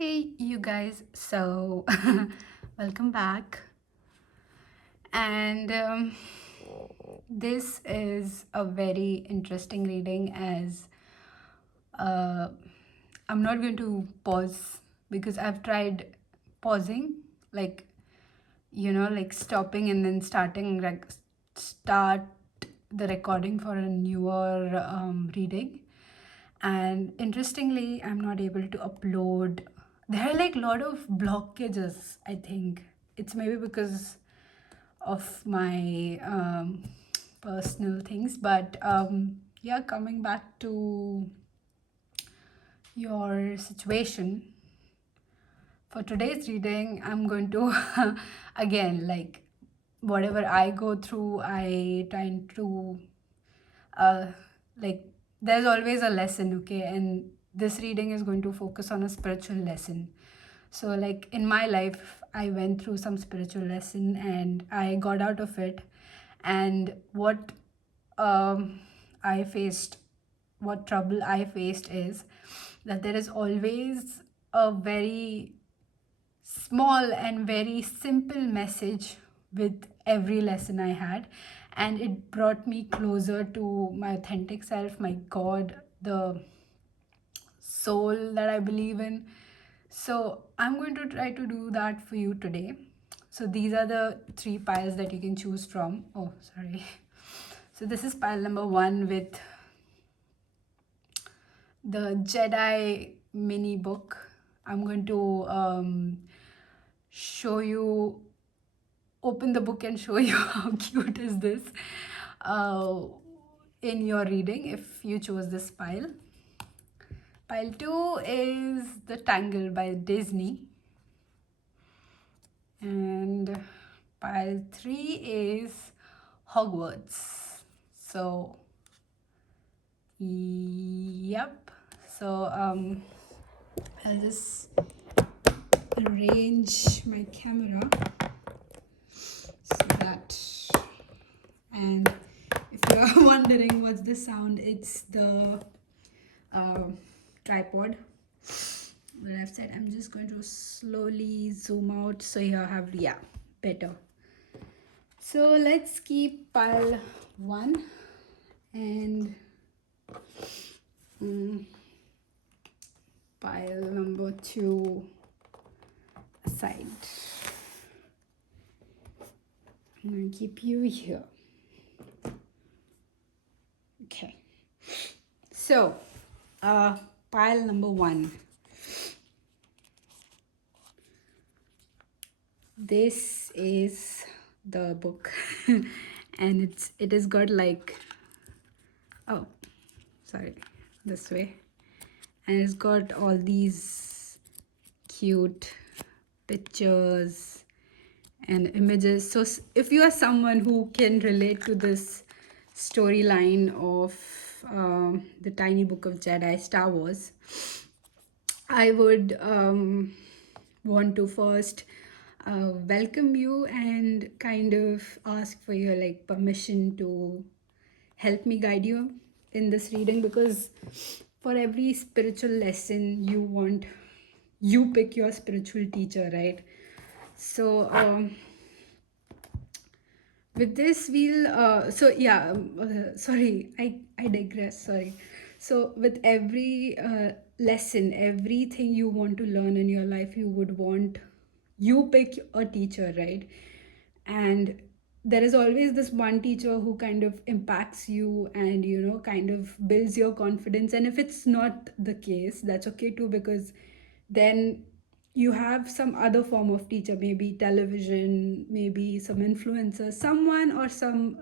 Hey, you guys. So, welcome back. And this is a very interesting reading as uh, I'm not going to pause because I've tried pausing, like, like stopping and then starting, like, start the recording for a newer reading. And interestingly, I'm not able to upload. There are like a lot of blockages, I think. It's maybe because of my personal things, but yeah, coming back to your situation, for today's reading, I'm going to again, like, whatever I go through, I try to uh, like, there's always a lesson, okay? And this reading is going to focus on a spiritual lesson. So, like, in my life, I went through some spiritual lesson and I got out of it. And what um, I faced, what trouble I faced is that there is always a very small and very simple message with every lesson I had, and it brought me closer to my authentic self, my God, the soul that I believe in. So I'm going to try to do that for you today. So these are the three piles that you can choose from. Oh, sorry. So this is pile number 1 with the Jedi mini book. I'm going to show you, open the book and show you how cute is this uh, in your reading if you chose this pile. Pile 2 is The Tangle by Disney. And pile 3 is Hogwarts. So, yep. So, I'll just arrange my camera so that, and if you're wondering what's the sound, it's the tripod that I've said. I'm just going to slowly zoom out so you have, yeah, better. So let's keep pile 1 and pile number 2 aside. I'm going to keep you here. Okay. So, pile number 1. This is the book and it has got like, oh, sorry, this way, and it's got all these cute pictures and images. So if you are someone who can relate to this storyline of the tiny book of Jedi, Star Wars, I would want to first welcome you and kind of ask for your like permission to help me guide you in this reading, because for every spiritual lesson you pick your spiritual teacher, right? So with this we'll sorry, I digress, sorry. So with every lesson, everything you want to learn in your life, you pick a teacher, right? And there is always this one teacher who kind of impacts you and kind of builds your confidence. And if it's not the case, that's okay too, because then you have some other form of teacher, maybe television, maybe some influencer, someone, or some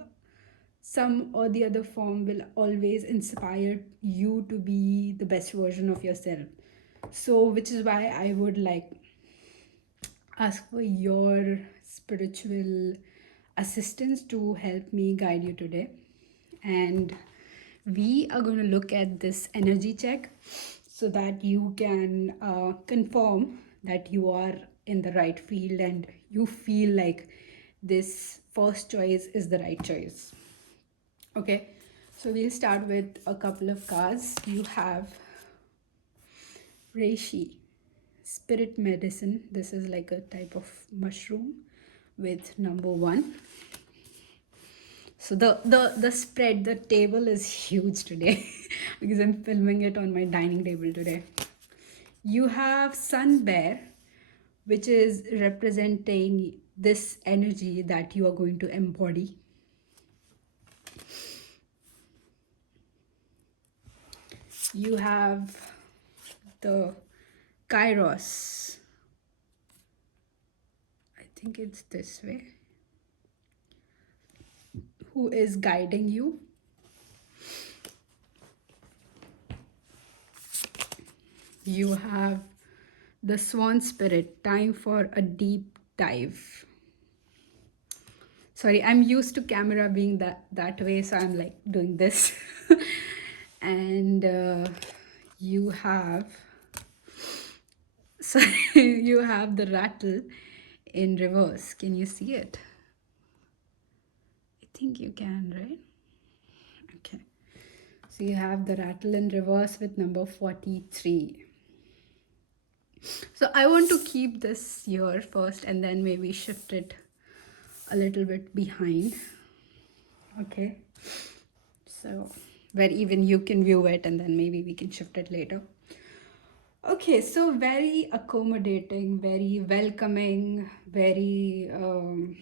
or the other form will always inspire you to be the best version of yourself. So which is why I would like ask for your spiritual assistance to help me guide you today. And we are going to look at this energy check so that you can confirm that you are in the right field and you feel like this first choice is the right choice. Okay, so we'll start with a couple of cards. You have Reishi, spirit medicine. This is like a type of mushroom with number one. So the spread, the table is huge today because I'm filming it on my dining table today. You have sun bear, which is representing this energy that you are going to embody. You have the kairos. I think it's this way. Who is guiding you. You have the swan spirit, time for a deep dive. Sorry, I'm used to camera being that way, so I'm like doing this. And you have, so you have the rattle in reverse. Can you see it? I think you can, right? Okay. So you have the rattle in reverse with number 43. So I want to keep this here first and then maybe shift it a little bit behind. Okay. So where even you can view it and then maybe we can shift it later. Okay, so very accommodating, very welcoming, very um,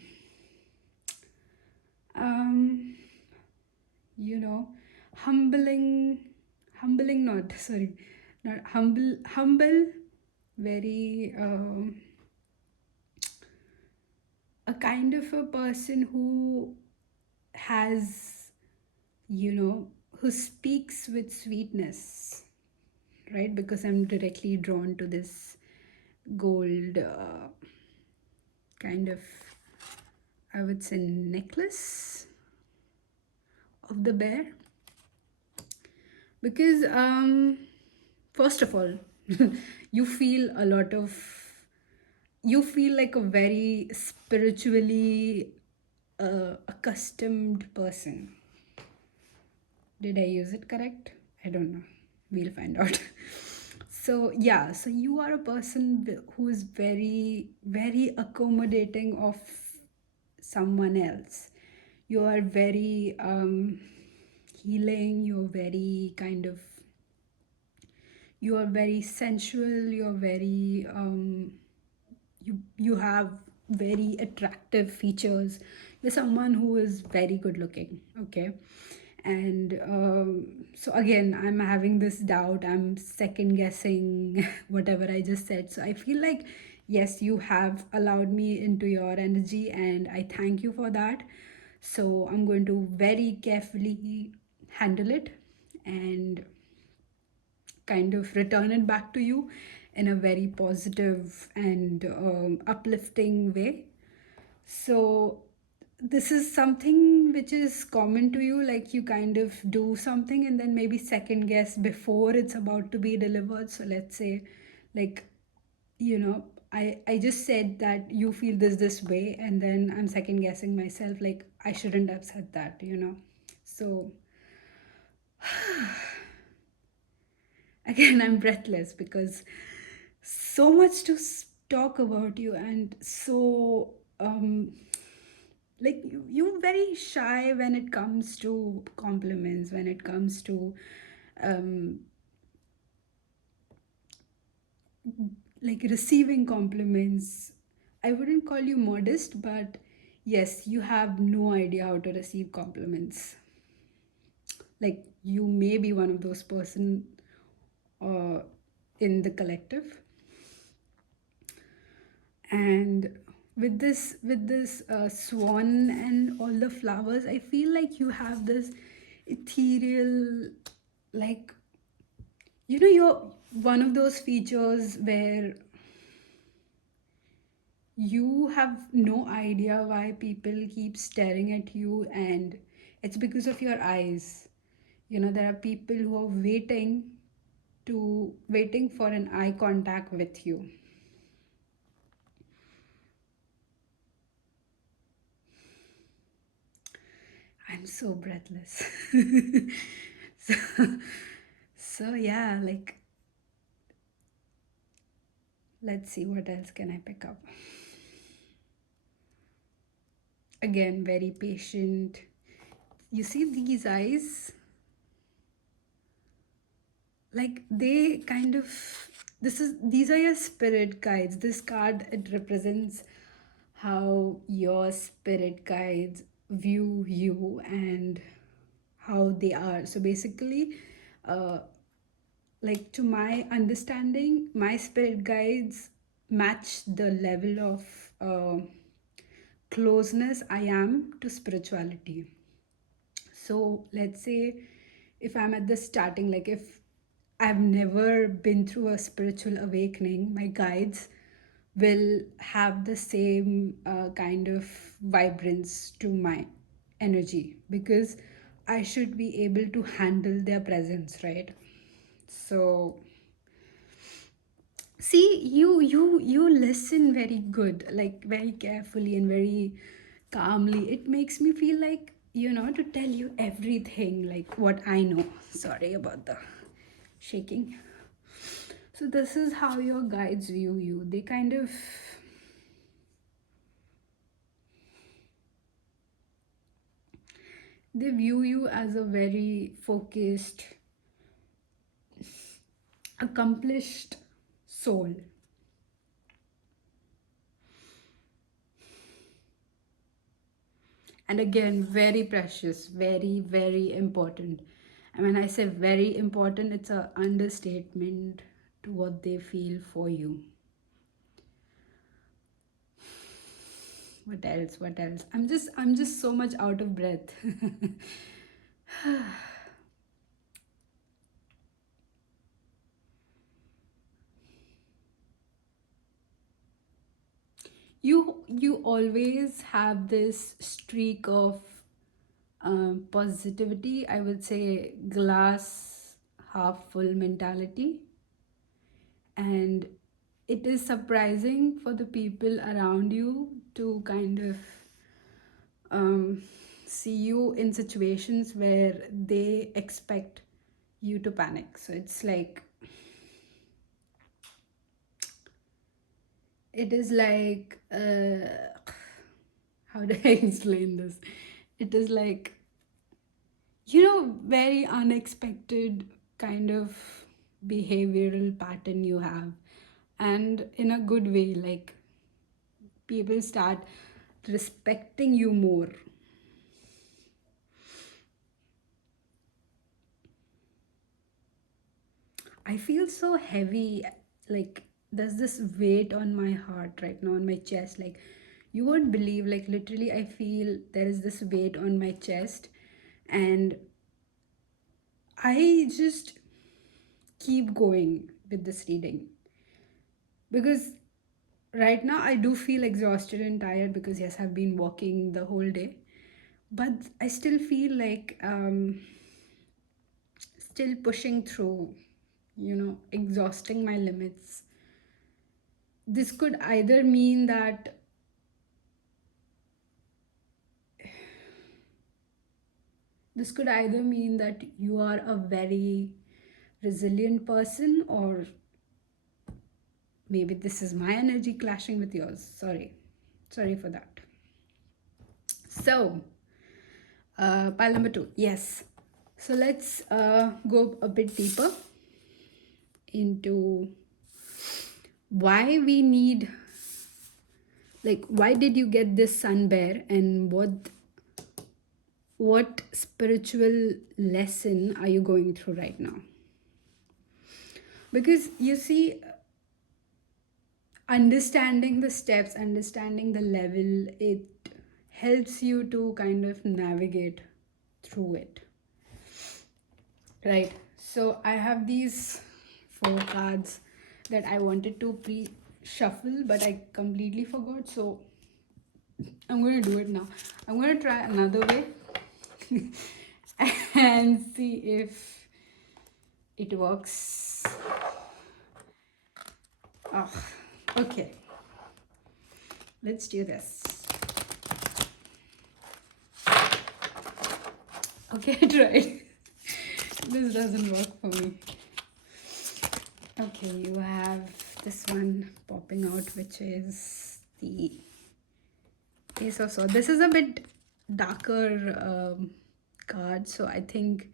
you know, humbling, humbling not, sorry, not humble, very a kind of a person who has, who speaks with sweetness, right? Because I'm directly drawn to this gold kind of, I would say, necklace of the bear. Because first of all, you feel a lot of, you feel like a very spiritually accustomed person. Did I use it correct? I don't know. We'll find out. So yeah, so you are a person who is very, very accommodating of someone else. You are very healing. You're very kind of, you are very sensual. You're very you have very attractive features. You're someone who is very good looking. Okay. And so again, I'm having this doubt, I'm second guessing whatever I just said. So I feel like, yes, you have allowed me into your energy and I thank you for that. So I'm going to very carefully handle it and kind of return it back to you in a very positive and uplifting way. So this is something which is common to you, like you kind of do something and then maybe second guess before it's about to be delivered. So let's say, like, I just said that you feel this way and then I'm second guessing myself, like I shouldn't have said that. So again, I'm breathless because so much to talk about you, and so like you're very shy when it comes to compliments, when it comes to um like receiving compliments. I wouldn't call you modest, but yes, you have no idea how to receive compliments. Like you may be one of those person uh, in the collective. And with this swan and all the flowers, I feel like you have this ethereal, like, you're one of those features where you have no idea why people keep staring at you, and it's because of your eyes. There are people who are waiting for an eye contact with you. I'm so breathless. so, so yeah, Let's see, what else can I pick up? Again, very patient. You see these eyes? Like they kind of, these are your spirit guides. This card, it represents how your spirit guides view you and how they are. So basically, uh, like to my understanding, my spirit guides match the level of closeness I am to spirituality. So let's say if I'm at the starting, like if I've never been through a spiritual awakening, my guides will have the same kind of vibrance to my energy, because I should be able to handle their presence, right? So see, you listen very good, like very carefully and very calmly. It makes me feel like, to tell you everything, like what I know. Sorry about the shaking. So this is how your guides view you. They kind of, they view you as a very focused, accomplished soul. And again, very precious, very, very important. And when I say very important, it's a understatement to what they feel for you. What else? What else? I'm just so much out of breath. You always have this streak of positivity. I would say glass half full mentality. And it is surprising for the people around you to kind of see you in situations where they expect you to panic. So it's like, it is like, how do I explain this? It is like, very unexpected kind of behavioral pattern you have, and in a good way, like people start respecting you more. I feel so heavy, like there's this weight on my heart right now, on my chest. Like you won't believe, like literally, I feel there is this weight on my chest, and I just keep going with this reading because right now I do feel exhausted and tired because yes, I've been walking the whole day, but I still feel like still pushing through, exhausting my limits. This could either mean that you are a very resilient person, or maybe this is my energy clashing with yours. Sorry for that. So pile number 2, yes. So let's go a bit deeper into why we need, like why did you get this sun bear, and what spiritual lesson are you going through right now? Because you see, understanding the steps, understanding the level, it helps you to kind of navigate through it, right? So I have these 4 cards that I wanted to pre-shuffle, but I completely forgot. So I'm going to do it now. I'm going to try another way and see if it works. Oh, okay. Let's do this. Okay, I tried. This doesn't work for me. Okay, you have this one pop popping out, which is the Ace of Swords. This is a bit darker card, so I think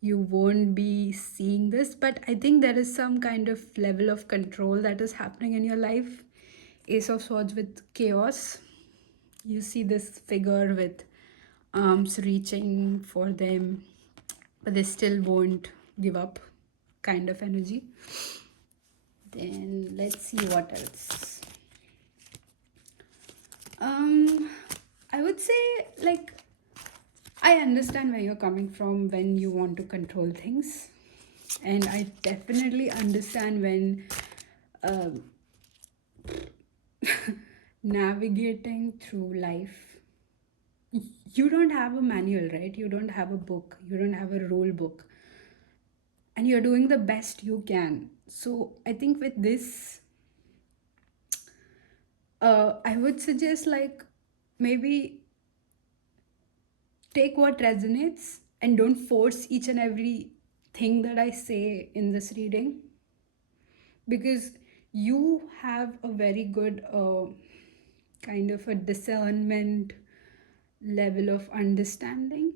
you won't be seeing this, but I think there is some kind of level of control that is happening in your life. Ace of Swords with chaos. You see this figure with arms reaching for them, but they still won't give up kind of energy. Then let's see what else. I would say, like, I understand where you're coming from when you want to control things, and I definitely understand when navigating through life, you don't have a manual, right? You don't have a book, you don't have a rule book, and you're doing the best you can. So I think with this, I would suggest, like, maybe take what resonates and don't force each and every thing that I say in this reading, because you have a very good kind of a discernment level of understanding,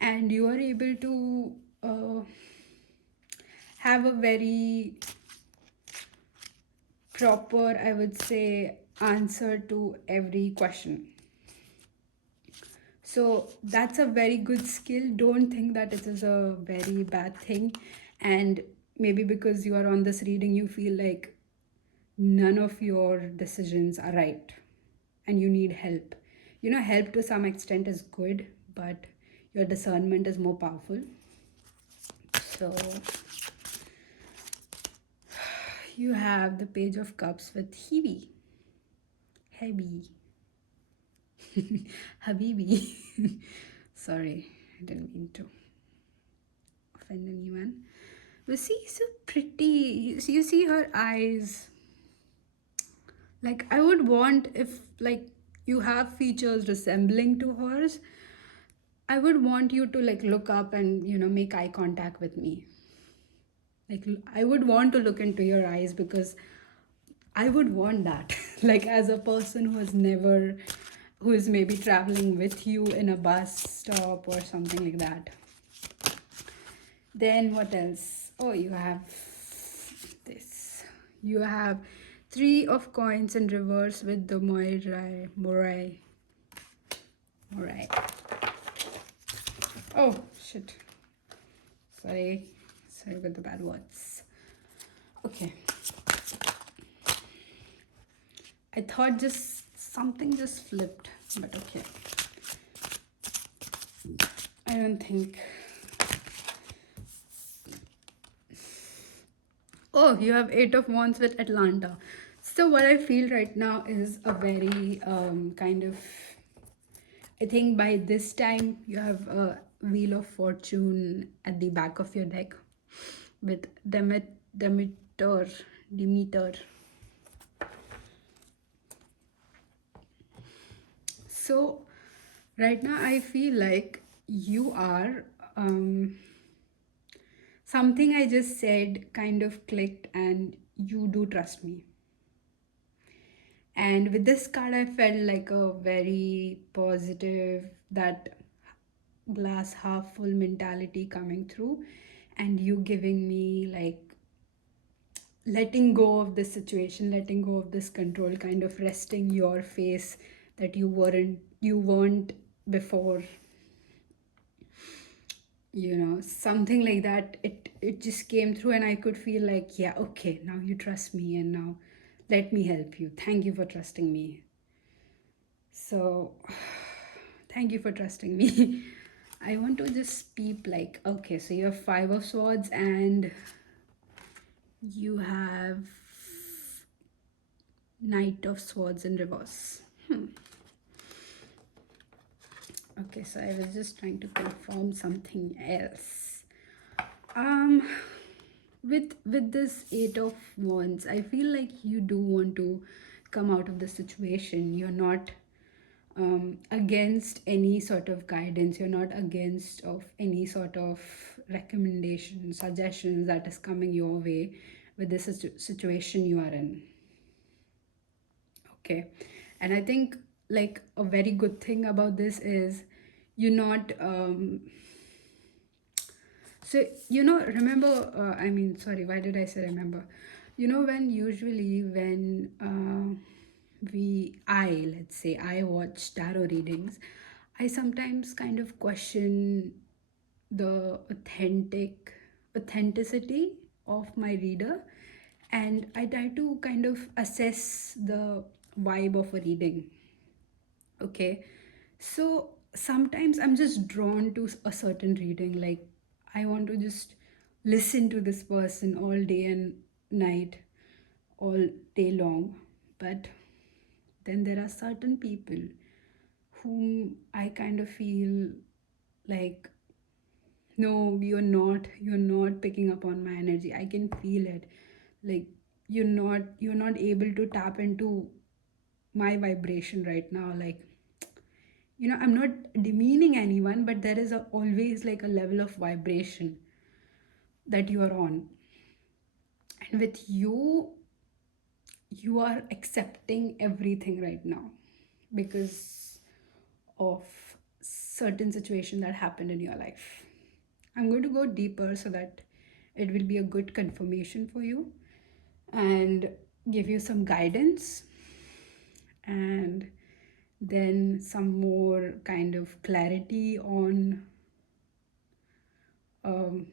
and you are able to have a very proper, I would say, answer to every question. So that's a very good skill. Don't think that it is a very bad thing. And maybe because you are on this reading, you feel like none of your decisions are right and you need help. You know, help to some extent is good, but your discernment is more powerful. So you have the Page of Cups with Heavy. Heavy. Habibi. Sorry, I didn't mean to offend anyone. But see, so pretty. You see her eyes. Like, I would want, if like you have features resembling to hers, I would want you to like look up and, you know, make eye contact with me. Like, I would want to look into your eyes, because I would want that. Like, as a person who is maybe traveling with you in a bus stop or something like that. Then what else? Oh, you have this. You have 3 of coins in reverse with the Morai. Oh, shit. Sorry with the bad words. Okay. I thought just something just flipped, but okay. I don't think. Oh, you have 8 of Wands with Atlanta. So what I feel right now is a very kind of, I think by this time you have a Wheel of Fortune at the back of your deck with Demeter. So right now I feel like you are something I just said kind of clicked, and you do trust me. And with this card, I felt like a very positive, that glass half full mentality coming through, and you giving me like letting go of this situation, letting go of this control, kind of resting your face that you weren't before. You know, something like that. It just came through, and I could feel like, yeah, okay, now you trust me, and now let me help you. Thank you for trusting me. So thank you for trusting me. I want to just peep, like, okay, so you have 5 of Swords and you have Knight of Swords in reverse. Okay, so I was just trying to confirm something else. With this 8 of Wands, I feel like you do want to come out of the situation. You're not against any sort of guidance. You're not against of any sort of recommendation, suggestions that is coming your way with this situation you are in. Okay. And I think like a very good thing about this is you're not so remember, I mean, sorry, why did I say remember? When usually when let's say I watch tarot readings, I sometimes kind of question the authenticity of my reader, and I try to kind of assess the vibe of a reading. Okay, so sometimes I'm just drawn to a certain reading, like I want to just listen to this person all day and night, all day long. But then there are certain people whom I kind of feel like, no, you're not picking up on my energy. I can feel it. Like you're not able to tap into my vibration right now. Like, I'm not demeaning anyone, but there is always like a level of vibration that you are on. And with you are accepting everything right now because of certain situation that happened in your life. I'm going to go deeper so that it will be a good confirmation for you and give you some guidance, and then some more kind of clarity on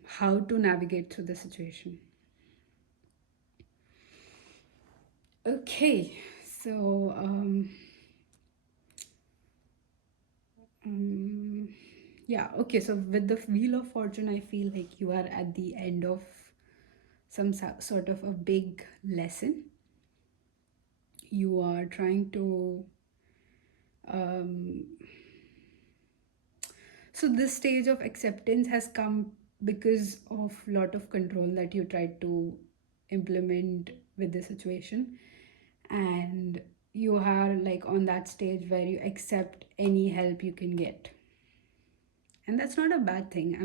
how to navigate through the situation. Okay, so um, yeah, okay, so with the Wheel of Fortune, I feel like you are at the end of some sort of a big lesson. You are trying to um, so this stage of acceptance has come because of lot of control that you tried to implement with the situation, and you are like on that stage where you accept any help you can get. And that's not a bad thing.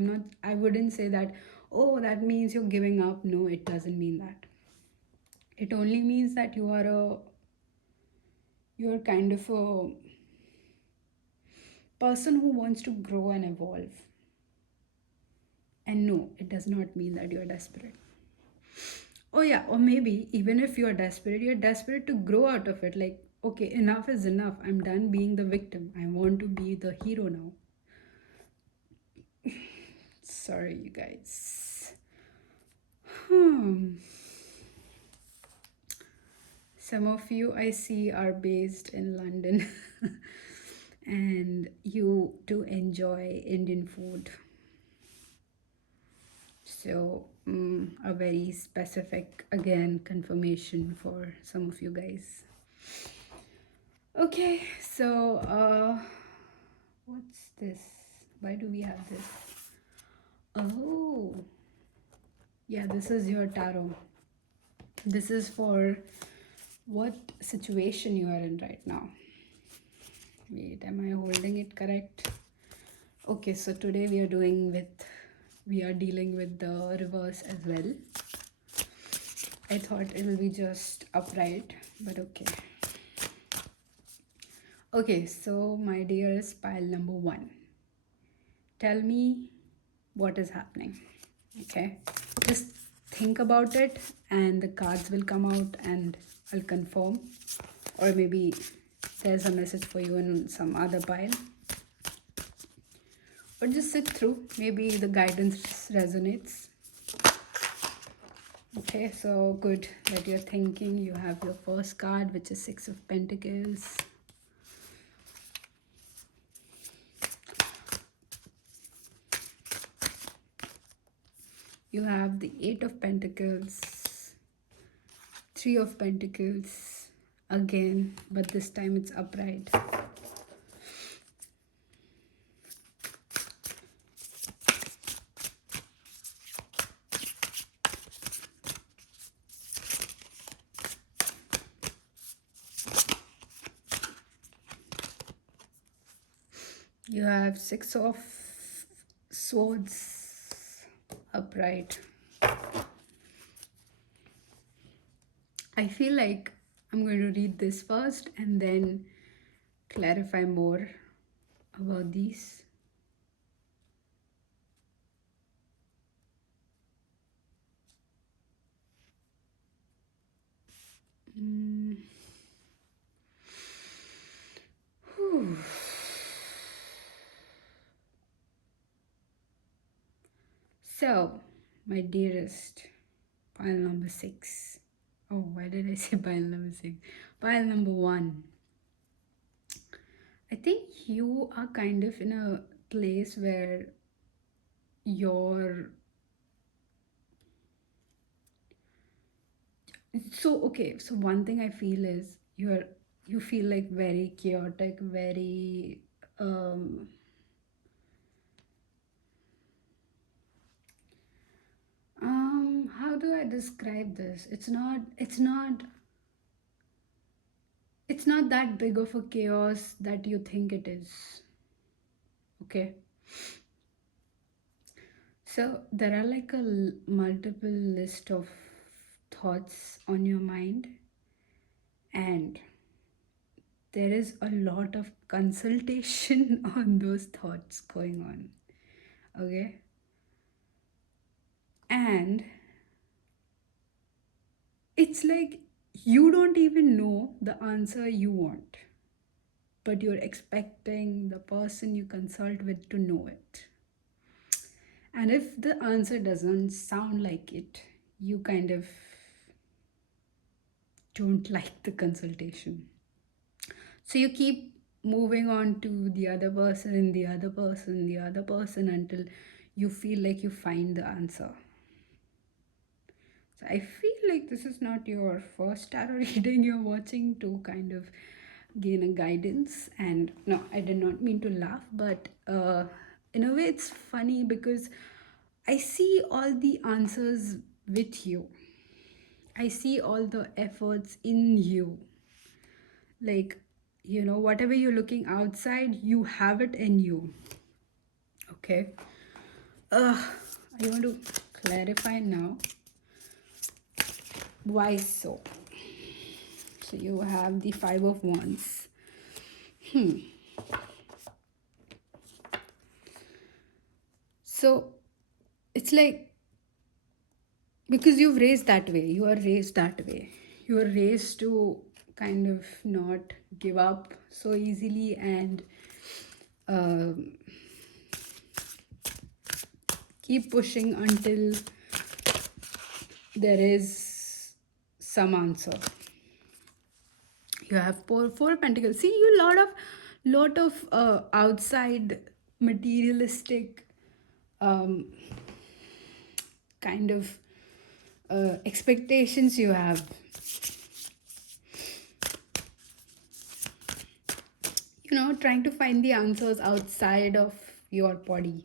I wouldn't say that, oh, that means you're giving up. No, it doesn't mean that. It only means that you're kind of a person who wants to grow and evolve. And no, it does not mean that you're desperate. Oh yeah, or maybe even if you're desperate to grow out of it. Like, okay, enough is enough. I'm done being the victim. I want to be the hero now. Sorry, you guys. Some of you I see are based in London and you do enjoy Indian food. So, a very specific, again, confirmation for some of you guys. Okay, so what's this? Why do we have this? Oh, yeah, this is your tarot. This is for what situation you are in right now. Wait, am I holding it correct? Okay, so today we are dealing with the reverse as well. I thought it will be just upright, but okay. Okay, so my dearest pile number 1, tell me what is happening. Okay, just think about it and the cards will come out and I'll confirm, or maybe there's a message for you in some other pile, or just sit through, maybe the guidance resonates. Okay, so good that you're thinking. You have your first card, which is 6 of Pentacles. You have the 8 of Pentacles, 3 of Pentacles again, but this time it's upright. You have 6 of Swords upright. I feel like I'm going to read this first and then clarify more about these. Mm. Whew. So, my dearest, pile number 6. Oh, why did I say pile number 6? Pile number 1. I think you are kind of in a place where you're so one thing I feel is you feel like very chaotic, very how do I describe this? It's not that big of a chaos that you think it is. Okay. So there are like multiple list of thoughts on your mind, and there is a lot of consultation on those thoughts going on. Okay. And it's like you don't even know the answer you want, but you're expecting the person you consult with to know it. And if the answer doesn't sound like it, you kind of don't like the consultation. So you keep moving on to the other person, the other person, the other person until you feel like you find the answer. So I feel like this is not your first tarot reading you're watching to kind of gain a guidance. And no, I did not mean to laugh, but in a way it's funny because I see all the answers with you. I see all the efforts in you. Like, whatever you're looking outside, you have it in you. Okay. I want to clarify now. Why so? So you have the Five of Wands. So it's like because you've raised that way, you are raised that way. You are raised to kind of not give up so easily and um keep pushing until there is some answer. You have four of pentacles. See, you lot of outside materialistic um, kind of expectations you have. Trying to find the answers outside of your body.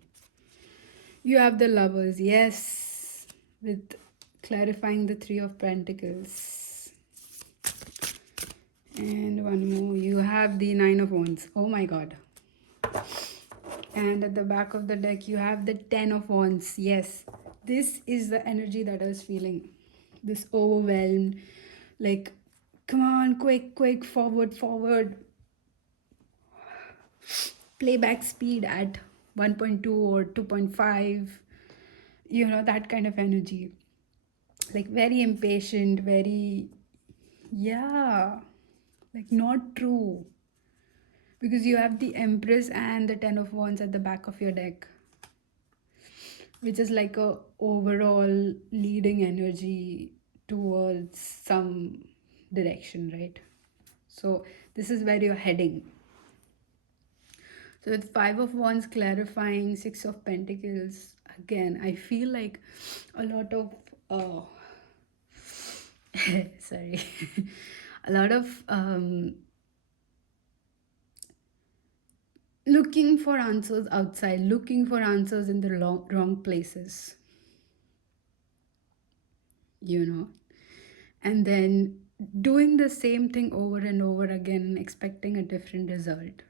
You have the Lovers, yes, with clarifying the Three of Pentacles. And one more, you have the Nine of Wands. Oh my god. And at the back of the deck, you have the Ten of Wands. Yes, this is the energy that I was feeling. This overwhelmed, like, come on, quick, quick, forward, forward. Playback speed at 1.2 or 2.5. That kind of energy. Like, very impatient, very, yeah, like, not true. Because you have the Empress and the Ten of Wands at the back of your deck, which is like a overall leading energy towards some direction, right? So this is where you're heading. So with Five of Wands clarifying, Six of Pentacles, again, I feel like a lot of sorry, a lot of looking for answers outside, looking for answers in the wrong places, and then doing the same thing over and over again, expecting a different result.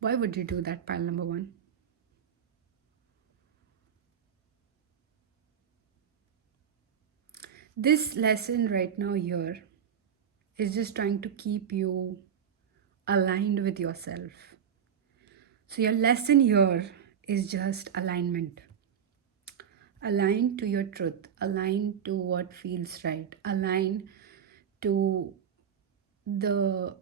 Why would you do that, pile number one? This lesson right now here is just trying to keep you aligned with yourself. So, your lesson here is just alignment. Align to your truth, align to what feels right, align to the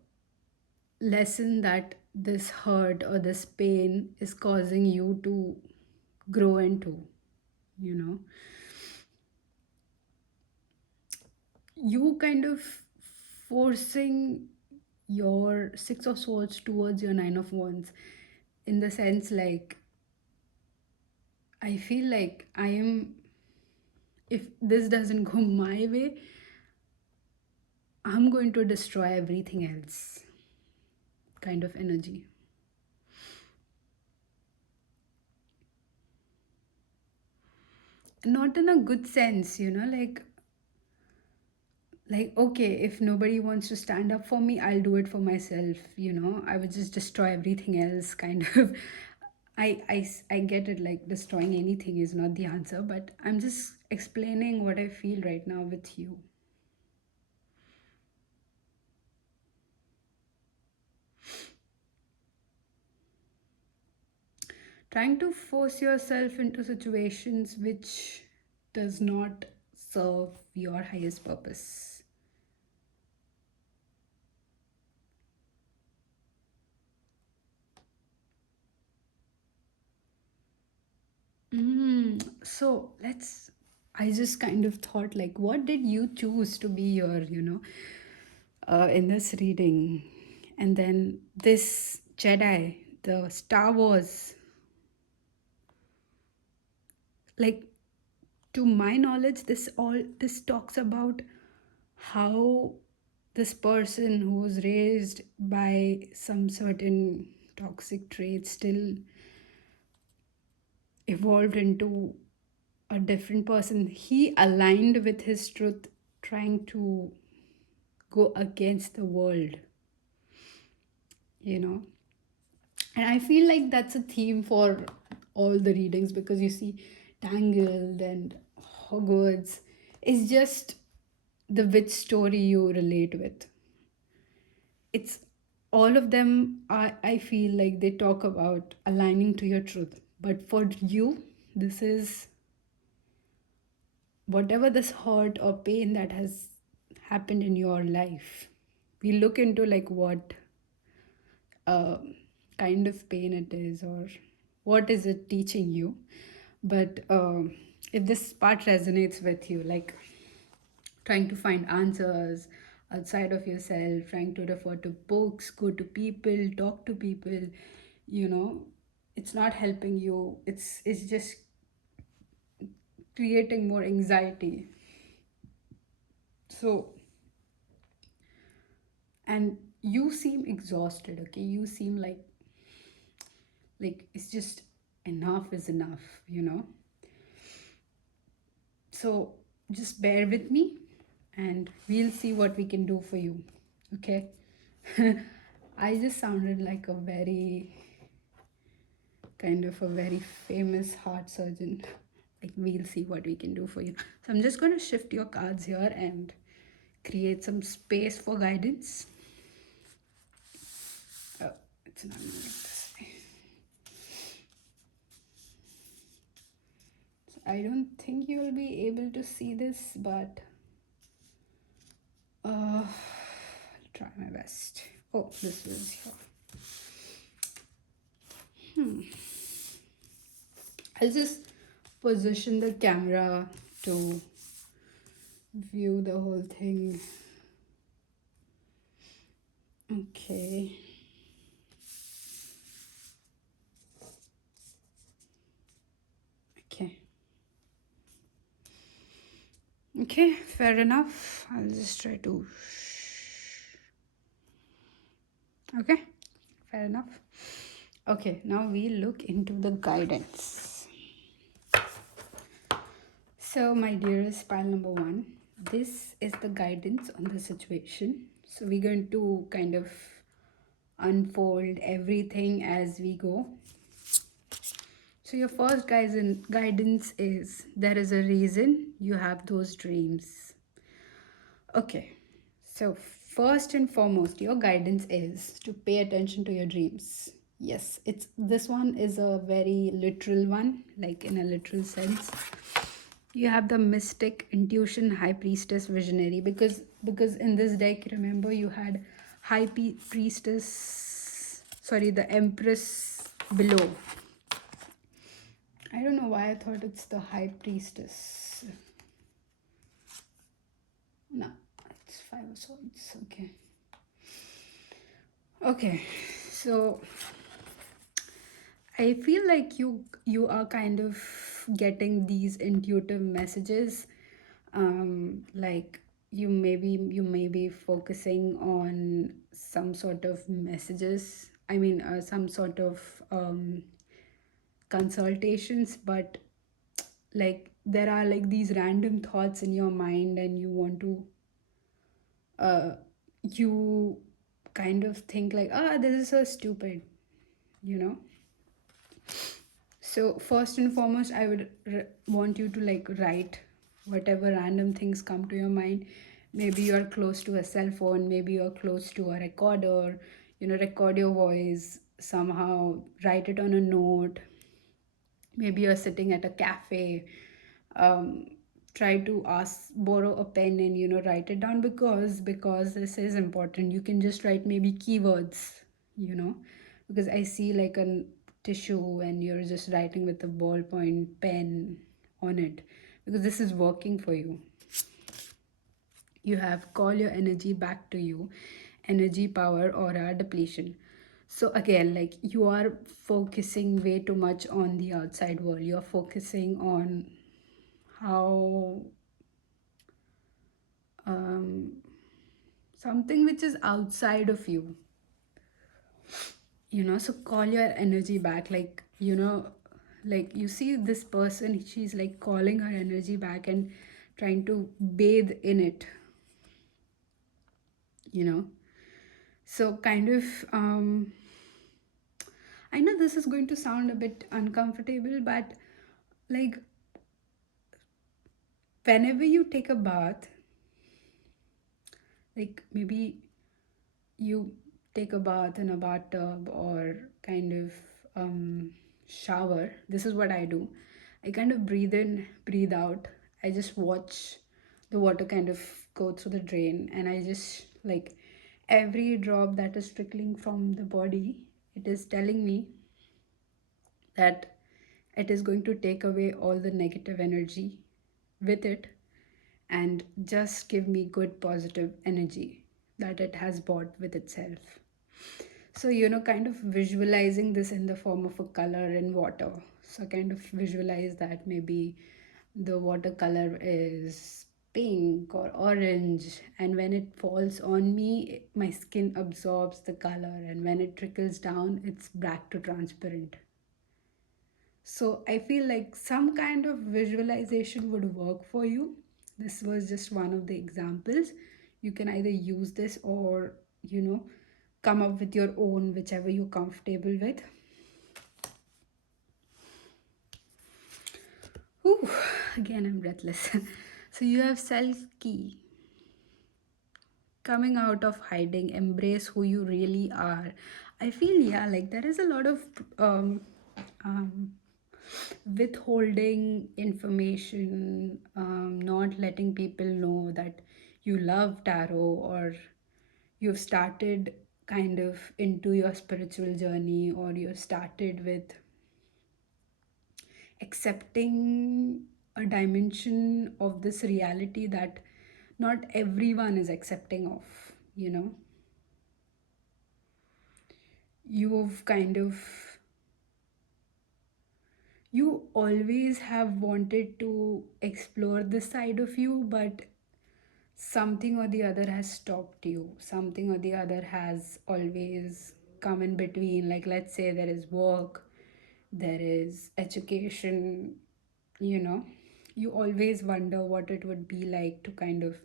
lesson that this hurt or this pain is causing you to grow into, you know. You kind of forcing your six of swords towards your nine of wands, in the sense like, I feel like I am, if this doesn't go my way, I'm going to destroy everything else kind of energy. Not in a good sense, you know, like okay, if nobody wants to stand up for me, I'll do it for myself, you know. I would just destroy everything else kind of. I get it, like destroying anything is not the answer, but I'm just explaining what I feel right now with you. Trying to force yourself into situations which does not serve your highest purpose. So let's. I just kind of thought, like, what did you choose to be your, in this reading? And then this Jedi, the Star Wars, like, to my knowledge, this talks about how this person who was raised by some certain toxic traits still evolved into a different person. He aligned with his truth, trying to go against the world, you know. And I feel like that's a theme for all the readings, because you see Tangled and Hogwarts is just the which story you relate with. It's all of them are, I feel like they talk about aligning to your truth. But for you, this is whatever this hurt or pain that has happened in your life. We look into like what uh, kind of pain it is, or what is it teaching you. But if this part resonates with you, like trying to find answers outside of yourself, trying to refer to books, go to people, talk to people, you know, it's not helping you. It's just creating more anxiety. So, and you seem exhausted, okay? You seem like it's just enough is enough, you know. So just bear with me and we'll see what we can do for you, okay? I just sounded like a very kind of a very famous heart surgeon. Like, we'll see what we can do for you. So I'm just going to shift your cards here and create some space for guidance. Oh, it's not moving this way. So I don't think you'll be able to see this, but I'll try my best. Oh, this is here. I'll just position the camera to view the whole thing. Okay. Okay. Okay, fair enough. I'll just try to. Okay, fair enough. Okay, now we look into the guidance. So, my dearest pile number one, this is the guidance on the situation. So, we're going to kind of unfold everything as we go. So your first guidance is there is a reason you have those dreams. Okay. So first and foremost, your guidance is to pay attention to your dreams. Yes, it's this one is a very literal one, like in a literal sense. You have the mystic, intuition, high priestess, visionary, because in this deck, remember you had priestess, sorry, the empress below. I don't know why I thought it's the high priestess. No, it's five of swords. Okay. Okay, so I feel like you are kind of getting these intuitive messages, like you may be focusing on some sort of messages. I mean, some sort of consultations, but like there are like these random thoughts in your mind, and you want to uh, you kind of think like, ah, this is so stupid, you know. So first and foremost, I would want you to like write whatever random things come to your mind. Maybe you're close to a cell phone, maybe you're close to a recorder, you know, record your voice somehow, write it on a note. Maybe you're sitting at a cafe, um, try to ask borrow a pen and write it down, because this is important. You can just write maybe keywords, you know because I see like a tissue and you're just writing with a ballpoint pen on it, because this is working for you. You have call your energy back to you, energy, power, aura, depletion. So again, like, you are focusing way too much on the outside world. You're focusing on how um, something which is outside of you. So call your energy back, like you see this person, she's like calling her energy back and trying to bathe in it you know so kind of I know this is going to sound a bit uncomfortable, but like, whenever you take a bath, like maybe you take a bath in a bathtub or kind of shower. This is what I do. I kind of breathe in, breathe out. I just watch the water kind of go through the drain, and I just like every drop that is trickling from the body, it is telling me that it is going to take away all the negative energy with it and just give me good positive energy that it has brought with itself. So, kind of visualizing this in the form of a color in water. So, kind of visualize that maybe the watercolor is pink or orange, and when it falls on me, my skin absorbs the color, and when it trickles down, it's back to transparent. So I feel like some kind of visualization would work for you. This was just one of the examples. You can either use this or, come up with your own, whichever you're comfortable with. Whew, again, I'm breathless. So you have self key, coming out of hiding, embrace who you really are. I feel, yeah, like there is a lot of um, withholding information, not letting people know that you love tarot, or you've started kind of into your spiritual journey, or you've started with accepting a dimension of this reality that not everyone is accepting of, you know. You've kind of, you always have wanted to explore this side of you, but something or the other has stopped you. Something or the other has always come in between. Like, let's say there is work, there is education, you know. You always wonder what it would be like to kind of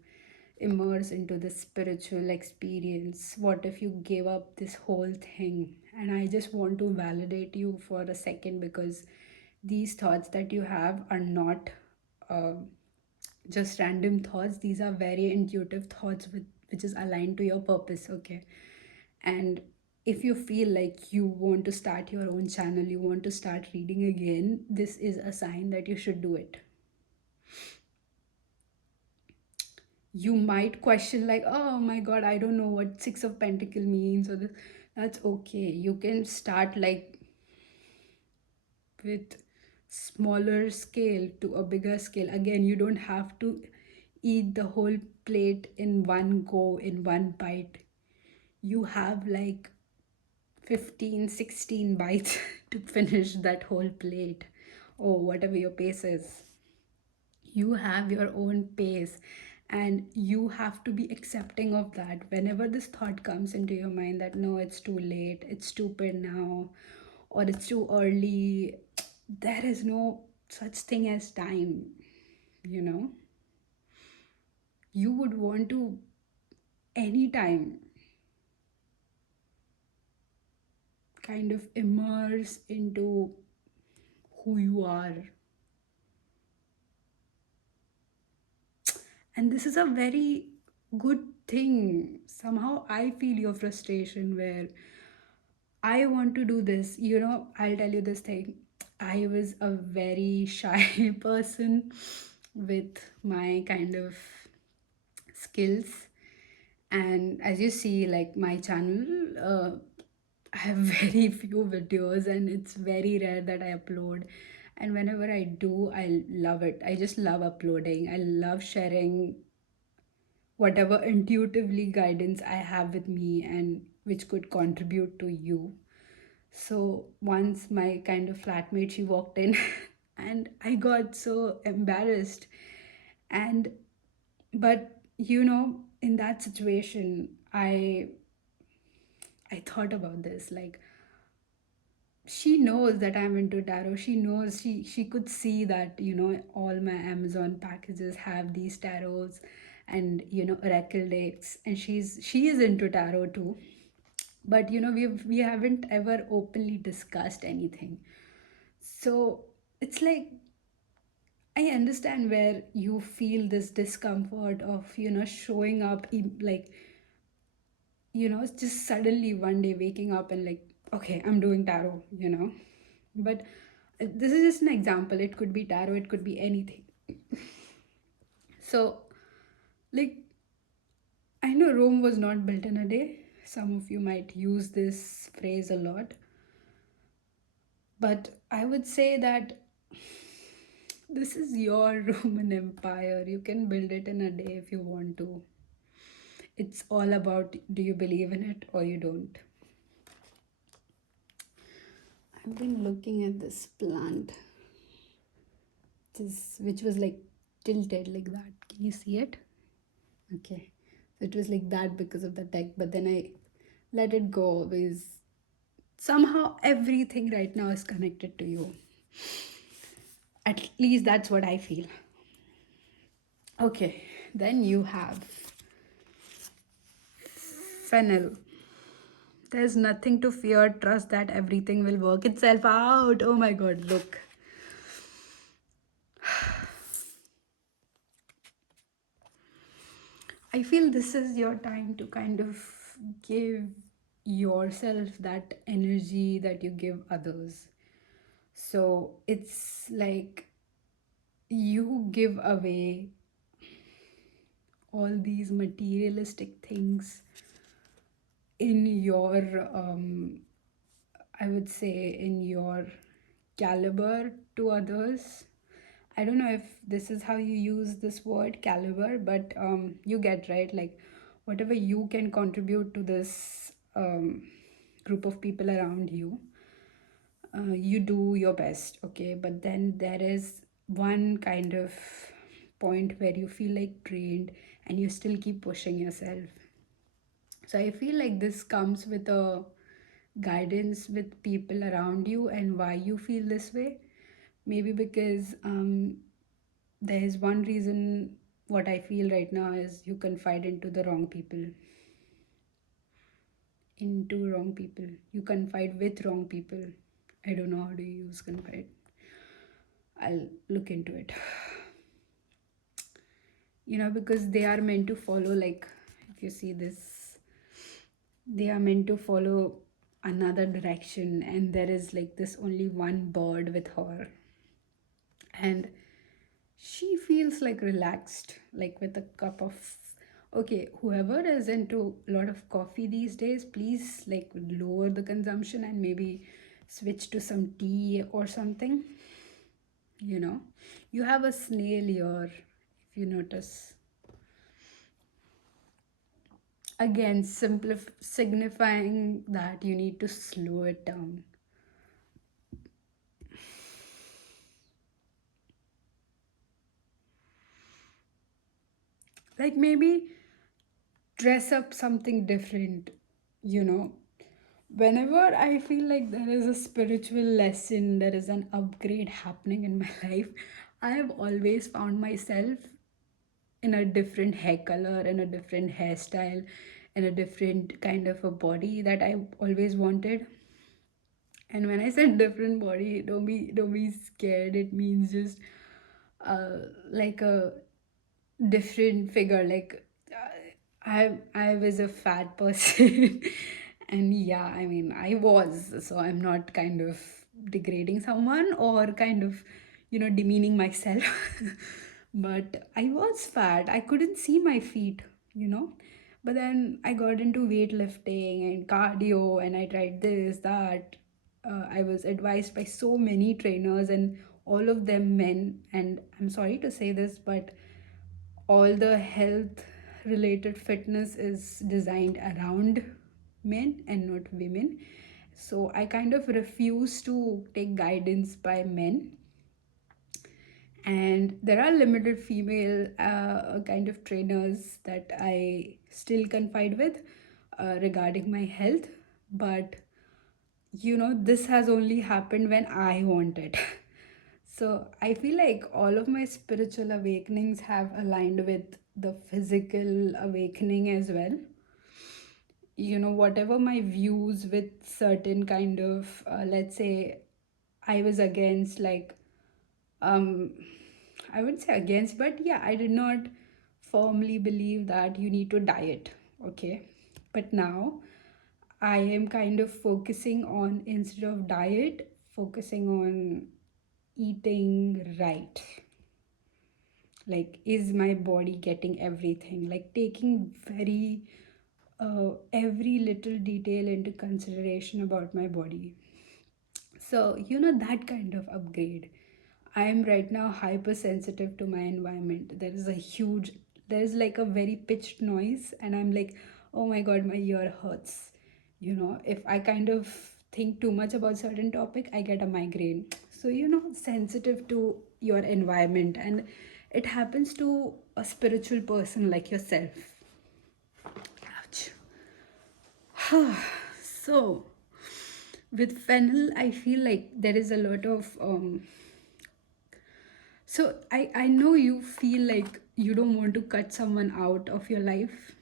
immerse into this spiritual experience? What if you gave up this whole thing? And I just want to validate you for a second, because these thoughts that you have are not uh, just random thoughts. These are very intuitive thoughts with which is aligned to your purpose, okay? And if you feel like you want to start your own channel, you want to start reading again, this is a sign that you should do it. You might question like, oh my god, I don't know what six of pentacle means, or this. That's okay. You can start like with smaller scale to a bigger scale. Again, you don't have to eat the whole plate in one go, in one bite. You have like 15, 16 bites to finish that whole plate, or whatever your pace is. You have your own pace, and you have to be accepting of that. Whenever this thought comes into your mind that no, it's too late, it's stupid now, or it's too early, there is no such thing as time, you know. You would want to anytime kind of immerse into who you are. And this is a very good thing. Somehow I feel your frustration where I want to do this. You know, I'll tell you this thing. I was a very shy person with my kind of skills. And as you see, like my channel, I have very few videos, and it's very rare that I upload. And whenever I do, I love it. I just love uploading. I love sharing whatever intuitively guidance I have with me and which could contribute to you. So once my kind of flatmate, she walked in and I got so embarrassed. And but you know, in that situation, I thought about this, like she knows that I'm into tarot. She knows, she could see that, you know, all my Amazon packages have these tarots and, you know, oracle decks, and she is into tarot too. But you know, we haven't ever openly discussed anything. So it's like I understand where you feel this discomfort of, you know, showing up, like, you know, just suddenly one day waking up and like, okay, I'm doing tarot, you know. But this is just an example. It could be tarot, it could be anything. So, like, I know Rome was not built in a day. Some of you might use this phrase a lot. But I would say that this is your Roman Empire. You can build it in a day if you want to. It's all about, do you believe in it or you don't? I've been looking at this plant, which was like tilted like that. Can you see it? Okay. So it was like that because of the tech, but then I let it go because somehow everything right now is connected to you. At least that's what I feel. Okay, then you have fennel. There's nothing to fear. Trust that everything will work itself out. Oh my god, look. I feel this is your time to kind of give yourself that energy that you give others. So it's like you give away all these materialistic things in your, I would say, in your caliber to others. I don't know if this is how you use this word caliber, but you get right. Like whatever you can contribute to this group of people around you, you do your best, okay? But then there is one kind of point where you feel like drained and you still keep pushing yourself. So I feel like this comes with a guidance with people around you and why you feel this way. Maybe because there is one reason what I feel right now is you confide into the wrong people, into wrong people. You confide with wrong people. I don't know how to use confide. I'll look into it. Because they are meant to follow, like, if you see this, they are meant to follow another direction, and there is like this only one bird with her, and she feels like relaxed, like with a cup of, okay, whoever is into a lot of coffee these days, please like lower the consumption and maybe switch to some tea or something. you know you have a snail here, if you notice. Again, signifying that you need to slow it down. Like maybe dress up something different, you know. Whenever I feel like there is a spiritual lesson, there is an upgrade happening in my life, I have always found myself in a different hair color, in a different hairstyle, in a different kind of a body that I always wanted. And when I said different body, don't be scared. It means just like a different figure. Like I was a fat person, and yeah, I mean I was. So I'm not kind of degrading someone or kind of demeaning myself. But I was fat. I couldn't see my feet, you know. But then I got into weightlifting and cardio, and I tried this, that. I was advised by so many trainers, and all of them men. And I'm sorry to say this, but all the health related fitness is designed around men and not women. So I kind of refuse to take guidance by men, and there are limited female kind of trainers that I still confide with regarding my health. But this has only happened when I want it. So I feel like all of my spiritual awakenings have aligned with the physical awakening as well. Whatever my views with certain kind of, let's say, I was against, like, um, I wouldn't say against, but yeah, I did not firmly believe that you need to diet, okay? But now I am kind of focusing on, instead of diet, focusing on eating right. Like, is my body getting everything? Like, taking every little detail into consideration about my body. So, that kind of upgrade. I am right now hypersensitive to my environment. There's like a very pitched noise, and I'm like, oh my god, my ear hurts. If I kind of think too much about certain topic, I get a migraine. So, sensitive to your environment, and it happens to a spiritual person like yourself. Ouch. So, with fennel, I feel like there is a lot of so I know you feel like you don't want to cut someone out of your life,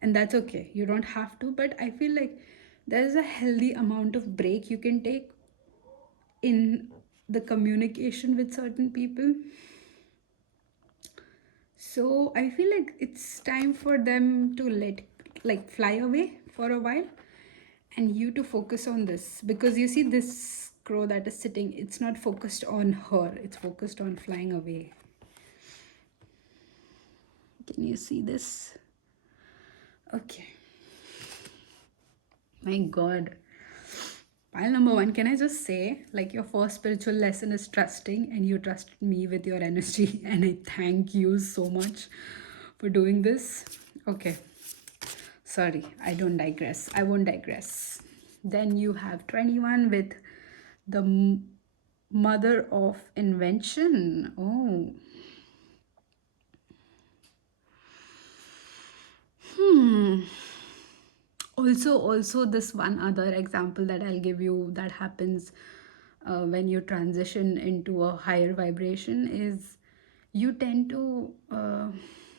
and that's okay. You don't have to, but I feel like there's a healthy amount of break you can take in the communication with certain people. So I feel like it's time for them to fly away for a while, and you to focus on this, because you see this crow that is sitting, it's not focused on her, it's focused on flying away. Can you see this? Okay. My god. Pile number one, can I just say, like, your first spiritual lesson is trusting, and you trusted me with your energy, and I thank you so much for doing this. Okay. Sorry, I don't digress. I won't digress. Then you have 21 with the mother of invention. Oh. Also this one other example that I'll give you that happens when you transition into a higher vibration is you tend to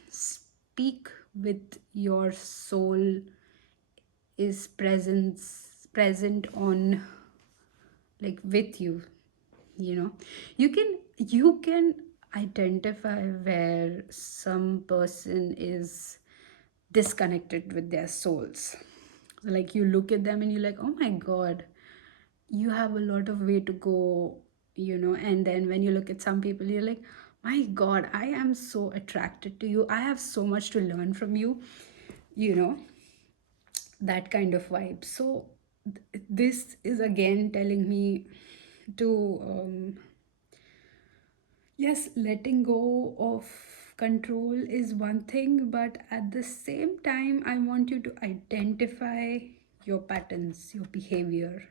speak with your soul is present on, like, with you. You know, you can identify where some person is disconnected with their souls. Like, you look at them and you're like, oh my god, you have a lot of way to go, and then when you look at some people, you're like, my god, I am so attracted to you, I have so much to learn from you, you know that kind of vibe. So this is again telling me to, yes, letting go of control is one thing, but at the same time, I want you to identify your patterns, your behavior,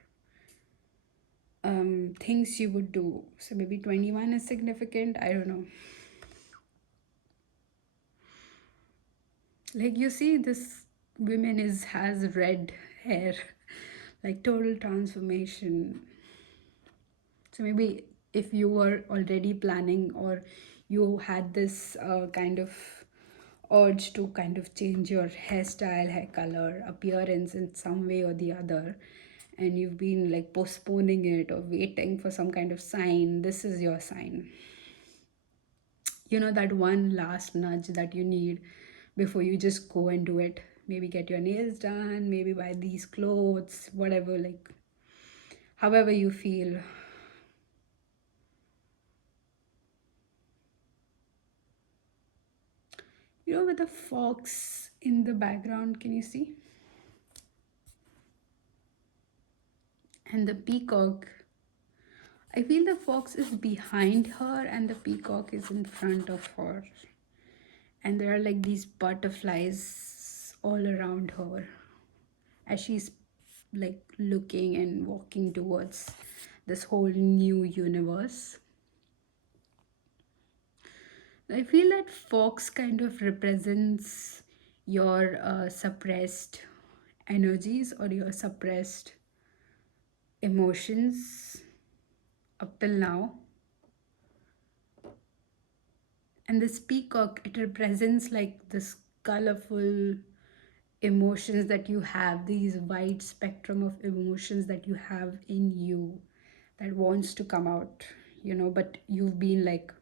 things you would do. So maybe 21 is significant, I don't know. Like, you see, this woman is has red hair, like total transformation. So maybe if you were already planning, or you had this kind of urge to kind of change your hairstyle, hair color, appearance in some way or the other, and you've been like postponing it or waiting for some kind of sign, this is your sign. That one last nudge that you need before you just go and do it. Maybe get your nails done, maybe buy these clothes, whatever, like, however you feel. With the fox in the background, can you see? And the peacock, I feel the fox is behind her and the peacock is in front of her. And there are like these butterflies all around her as she's like looking and walking towards this whole new universe. I feel that fox kind of represents your suppressed energies or your suppressed emotions up till now. And this peacock, it represents like this colorful emotions that you have, these wide spectrum of emotions that you have in you that wants to come out, but you've been like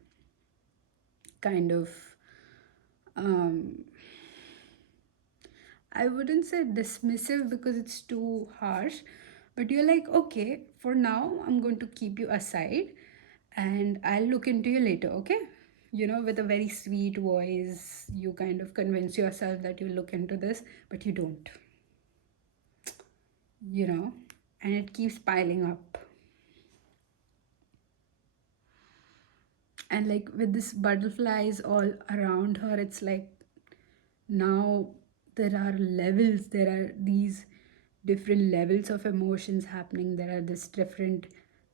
kind of, um I wouldn't say dismissive because it's too harsh, but you're like, okay, for now, I'm going to keep you aside and I'll look into you later, okay? With a very sweet voice, you kind of convince yourself that you look into this, but you don't, you know, and it keeps piling up. And like with this butterflies all around her, it's like now there are levels, there are these different levels of emotions happening, there are this different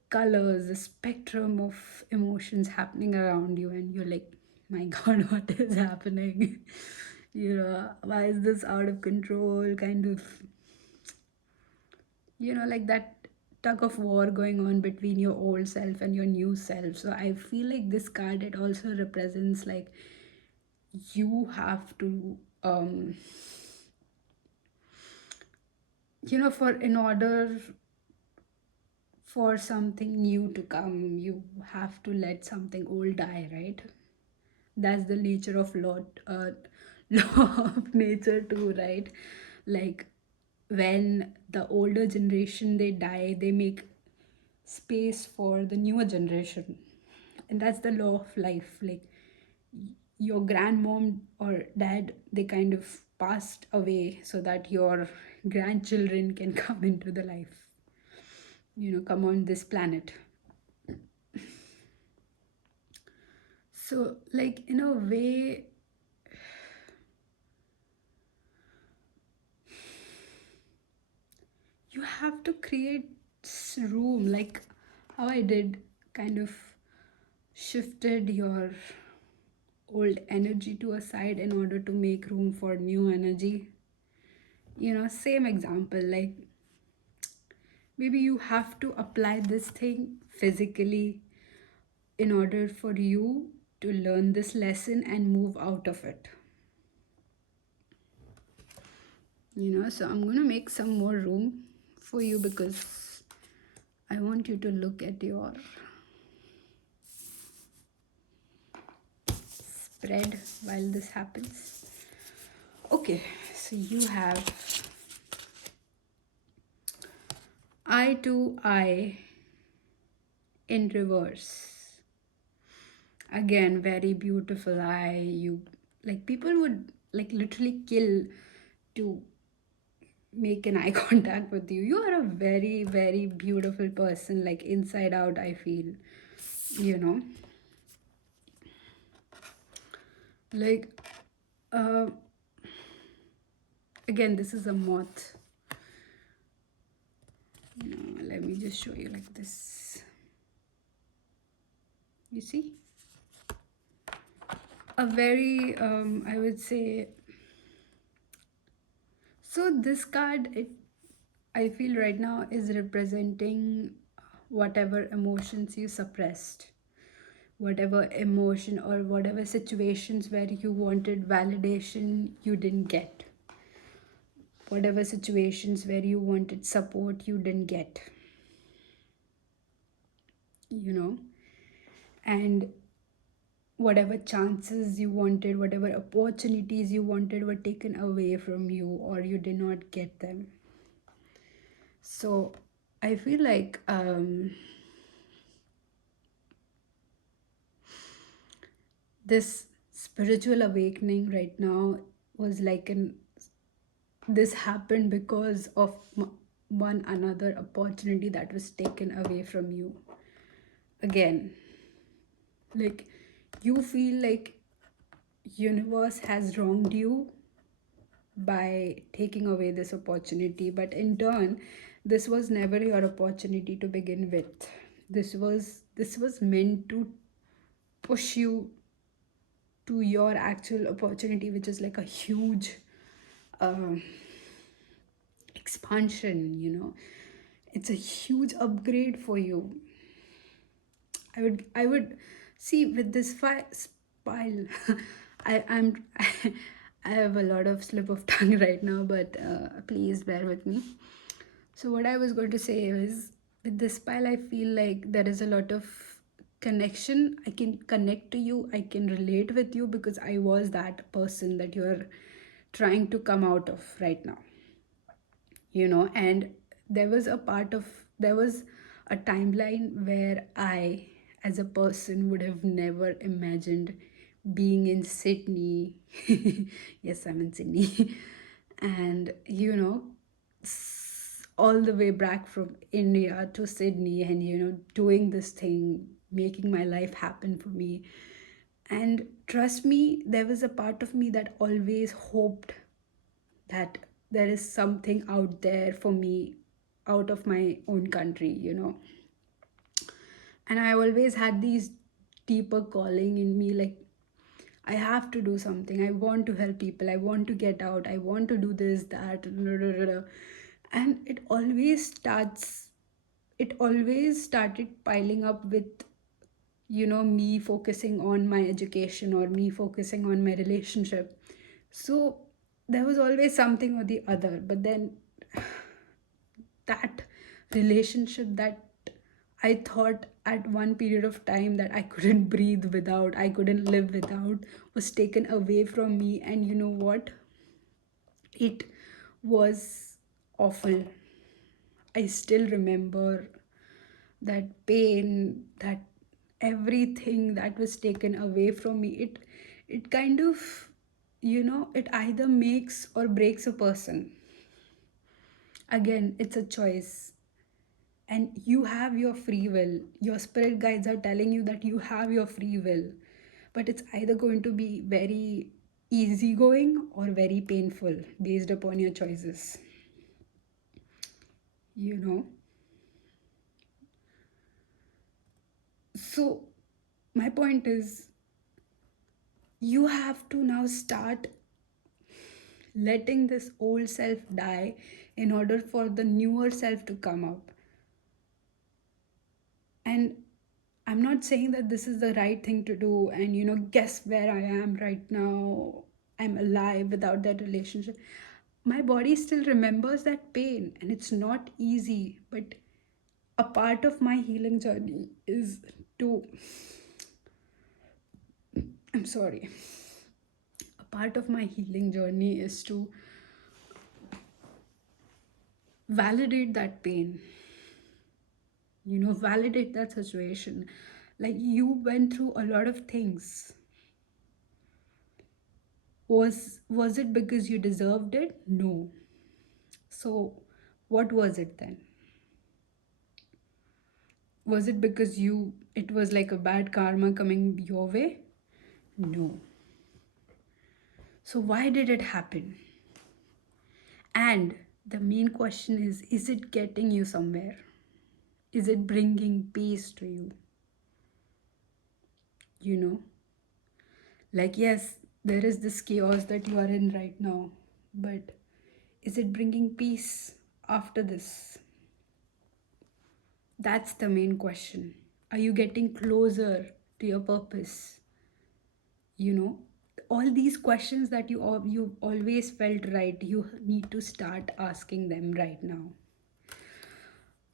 colors, the spectrum of emotions happening around you, and you're like, my god, what is happening? Why is this out of control, kind of, like that tug of war going on between your old self and your new self. So I feel like this card, it also represents like you have to, for in order for something new to come, you have to let something old die, right? That's the nature of law of nature too, right? Like, when the older generation they die, they make space for the newer generation, and that's the law of life. Like, your grandmom or dad, they kind of passed away so that your grandchildren can come into the life, come on this planet. So like, in a way, you have to create room, like how I did, kind of shifted your old energy to a side in order to make room for new energy. Same example, like maybe you have to apply this thing physically in order for you to learn this lesson and move out of it. So I'm going to make some more room for you because I want you to look at your spread while this happens. Okay, so you have eye to eye in reverse. Again, very beautiful eye. You, like, people would like literally kill to make an eye contact with you. You are a very, very beautiful person, like inside out, I feel. You know, like, uh, again, this is a moth. Let me just show you like this. You see? A very, I would say, so this card, I feel right now is representing whatever emotions you suppressed, whatever emotion or whatever situations where you wanted validation you didn't get, whatever situations where you wanted support you didn't get, you know, and whatever chances you wanted, whatever opportunities you wanted were taken away from you or you did not get them. So I feel like this spiritual awakening right now was like an this happened because of one another opportunity that was taken away from you. Again, like, you feel like universe has wronged you by taking away this opportunity, but in turn this was never your opportunity to begin with. This was meant to push you to your actual opportunity, which is like a huge uh, expansion. It's a huge upgrade for you. I would see with this spile. I'm I have a lot of slip of tongue right now, but please bear with me. So what I was going to say is, with this pile, I feel like there is a lot of connection. I can connect to you. I can relate with you because I was that person that you're trying to come out of right now. And there was a timeline where I, as a person, would have never imagined being in Sydney. Yes, I'm in Sydney. And all the way back from India to Sydney, and doing this thing, making my life happen for me. And trust me, there was a part of me that always hoped that there is something out there for me out of my own country. And I always had these deeper calling in me, like, I have to do something. I want to help people. I want to get out. I want to do this, that, and it always started piling up with me focusing on my education or me focusing on my relationship. So there was always something or the other, but then that relationship that I thought at one period of time that I couldn't breathe without, I couldn't live without, was taken away from me. And you know what? It was awful. I still remember that pain, that everything that was taken away from me. It kind of, it either makes or breaks a person. Again, it's a choice. And you have your free will. Your spirit guides are telling you that you have your free will. But it's either going to be very easygoing or very painful based upon your choices. You know? So, my point is, you have to now start letting this old self die in order for the newer self to come up. And I'm not saying that this is the right thing to do, and guess where I am right now. I'm alive without that relationship. My body still remembers that pain, and it's not easy. But a part of my healing journey is to, I'm sorry, a part of my healing journey is to validate that pain, validate that situation. Like, you went through a lot of things. Was it because you deserved it? No. So what was it then? Was it because it was like a bad karma coming your way? No. So why did it happen? And the main question is it getting you somewhere? Is it bringing peace to you? You know, like, yes, there is this chaos that you are in right now, but is it bringing peace after this? That's the main question. Are you getting closer to your purpose? You know, all these questions that you always felt right, you need to start asking them right now.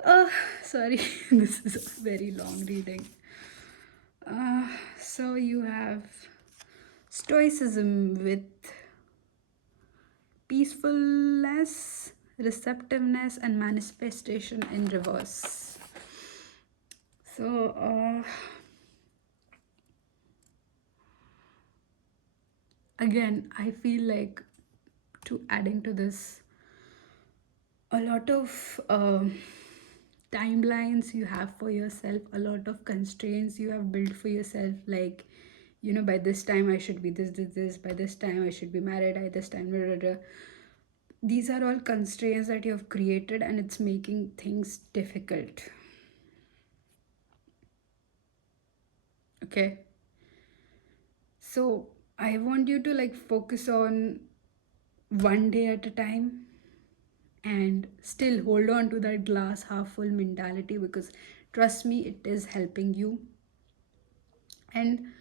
uh Sorry, this is a very long reading. So you have stoicism with peacefulness, receptiveness, and manifestation in reverse. So again, I feel like, to adding to this, a lot of timelines you have for yourself, a lot of constraints you have built for yourself, like, by this time I should be this, by this time I should be married, by this time, blah, blah, blah. These are all constraints that you have created, and it's making things difficult. Okay, so I want you to like focus on one day at a time, and still hold on to that glass half full mentality, because trust me, it is helping you. And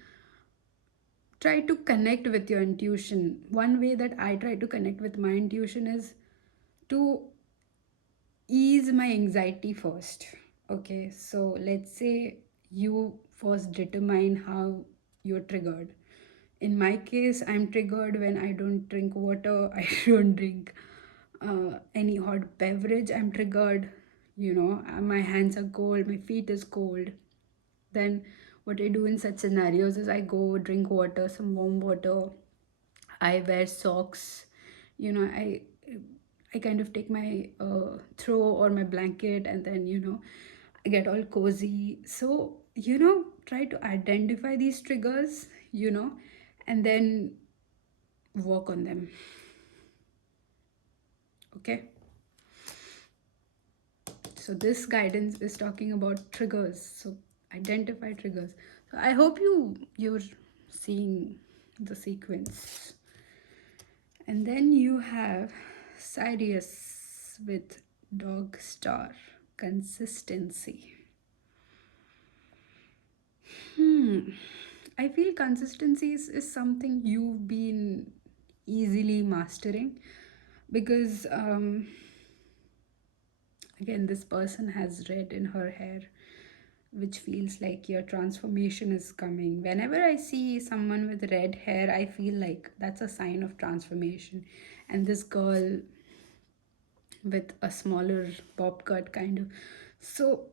try to connect with your intuition. One way that I try to connect with my intuition is to ease my anxiety first. Okay, so let's say you first determine how you're triggered. In my case, I'm triggered when I don't drink water, I don't drink any hot beverage. I'm triggered, my hands are cold, my feet is cold. Then what I do in such scenarios is I go drink water, some warm water. I wear socks. I kind of take my throw or my blanket, and then I get all cozy. So try to identify these triggers, and then work on them. Okay. So this guidance is talking about triggers. So identify triggers. So I hope you're seeing the sequence. And then you have Sirius with dog star, consistency. I feel consistency is something you've been easily mastering, because again, this person has red in her hair, which feels like your transformation is coming. Whenever I see someone with red hair, I feel like that's a sign of transformation. And this girl with a smaller bob cut, kind of. So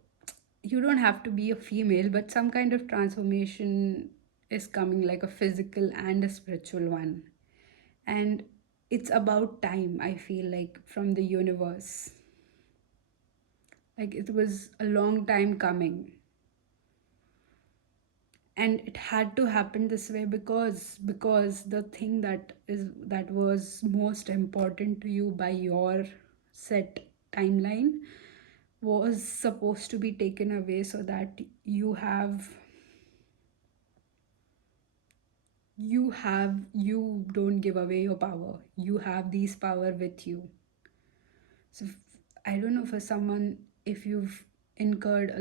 you don't have to be a female, but some kind of transformation is coming, like a physical and a spiritual one. And it's about time, I feel like, from the universe. Like, it was a long time coming, and it had to happen this way, because the thing that was most important to you by your set timeline was supposed to be taken away, so that you don't give away your power. You have these power with you. So I don't know, for someone, if you've incurred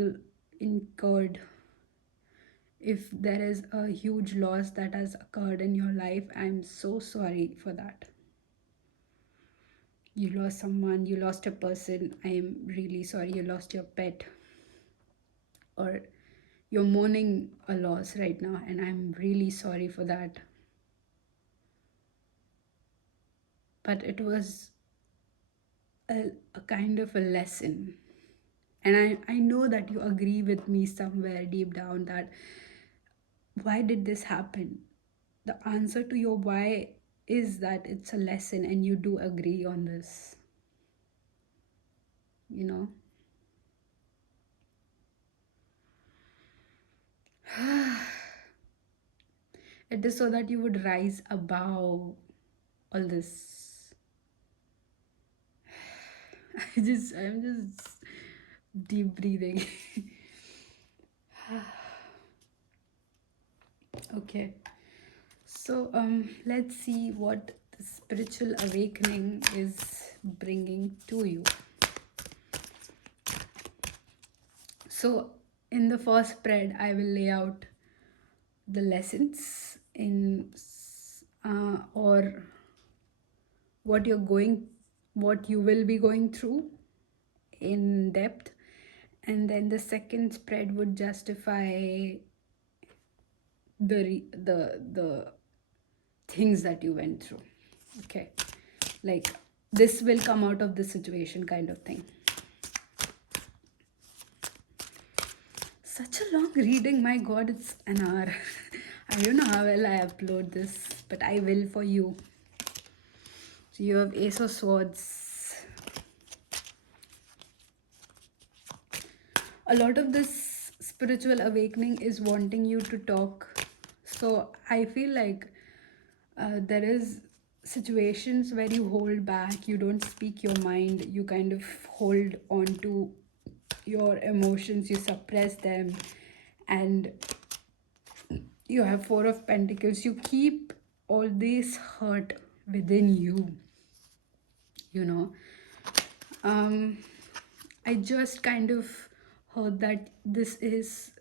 If there is a huge loss that has occurred in your life, I'm so sorry for that. You lost someone, you lost a person, I am really sorry. You lost your pet, or you're mourning a loss right now, and I'm really sorry for that. But it was a kind of a lesson. And I know that you agree with me somewhere deep down that why did this happen? The answer to your why is that it's a lesson, and you do agree on this, you know. It is so that you would rise above all this. I'm just deep breathing. Okay. So let's see what the spiritual awakening is bringing to you. So in the first spread, I will lay out the lessons in or what you will be going through in depth, and then the second spread would justify the things that you went through. Okay, like this will come out of the situation kind of thing. Such a long reading, my god, it's an hour. I don't know how well I upload this, but I will for you. So you have Ace of Swords. A lot of this spiritual awakening is wanting you to talk. So I feel like there is situations where you hold back, you don't speak your mind, you kind of hold on to your emotions, you suppress them, and you have Four of Pentacles. You keep all this hurt within you, you know. I just kind of heard that this is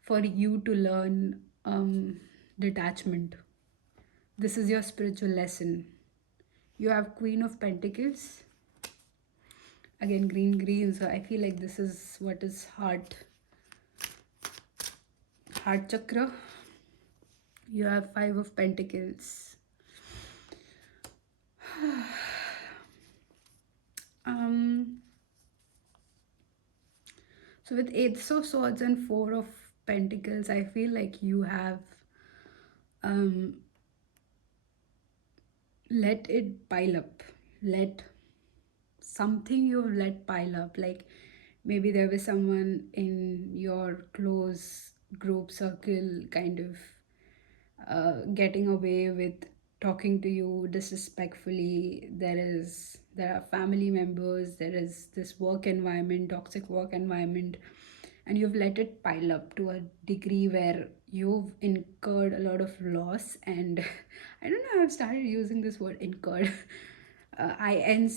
for you to learn detachment. This is your spiritual lesson. You have Queen of Pentacles. Again, green. So I feel like this is what is heart chakra. You have Five of Pentacles. So with Eight of Swords and Four of Pentacles, I feel like you have let it pile up. Let something you've let pile up. Like maybe there was someone in your close group circle kind of getting away with talking to you disrespectfully. There are family members, there is this work environment, toxic work environment, and you've let it pile up to a degree where you've incurred a lot of loss. And I don't know, I've started using this word incurred. INCURRED.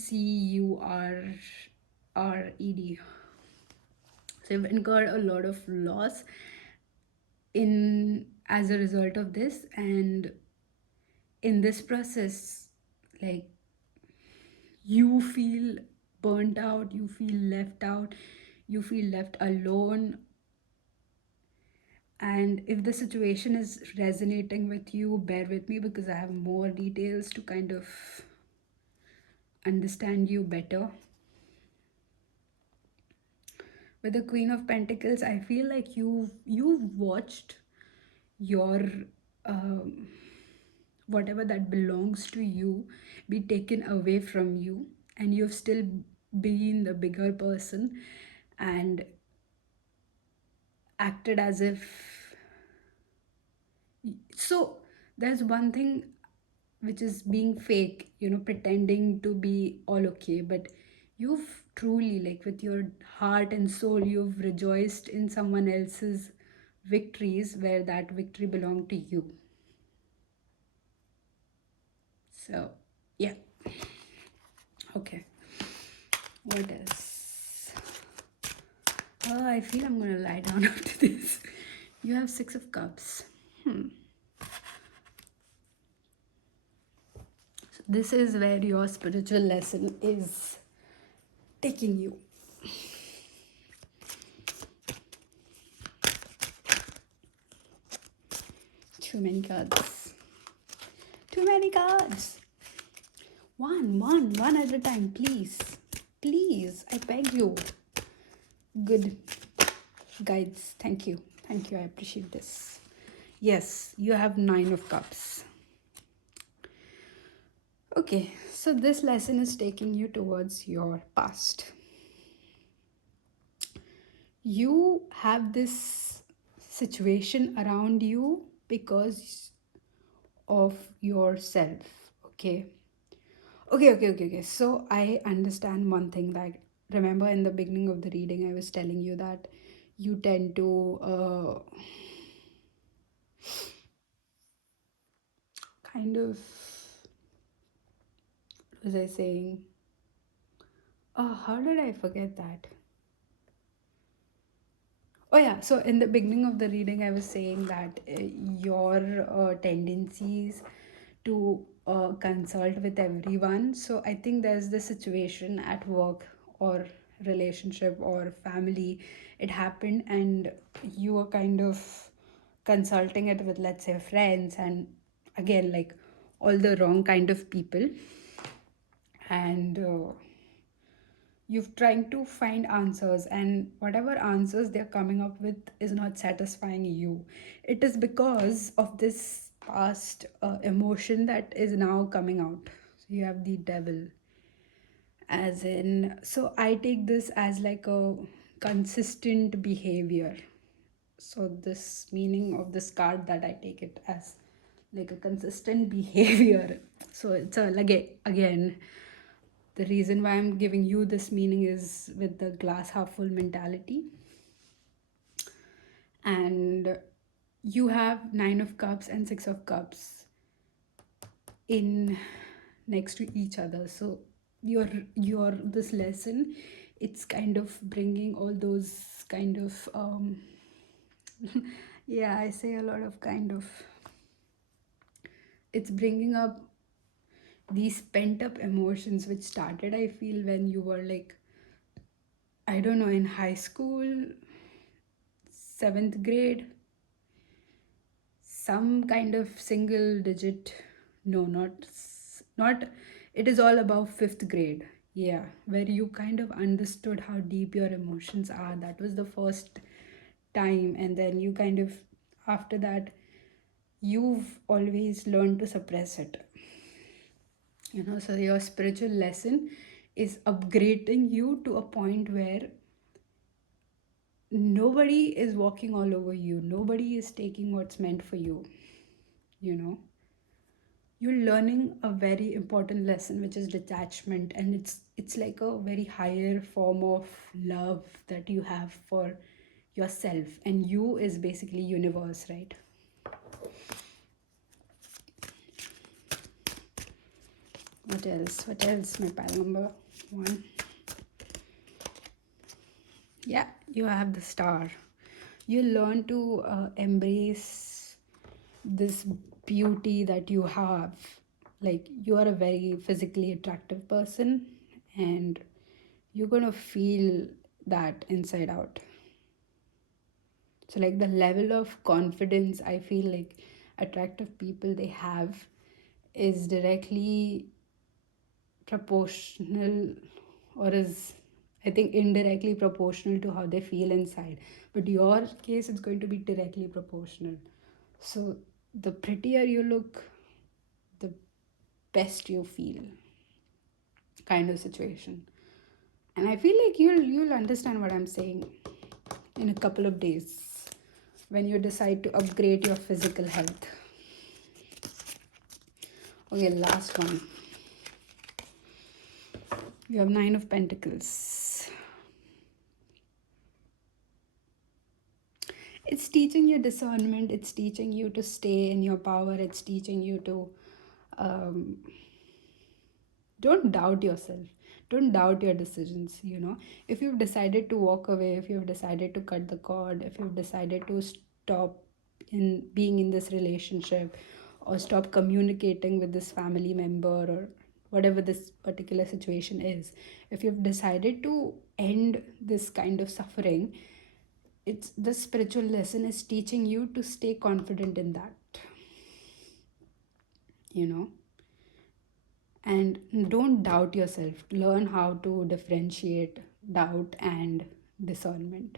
So you've incurred a lot of loss in as a result of this, and in this process, like, you feel burnt out, you feel left out, you feel left alone. And if the situation is resonating with you, bear with me because I have more details to kind of understand you better. With the Queen of Pentacles, I feel like you've watched your whatever that belongs to you be taken away from you, and you've still been the bigger person and acted as if. So there's one thing which is being fake, pretending to be all okay, but you've truly, like, with your heart and soul, you've rejoiced in someone else's victories where that victory belonged to you. So yeah. Okay, what else? Oh, I feel I'm gonna lie down after this. You have Six of Cups. So this is where your spiritual lesson is taking you. Too many cards. Too many cards. One at a time, please. Please, I beg you. Good guides. Thank you. Thank you. I appreciate this. Yes, you have Nine of Cups. Okay, so this lesson is taking you towards your past. You have this situation around you because of yourself. Okay. Okay. So I understand one thing, that remember in the beginning of the reading, I was telling you that you tend to kind of, what was I saying? Oh, how did I forget that? Oh, yeah. So, in the beginning of the reading, I was saying that your tendencies to consult with everyone. So, I think there's the situation at work or relationship or family. It happened, and you were kind of consulting it with, let's say, friends, and again, like all the wrong kind of people. And you're trying to find answers, and whatever answers they're coming up with is not satisfying you. It is because of this past emotion that is now coming out. So you have the devil, as in, so I take this as like a consistent behavior. So this meaning of this card, that I take it as like a consistent behavior. So it's a, like, again, the reason why I'm giving you this meaning is with the glass half full mentality. And you have Nine of Cups and Six of Cups in next to each other. So your this lesson, it's kind of bringing all those kind of yeah, I say a lot of kind of, it's bringing up these pent up emotions which started, I feel, when you were like, I don't know, in high school, seventh grade, some kind of single digit, no, not, it is all above fifth grade. Yeah, where you kind of understood how deep your emotions are. That was the first time, and then you kind of, after that, you've always learned to suppress it. So your spiritual lesson is upgrading you to a point where nobody is walking all over you, nobody is taking what's meant for you. you know you're learning a very important lesson, which is detachment, and it's like a very higher form of love that you have for yourself, and you is basically universe, right? What else, my pal number one? Yeah, you have the star. You learn to embrace this beauty that you have. Like, you are a very physically attractive person, and you're gonna feel that inside out. So, like, the level of confidence I feel like attractive people they have is directly proportional, or is, I think, indirectly proportional to how they feel inside. But your case, it's going to be directly proportional. So the prettier you look, the best you feel, kind of situation. And I feel like you'll understand what I'm saying in a couple of days when you decide to upgrade your physical health. Okay, last one. You have Nine of Pentacles. It's teaching you discernment, it's teaching you to stay in your power, it's teaching you to um, don't doubt yourself, don't doubt your decisions. If you've decided to walk away, if you've decided to cut the cord, if you've decided to stop in being in this relationship, or stop communicating with this family member, or whatever this particular situation is. If you've decided to end this kind of suffering, it's the spiritual lesson is teaching you to stay confident in that, you know. And don't doubt yourself. Learn how to differentiate doubt and discernment.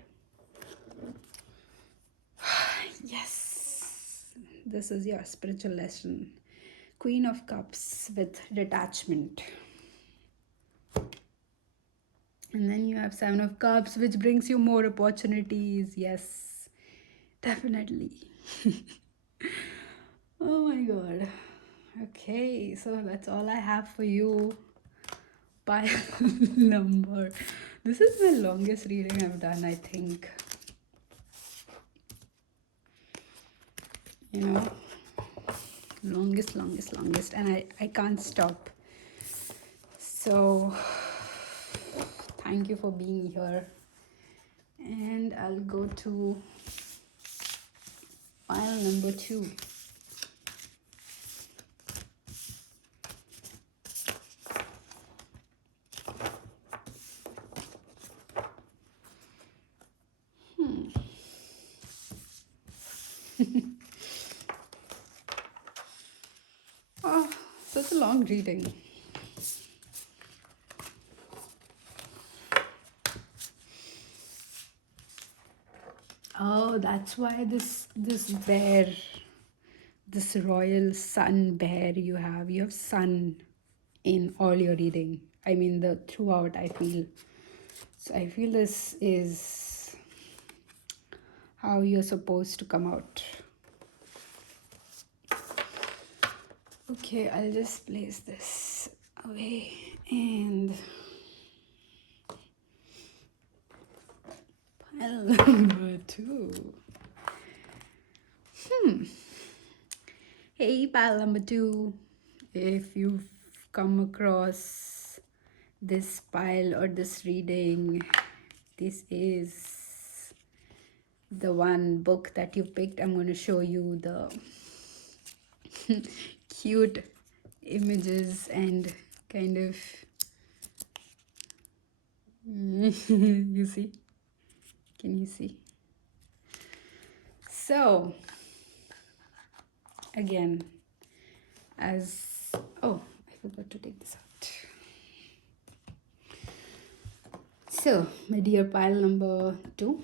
Yes, this is your spiritual lesson. Queen of Cups with detachment. And then you have Seven of Cups, which brings you more opportunities. Yes, definitely. Oh my god. Okay, so that's all I have for you. Pile number. This is the longest reading I've done, I think. You know, longest, and I can't stop. So, thank you for being here. And I'll go to pile number 2. Oh, such a long reading. Oh, that's why this bear, this royal sun bear you have sun in all your reading. I mean, the throughout, I feel. So I feel this is how you're supposed to come out. Okay, I'll just place this away and pile number 2. Hey, pile number 2. If you've come across this pile or this reading, this is the one book that you picked. I'm going to show you the cute images and kind of you see, can you see? So again, as oh, I forgot to take this out. So my dear pile number 2,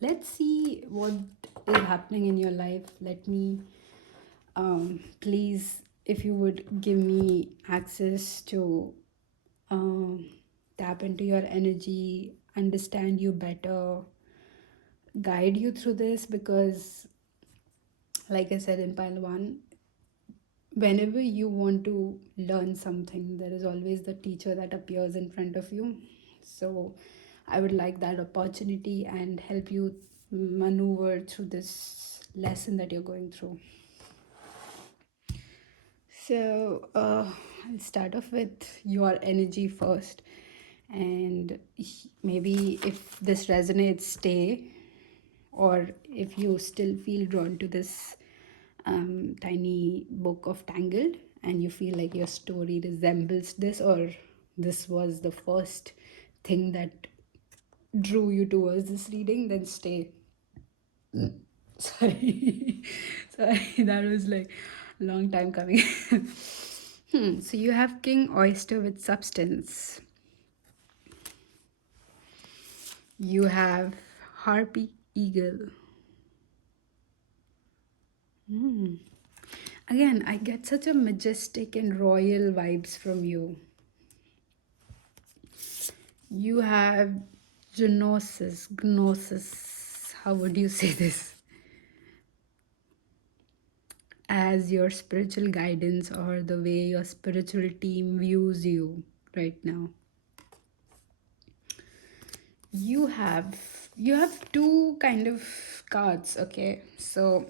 let's see what is happening in your life. Let me please, if you would give me access to tap into your energy, understand you better, guide you through this, because like I said in pile 1, whenever you want to learn something, there is always the teacher that appears in front of you. So I would like that opportunity and help you maneuver through this lesson that you're going through. So I'll start off with your energy first, and maybe if this resonates, stay, or if you still feel drawn to this tiny book of Tangled and you feel like your story resembles this, or this was the first thing that drew you towards this reading, then stay. Sorry. Sorry, that was like a long time coming. So you have King Oyster with substance. You have Harpy Eagle. Again, I get such a majestic and royal vibes from you. You have Gnosis, how would you say this? As your spiritual guidance, or the way your spiritual team views you right now. You have 2 kind of cards, okay? So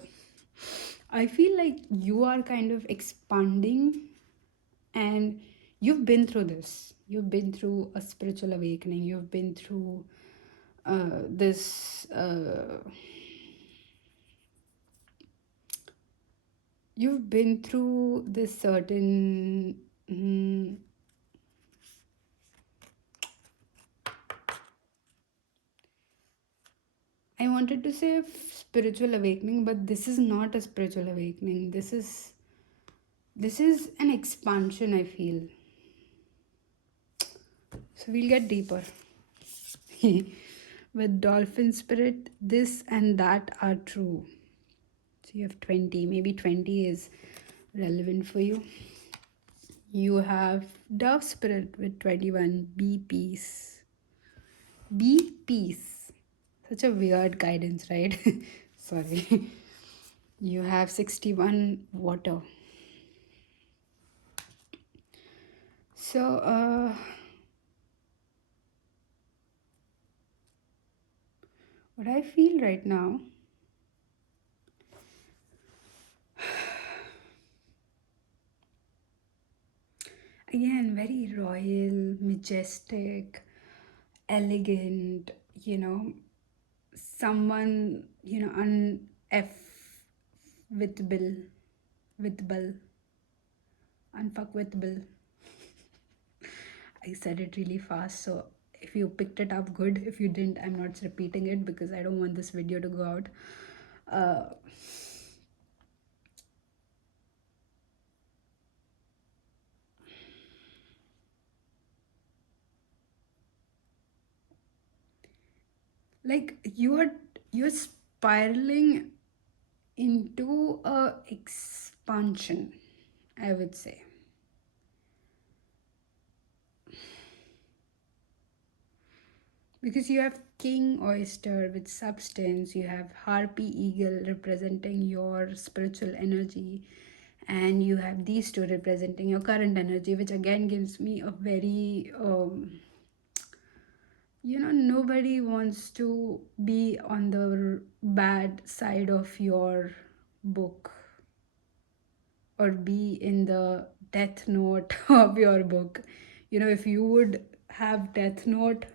I feel like you are kind of expanding, and you've been through this. You've been through a spiritual awakening. You've been through this you've been through this certain mm, I wanted to say spiritual awakening, but this is not a spiritual awakening. This is an expansion, I feel. So we'll get deeper. With dolphin spirit, this and that are true. So you have 20, maybe 20 is relevant for you. You have dove spirit with 21, be peace. Be peace. Such a weird guidance, right? Sorry. You have 61, water. So, what I feel right now, again, very royal, majestic, elegant, someone, F with Bill, with Bill, unfuck with Bill. I said it really fast, so if you picked it up, good. If you didn't, I'm not repeating it because I don't want this video to go out. Uh, like you're spiraling into a expansion, I would say. Because you have king oyster with substance, you have harpy eagle representing your spiritual energy, and you have these two representing your current energy, which again gives me a very nobody wants to be on the bad side of your book or be in the death note of your book. If you would have death note,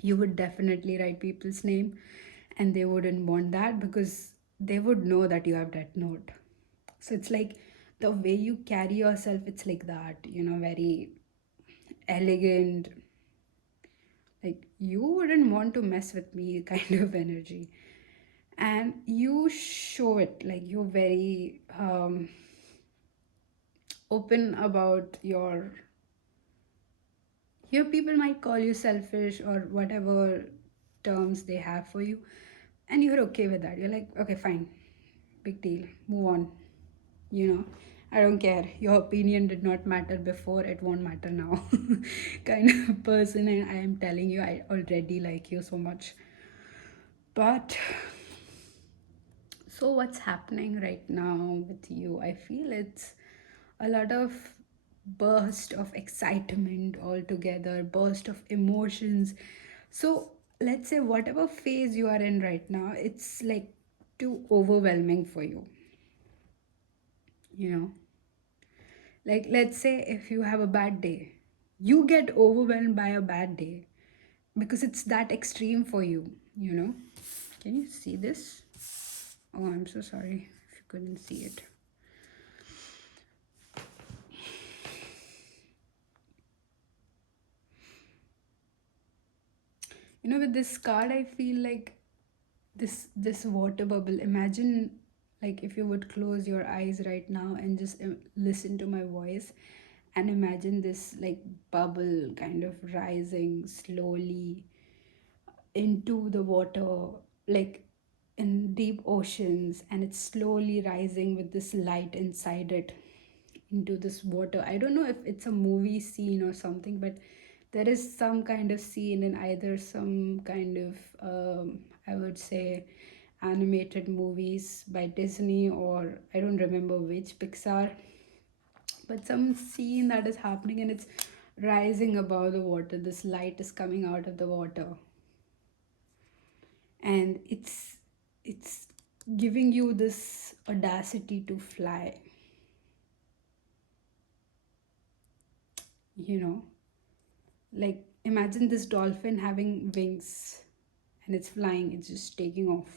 you would definitely write people's name, and they wouldn't want that because they would know that you have death note. So it's like the way you carry yourself, it's like that, very elegant, like you wouldn't want to mess with me kind of energy. And you show it, like you're very open about your people might call you selfish or whatever terms they have for you, and you're okay with that. You're like, okay, fine, big deal, move on. you know I don't care, your opinion did not matter before, it won't matter now. Kind of person, and I am telling you, I already like you so much. But so what's happening right now with you? I feel it's a lot of burst of excitement altogether, burst of emotions. So let's say whatever phase you are in right now, it's like too overwhelming for you. You know, like let's say if you have a bad day, you get overwhelmed by a bad day because it's that extreme for you. Can you see this? Oh, I'm so sorry if you couldn't see it. With this card, I feel like this water bubble. Imagine, like, if you would close your eyes right now and just listen to my voice, and imagine this like bubble kind of rising slowly into the water, like in deep oceans, and it's slowly rising with this light inside it into this water. I don't know if it's a movie scene or something, but there is some kind of scene in either some kind of I would say animated movies by Disney, or I don't remember which Pixar, but some scene that is happening and it's rising above the water. This light is coming out of the water, and it's giving you this audacity to fly. you know like imagine this dolphin having wings, and it's flying, it's just taking off.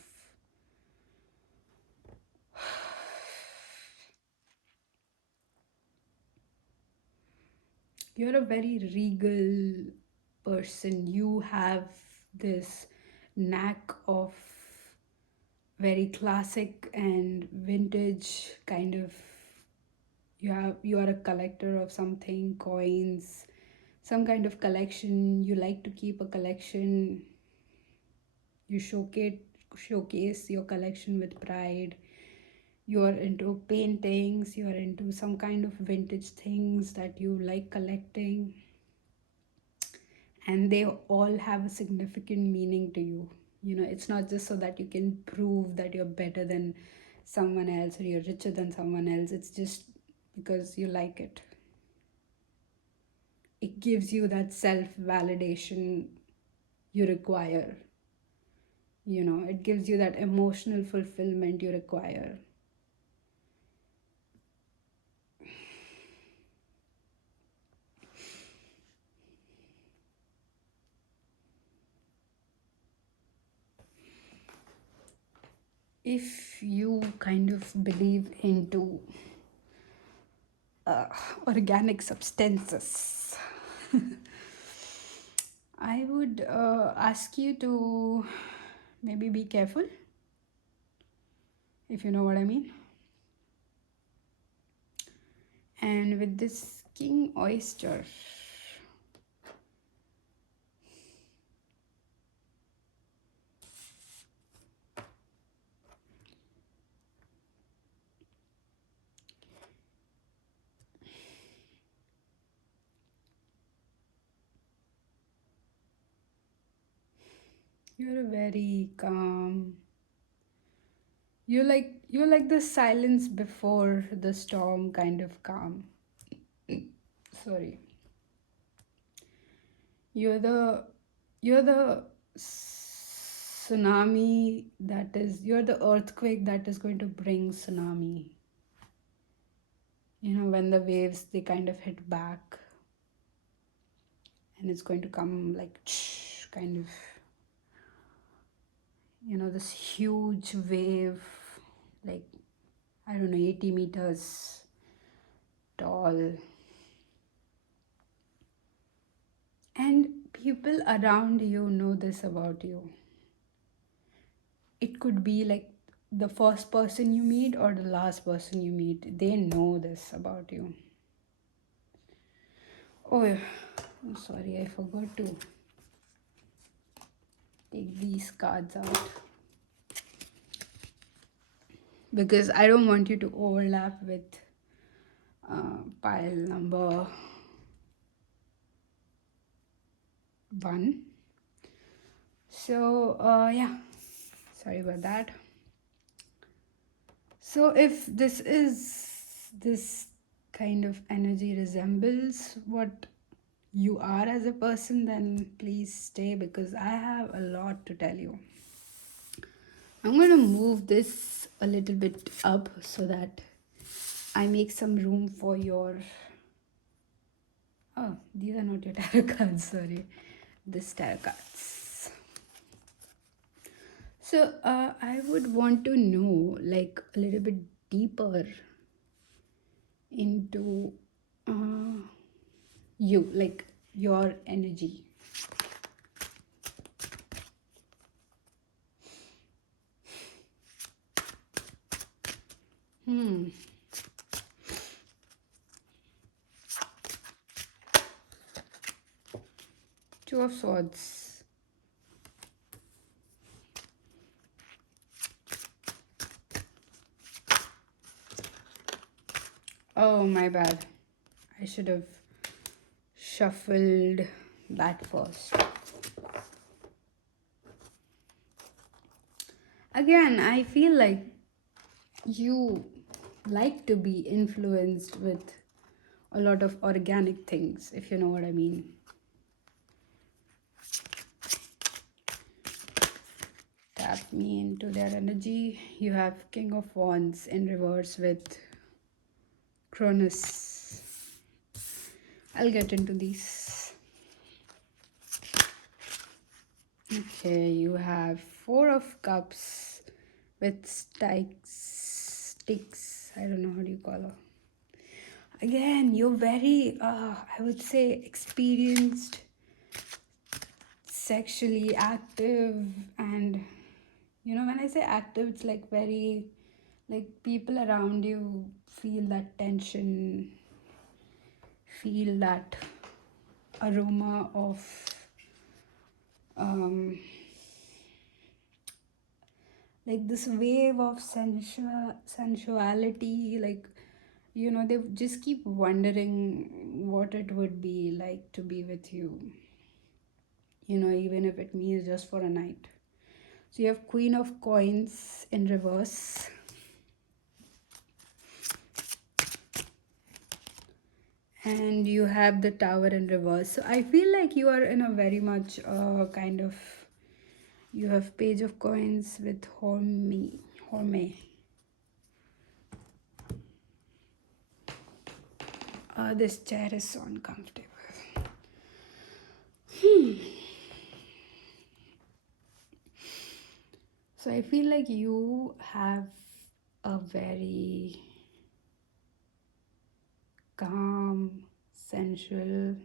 You're a very regal person. You have this knack of very classic and vintage kind of, you are a collector of something, coins, some kind of collection. You like to keep a collection. You showcase your collection with pride. You are into paintings, you are into some kind of vintage things that you like collecting, and they all have a significant meaning to you. You know, it's not just so that you can prove that you're better than someone else or you're richer than someone else. It's just because you like it. It gives you that self validation you require. You know, it gives you that emotional fulfillment you require. If you kind of believe into uh, organic substances, I would ask you to maybe be careful, if you know what I mean. And with this king oyster, you're a very calm. You're like the silence before the storm kind of calm. Sorry. You're the tsunami that is, you're the earthquake that is going to bring tsunami. You know, when the waves, they kind of hit back, and it's going to come like kind of, you know, this huge wave, like, I don't know, 80 meters tall. And people around you know this about you. It could be like the first person you meet or the last person you meet, they know this about you. Oh, I'm sorry, I forgot to take these cards out because I don't want you to overlap with pile number 1. So, yeah, sorry about that. So, if this kind of energy resembles what you are as a person, then please stay because I have a lot to tell you. I'm going to move this a little bit up so that I make some room for your. Oh, these are not your tarot cards, sorry. This tarot cards. So, I would want to know, like, a little bit deeper into you, like your energy. Two of Swords. Oh, my bad. I should have shuffled that first. Again, I feel like you like to be influenced with a lot of organic things, if you know what I mean. Tap me into their energy. You have King of Wands in reverse with Cronus. I'll get into these. Okay, you have Four of Cups with sticks. I don't know how do you call her. Again, you're very, I would say, experienced, sexually active, and when I say active, it's like very, like people around you feel that tension, feel that aroma of um, like this wave of sensuality, like they just keep wondering what it would be like to be with you, even if it means just for a night. So you have Queen of Coins in reverse, and you have the Tower in reverse. So I feel like you are in a very much kind of, you have Page of Coins with Horme. This chair is so uncomfortable. So I feel like you have a very calm, sensual,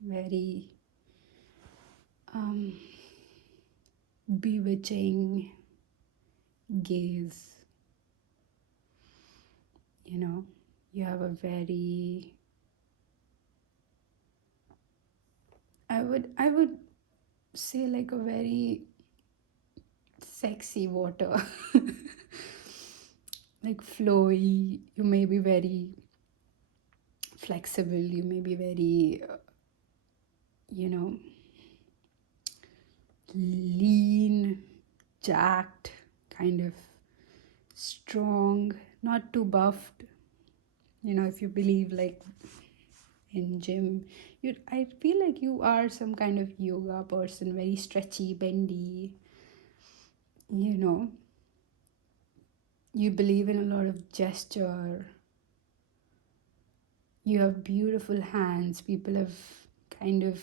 very um, bewitching gaze. You have a very, I would say, like a very sexy water. Like flowy. You may be very flexible, you may be very you know lean, jacked, kind of strong, not too buffed. If you believe like in gym, I feel like you are some kind of yoga person, very stretchy, bendy. you know you believe in a lot of gesture. You have beautiful hands. Kind of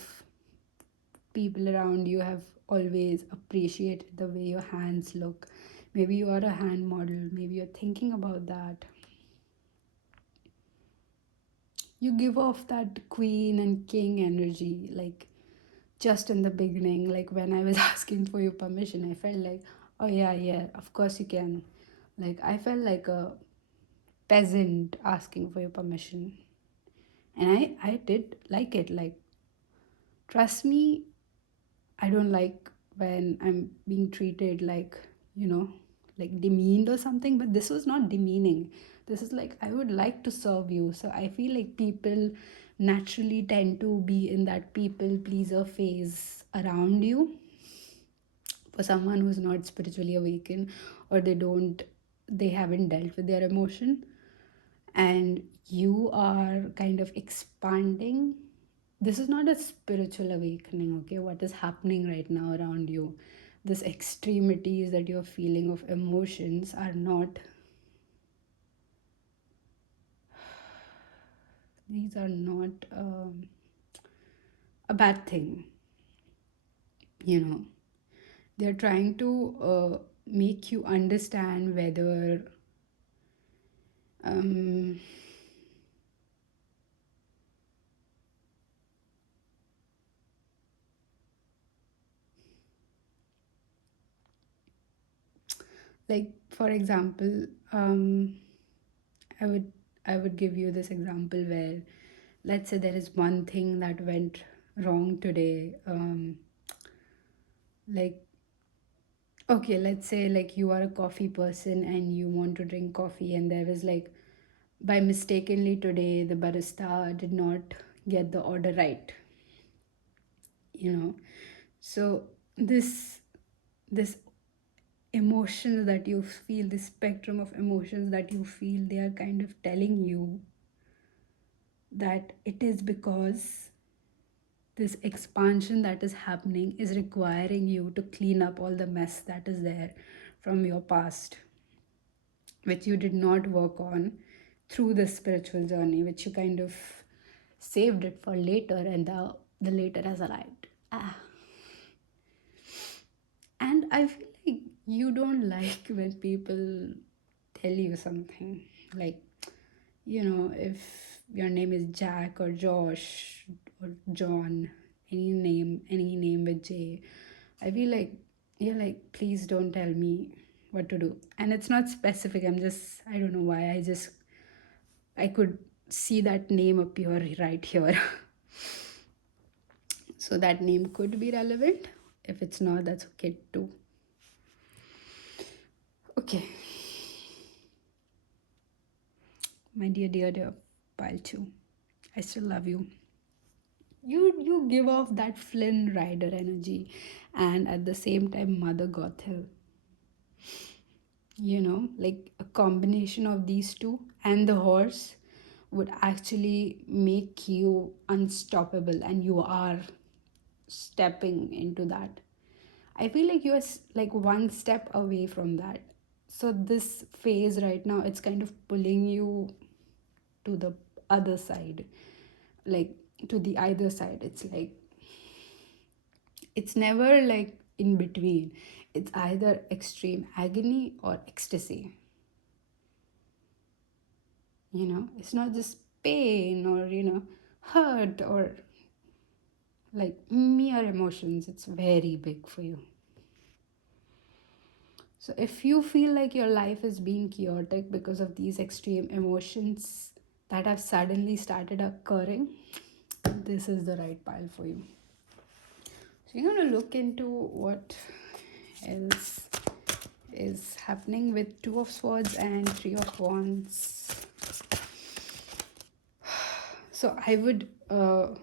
people around you have always appreciated the way your hands look. Maybe you are a hand model, maybe you're thinking about that. You give off that queen and king energy, like just in the beginning, like when I was asking for your permission, I felt like, oh yeah, yeah, of course you can. Like I felt like a peasant asking for your permission, and I did like it. Like, trust me, I don't like when I'm being treated like, you know, like demeaned or something, but this was not demeaning. This is like, I would like to serve you. So I feel like people naturally tend to be in that people pleaser phase around you. For someone who's not spiritually awakened, or they haven't dealt with their emotion, and you are kind of expanding. This is not a spiritual awakening, okay? What is happening right now around you, this extremities that you're feeling of emotions, are not, these are not a bad thing. They're trying to make you understand whether um, like, for example, i would I would give you this example where, let's say there is one thing that went wrong today. Like, okay, let's say like you are a coffee person and you want to drink coffee, and there was like, by mistakenly today the barista did not get the order right. you know so this emotions that you feel, this spectrum of emotions that you feel, they are kind of telling you that it is because this expansion that is happening is requiring you to clean up all the mess that is there from your past, which you did not work on through the spiritual journey, which you kind of saved it for later, and the later has arrived. And I feel like you don't like when people tell you something like, if your name is Jack or Josh or John, any name with J, I feel like you're like, please don't tell me what to do. And it's not specific. I don't know why. I could see that name appear right here. So that name could be relevant. If it's not, that's okay too. Okay, my dear pile 2. I still love you. You give off that Flynn Rider energy, and at the same time Mother Gothel. Like a combination of these two and the horse would actually make you unstoppable, and you are stepping into that. I feel like you're like one step away from that. So this phase right now, it's kind of pulling you to the other side, like to the either side. It's like it's never like in between. It's either extreme agony or ecstasy. It's not just pain or hurt or like mere emotions. It's very big for you. So if you feel like your life is being chaotic because of these extreme emotions that have suddenly started occurring, this is the right pile for you. So you're going to look into what else is happening with Two of Swords and Three of Wands. So I would, the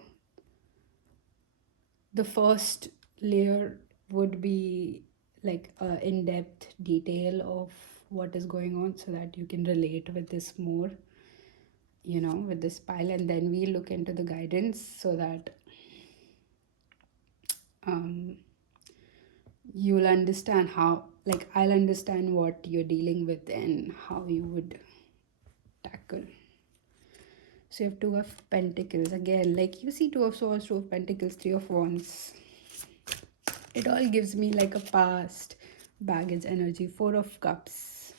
first layer would be like in-depth detail of what is going on so that you can relate with this more, with this pile. And then we look into the guidance so that you'll understand how, like, I'll understand what you're dealing with and how you would tackle. So you have Two of Pentacles again, like you see Two of Swords, Two of Pentacles, Three of Wands. It all gives me like a past baggage energy. Four of Cups.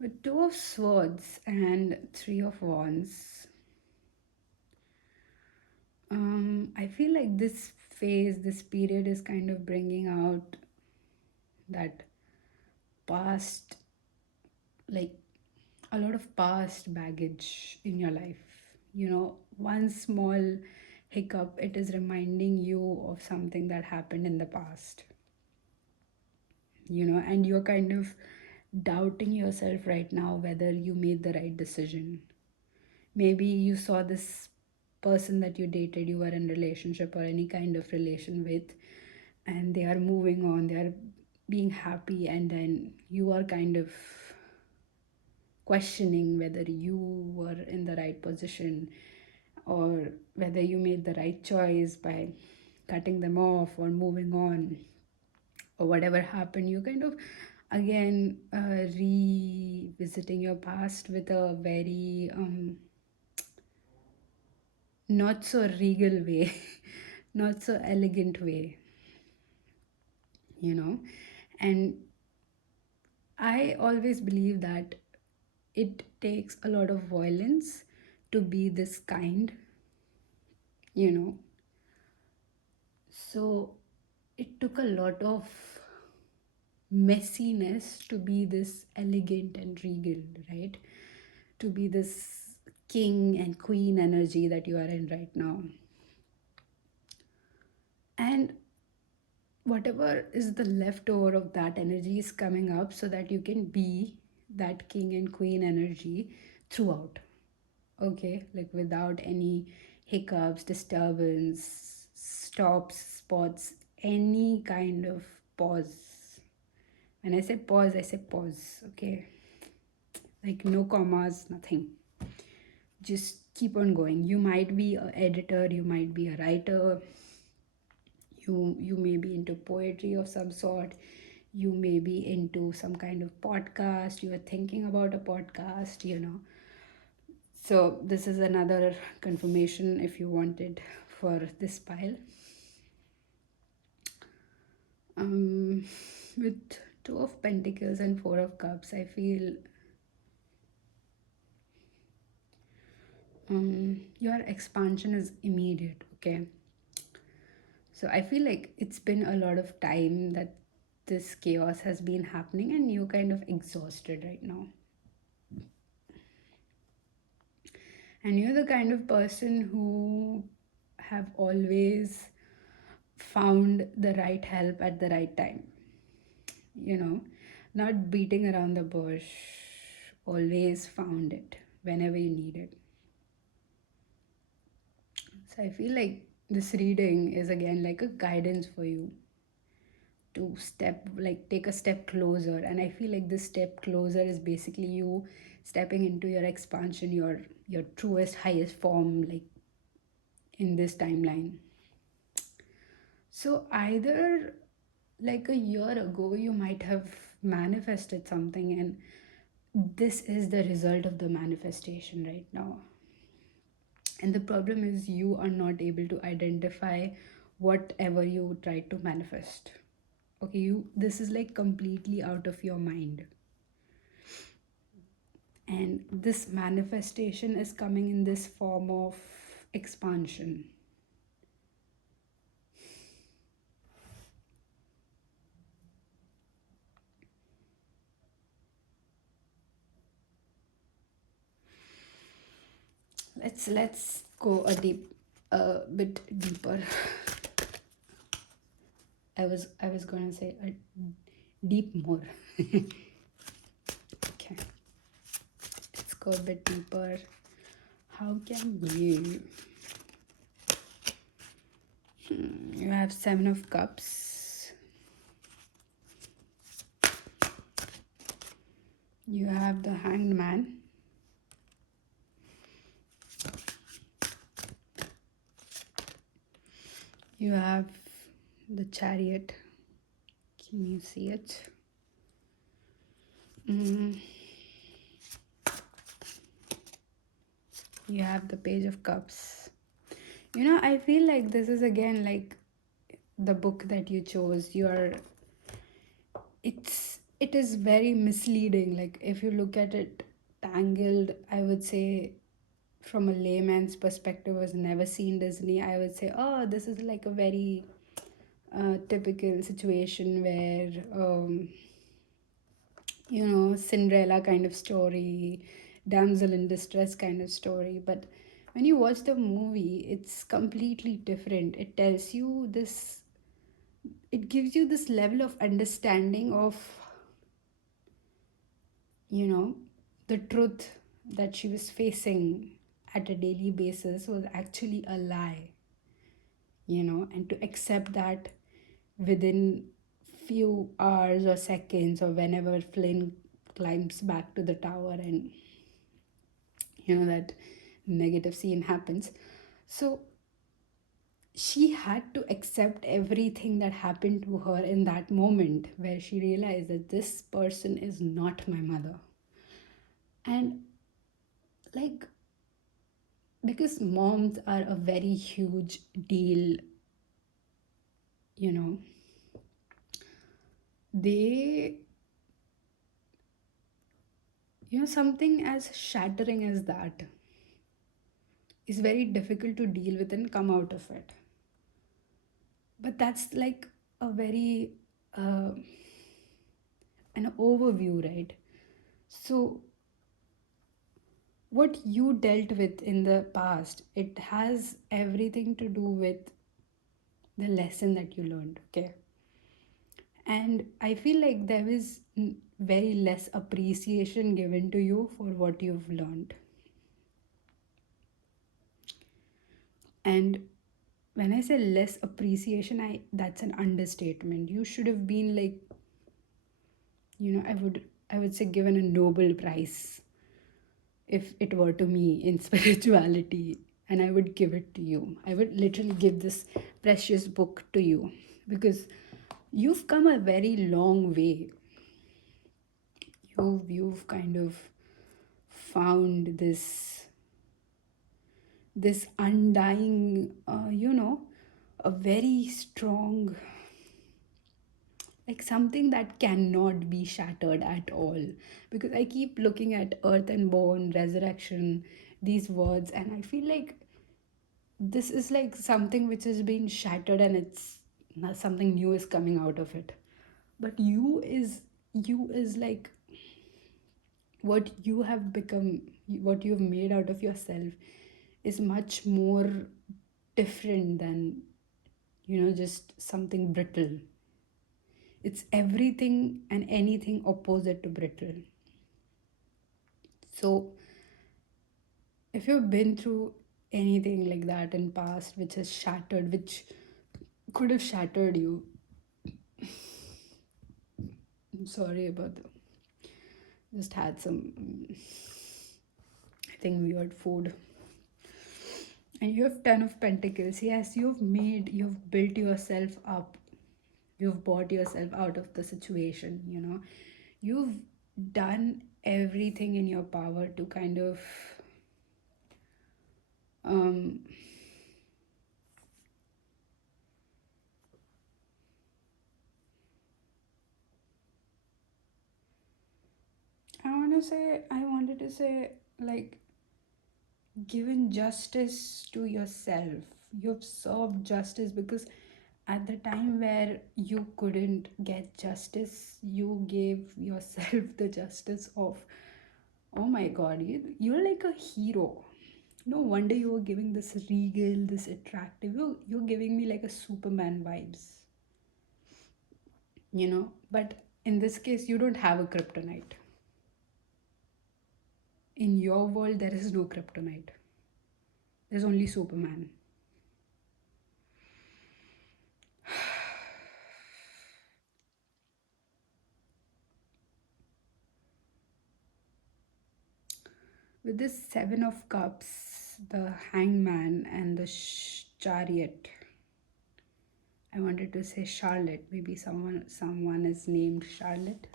With Two of Swords and Three of Wands, I feel like this phase, this period is kind of bringing out that past, like a lot of past baggage in your life. One small hiccup, it is reminding you of something that happened in the past, and you're kind of doubting yourself right now whether you made the right decision. Maybe you saw this person that you dated, you were in relationship or any kind of relation with, and they are moving on, they are being happy, and then you are kind of questioning whether you were in the right position or whether you made the right choice by cutting them off or moving on or whatever happened. You kind of again revisiting your past with a very not so regal way, not so elegant way, and I always believe that it takes a lot of violence to be this kind, you know. So it took a lot of messiness to be this elegant and regal, right? To be this king and queen energy that you are in right now. And whatever is the leftover of that energy is coming up so that you can be that king and queen energy throughout. Okay, like without any hiccups, disturbance, stops, spots, any kind of pause. When I say pause, I say pause. Okay, like no commas, nothing. Just keep on going. You might be an editor, you might be a writer, You may be into poetry of some sort, you may be into some kind of podcast, you are thinking about a podcast, so this is another confirmation if you wanted for this pile. um with two of pentacles and four of cups, I feel your expansion is immediate, okay? So I feel like it's been a lot of time that this chaos has been happening and you're kind of exhausted right now. And you're the kind of person who have always found the right help at the right time, you know, not beating around the bush, always found it whenever you need it. So I feel like this reading is again like a guidance for you to take a step closer. And I feel like this step closer is basically you stepping into your expansion, your truest, highest form, like in this timeline. So either like a year ago, you might have manifested something, and this is the result of the manifestation right now. And the problem is you are not able to identify whatever you try to manifest. Okay, you this is like completely out of your mind. And this manifestation is coming in this form of expansion. Let's go a bit deeper. I was gonna say a deep more. Okay, let's go a bit deeper. How can you? You have Seven of Cups. You have the Hanged Man. You have the Chariot. Can you see it? You have the Page of Cups. I feel like this is again like the book that you chose. It is very misleading. Like if you look at it tangled, I would say from a layman's perspective who's never seen Disney, I would say, oh, this is like a very typical situation where Cinderella kind of story, damsel in distress kind of story. But when you watch the movie, it's completely different. It gives you this level of understanding of, you know, the truth that she was facing at a daily basis was actually a lie, and to accept that within few hours or seconds or whenever Flynn climbs back to the tower and that negative scene happens. So she had to accept everything that happened to her in that moment where she realized that this person is not my mother. And like, because moms are a very huge deal, you know, they, something as shattering as that is very difficult to deal with and come out of it. But that's like a very uh, an overview, right? So what you dealt with in the past, it has everything to do with the lesson that you learned, okay? And I feel like there is very less appreciation given to you for what you've learned. And when I say less appreciation, that's an understatement. You should have been like, I would say given a Nobel Prize if it were to me in spirituality. and I would give it to you. I would literally give this precious book to you because you've come a very long way. You've kind of found this undying, a very strong, like something that cannot be shattered at all. Because I keep looking at earth and bone, resurrection, these words, and I feel like this is like something which is being shattered and it's not something new is coming out of it. But you is like what you have become, what you have made out of yourself is much more different than, just something brittle. It's everything and anything opposite to brittle. So if you've been through anything like that in past which has shattered, which could have shattered you, I'm sorry about the, just had some I think weird food. And you have 10 of pentacles. Yes, you've built yourself up. You've bought yourself out of the situation, You've done everything in your power to kind of um I wanted to say, like, given justice to yourself. You've served justice because at the time where you couldn't get justice, you gave yourself the justice of, oh my god, you're like a hero. No wonder you were giving this regal, this attractive. You're giving me like a Superman vibes, But in this case, you don't have a kryptonite. In your world, there is no kryptonite. There's only Superman. With this Seven of Cups, the Hangman, and the Chariot, I wanted to say Charlotte. Maybe someone is named Charlotte.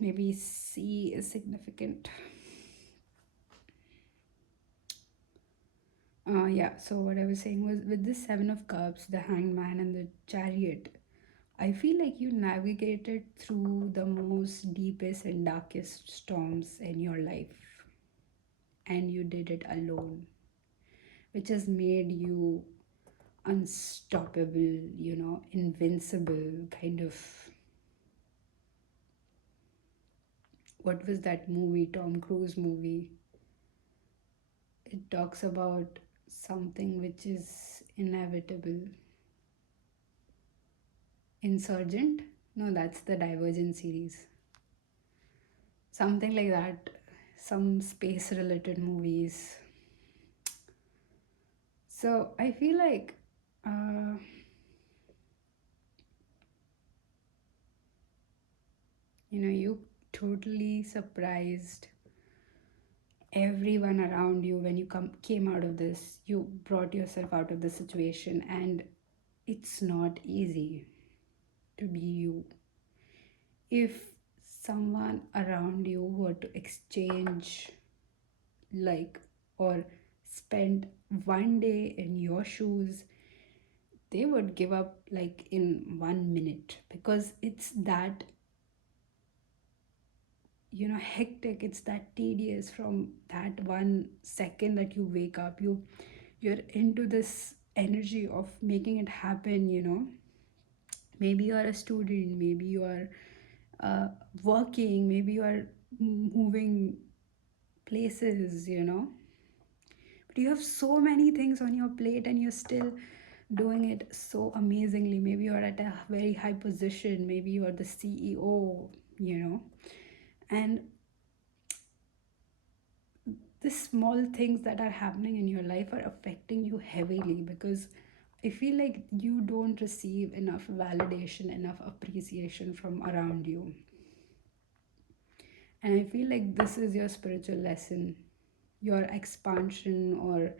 Maybe C is significant. Yeah, so what I was saying was with this Seven of Cups, the Hangman, and the Chariot, I feel like you navigated through the most deepest and darkest storms in your life, and you did it alone, which has made you unstoppable, invincible, kind of. What was that movie, Tom Cruise movie? It talks about something which is inevitable. Insurgent? No, that's the Divergent series. Something like that. Some space related movies. So I feel like you totally surprised everyone around you when you came out of this. You brought yourself out of the situation, and it's not easy to be you. If someone around you were to exchange, like, or spend one day in your shoes, they would give up like in 1 minute, because it's that, hectic, it's that tedious. From that 1 second that you wake up, you're into this energy of making it happen. Maybe you are a student, maybe you are working, maybe you are moving places, but you have so many things on your plate and you're still doing it so amazingly. Maybe you're at a very high position, maybe you are the CEO, and the small things that are happening in your life are affecting you heavily, because I feel like you don't receive enough validation, enough appreciation from around you. And I feel like this is your spiritual lesson. your expansion or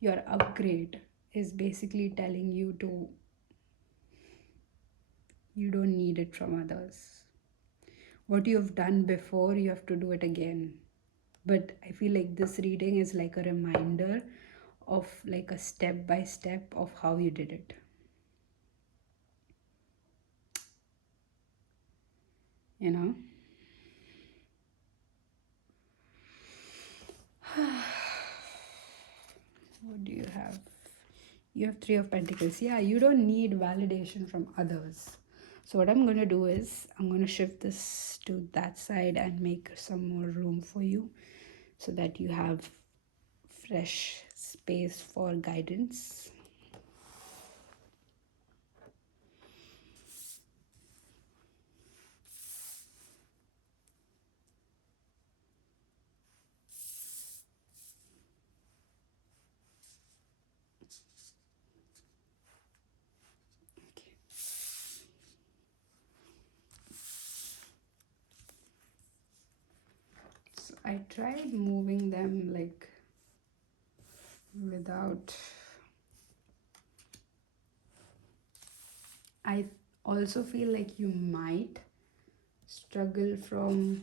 your upgrade is basically telling you to, you don't need it from others. What you have done before, you have to do it again. But I feel like this reading is like a reminder of like a step by step of how you did it. You know? What do you have? You have Three of Pentacles. Yeah, you don't need validation from others. So what I'm going to do is I'm going to shift this to that side and make some more room for you so that you have fresh space for guidance. Okay. So I tried moving them like without. I also feel like you might struggle from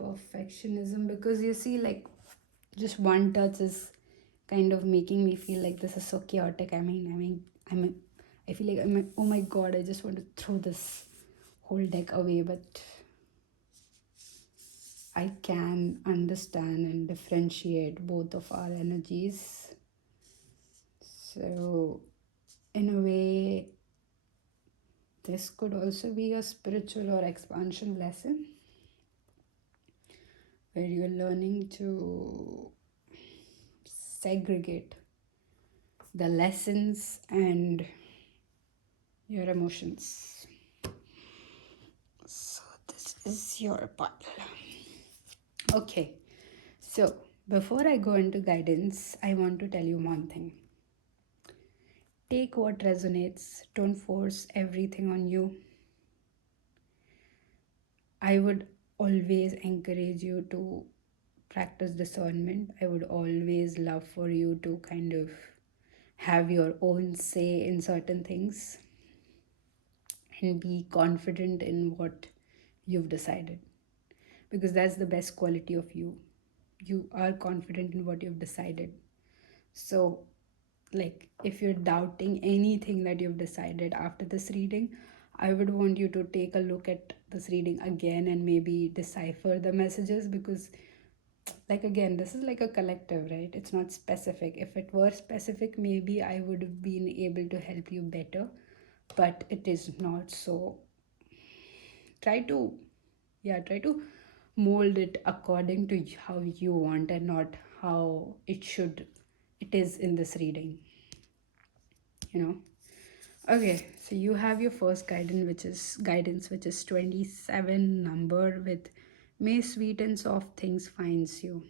perfectionism, because you see, like, just one touch is kind of making me feel like this is so chaotic. I feel like oh my god, I just want to throw this whole deck away, but I can understand and differentiate both of our energies. So in a way, this could also be a spiritual or expansion lesson where you're learning to segregate the lessons and your emotions. So this is your bottle. Okay, so before I go into guidance, I want to tell you one thing. Take what resonates, don't force everything on you. I would always encourage you to practice discernment. I would always love for you to kind of have your own say in certain things and be confident in what you've decided, because that's the best quality of you. You are confident in what you've decided. So, like, if you're doubting anything that you've decided after this reading, I would want you to take a look at this reading again and maybe decipher the messages, because, like, again, this is like a collective, right? It's not specific. If it were specific, maybe I would have been able to help you better, but it is not. So try to, yeah, try to mold it according to how you want and not how it is in this reading, you know. Okay, so you have your first guidance, which is 27 number, with may sweet and soft things finds you,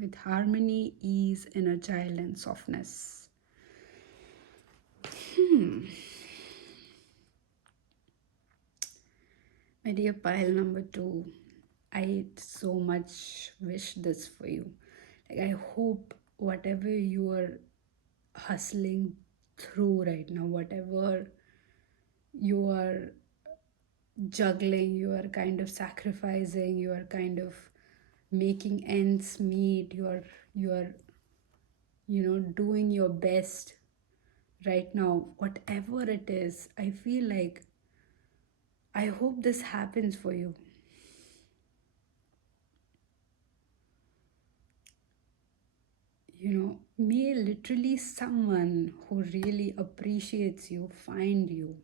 with harmony, ease, inner child, and softness. My dear pile number two, I so much wish this for you. Like, I hope whatever you are hustling through right now, whatever you are juggling, you are kind of sacrificing, you are kind of making ends meet, you are doing your best right now, whatever it is. I feel like I hope this happens for you. May literally someone who really appreciates you find you.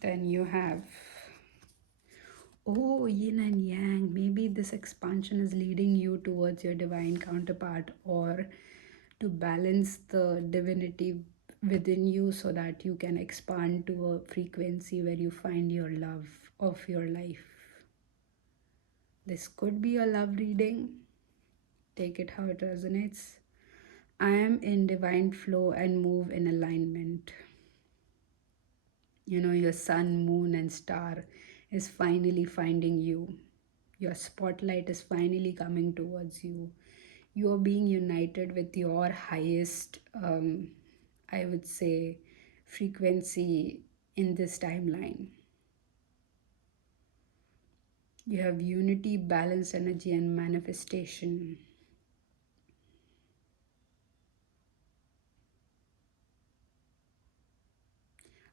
Then you have, oh, yin and yang. Maybe this expansion is leading you towards your divine counterpart, or to balance the divinity within you so that you can expand to a frequency where you find your love of your life. This could be a love reading. Take it how it resonates. I am in divine flow and move in alignment. Your sun, moon, and star is finally finding you. Your spotlight is finally coming towards you. You are being united with your highest, I would say, frequency in this timeline. You have unity, balance, energy, and manifestation.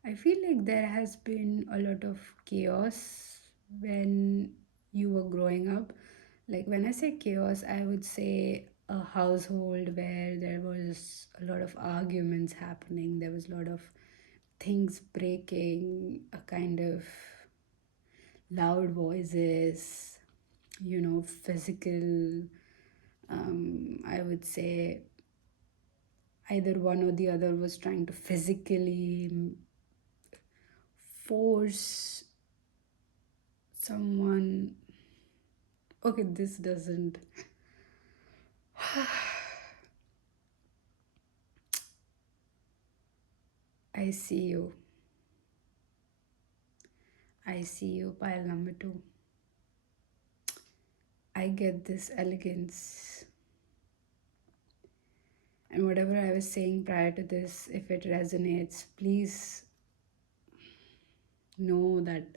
I feel like there has been a lot of chaos when you were growing up. Like when I say chaos, I would say a household where there was a lot of arguments happening, there was a lot of things breaking, a kind of loud voices, physical, I would say either one or the other was trying to physically force someone. Okay, this doesn't. I see you. I see you, pile number two. I get this elegance. And whatever I was saying prior to this, if it resonates, please know that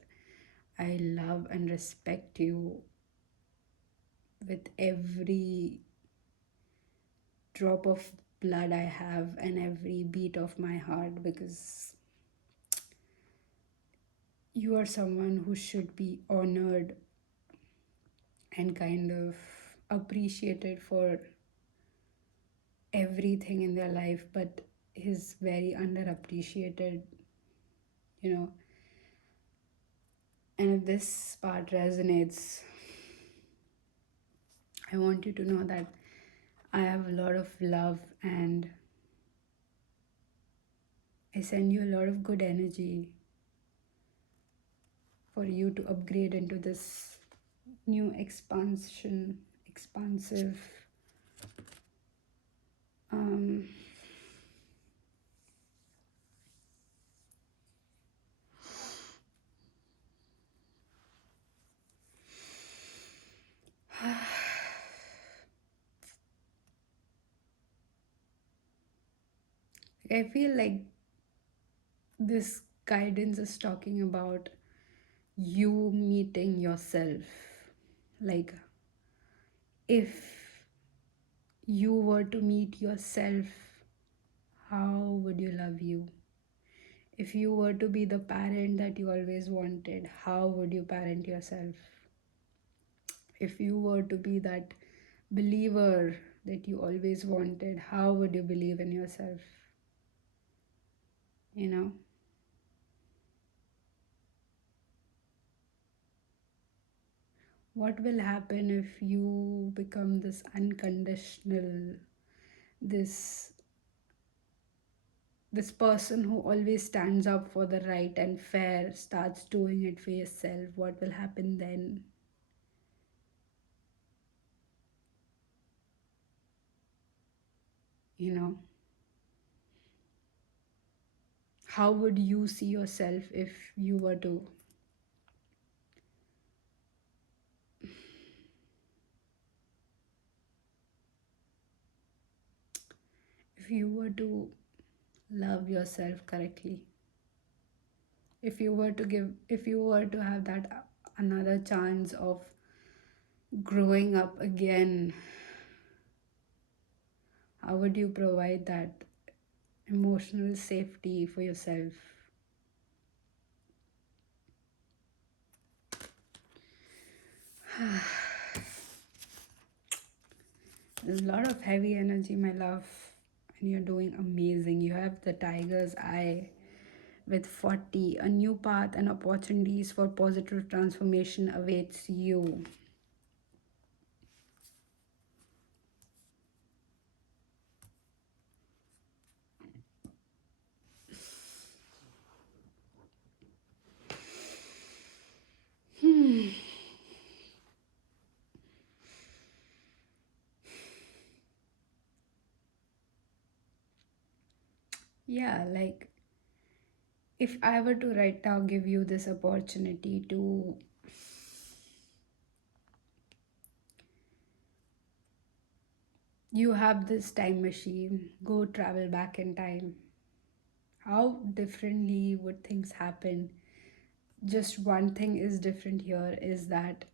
I love and respect you with every drop of blood I have and every beat of my heart, because you are someone who should be honored and kind of appreciated for everything in their life, but is very underappreciated, you know. And if this part resonates, I want you to know that I have a lot of love and I send you a lot of good energy for you to upgrade into this new expansive, um, I feel like this guidance is talking about you meeting yourself. Like, if you were to meet yourself, how would you love you? If you were to be the parent that you always wanted, how would you parent yourself? If you were to be that believer that you always wanted, how would you believe in yourself? You know? What will happen if you become this unconditional, this this person who always stands up for the right and fair starts doing it for yourself? What will happen then? You know? How would you see yourself if you were to love yourself correctly? If you were to have that another chance of growing up again, how would you provide that emotional safety for yourself? There's a lot of heavy energy, my love, and you're doing amazing. You have the tiger's eye with 40. A new path and opportunities for positive transformation awaits you. Yeah, like if I were to right now give you this opportunity to, you have this time machine, go travel back in time, how differently would things happen? Just one thing is different here is that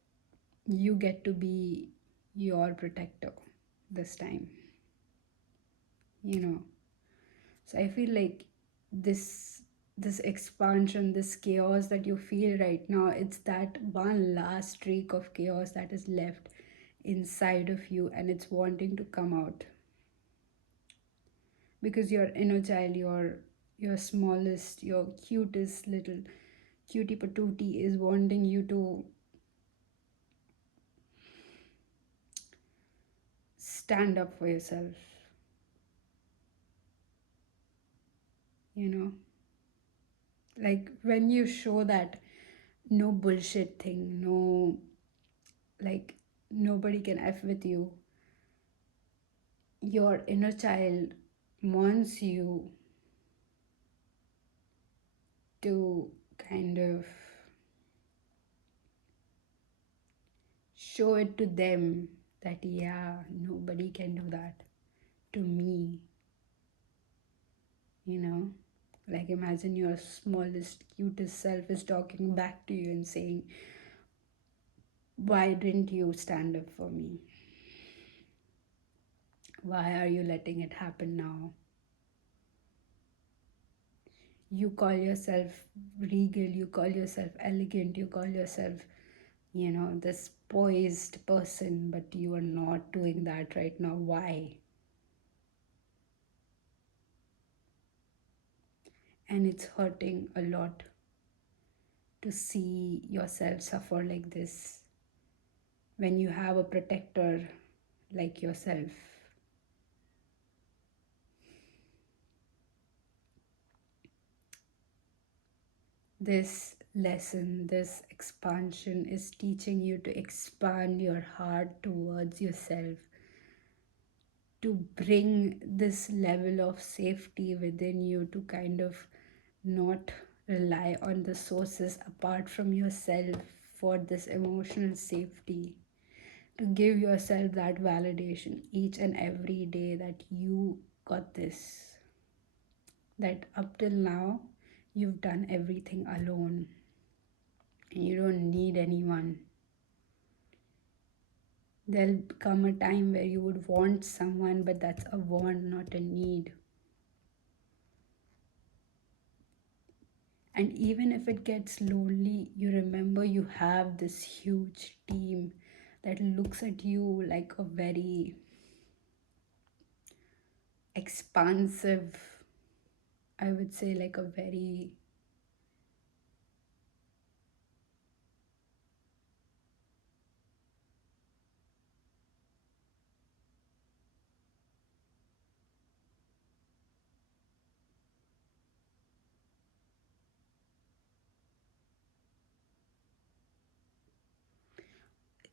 you get to be your protector this time, you know. So I feel like this this expansion, this chaos that you feel right now, it's that one last streak of chaos that is left inside of you and it's wanting to come out because your inner child, your smallest, your cutest little cutie patootie is wanting you to stand up for yourself, you know. Like when you show that no bullshit thing, no, like nobody can f with you, your inner child wants you to kind of show it to them that yeah, nobody can do that to me, you know. Like imagine your smallest cutest self is talking back to you and saying, why didn't you stand up for me, why are you letting it happen now? You call yourself regal, you call yourself elegant, you call yourself, you know, this poised person, but you are not doing that right now. Why? And it's hurting a lot to see yourself suffer like this when you have a protector like yourself. This lesson, this expansion is teaching you to expand your heart towards yourself, to bring this level of safety within you, to kind of not rely on the sources apart from yourself for this emotional safety, to give yourself that validation each and every day that you got this, that up till now you've done everything alone and you don't need anyone. There'll come a time where you would want someone, but that's a want, not a need. And even if it gets lonely, you remember you have this huge team that looks at you like a very expansive, I would say, like a very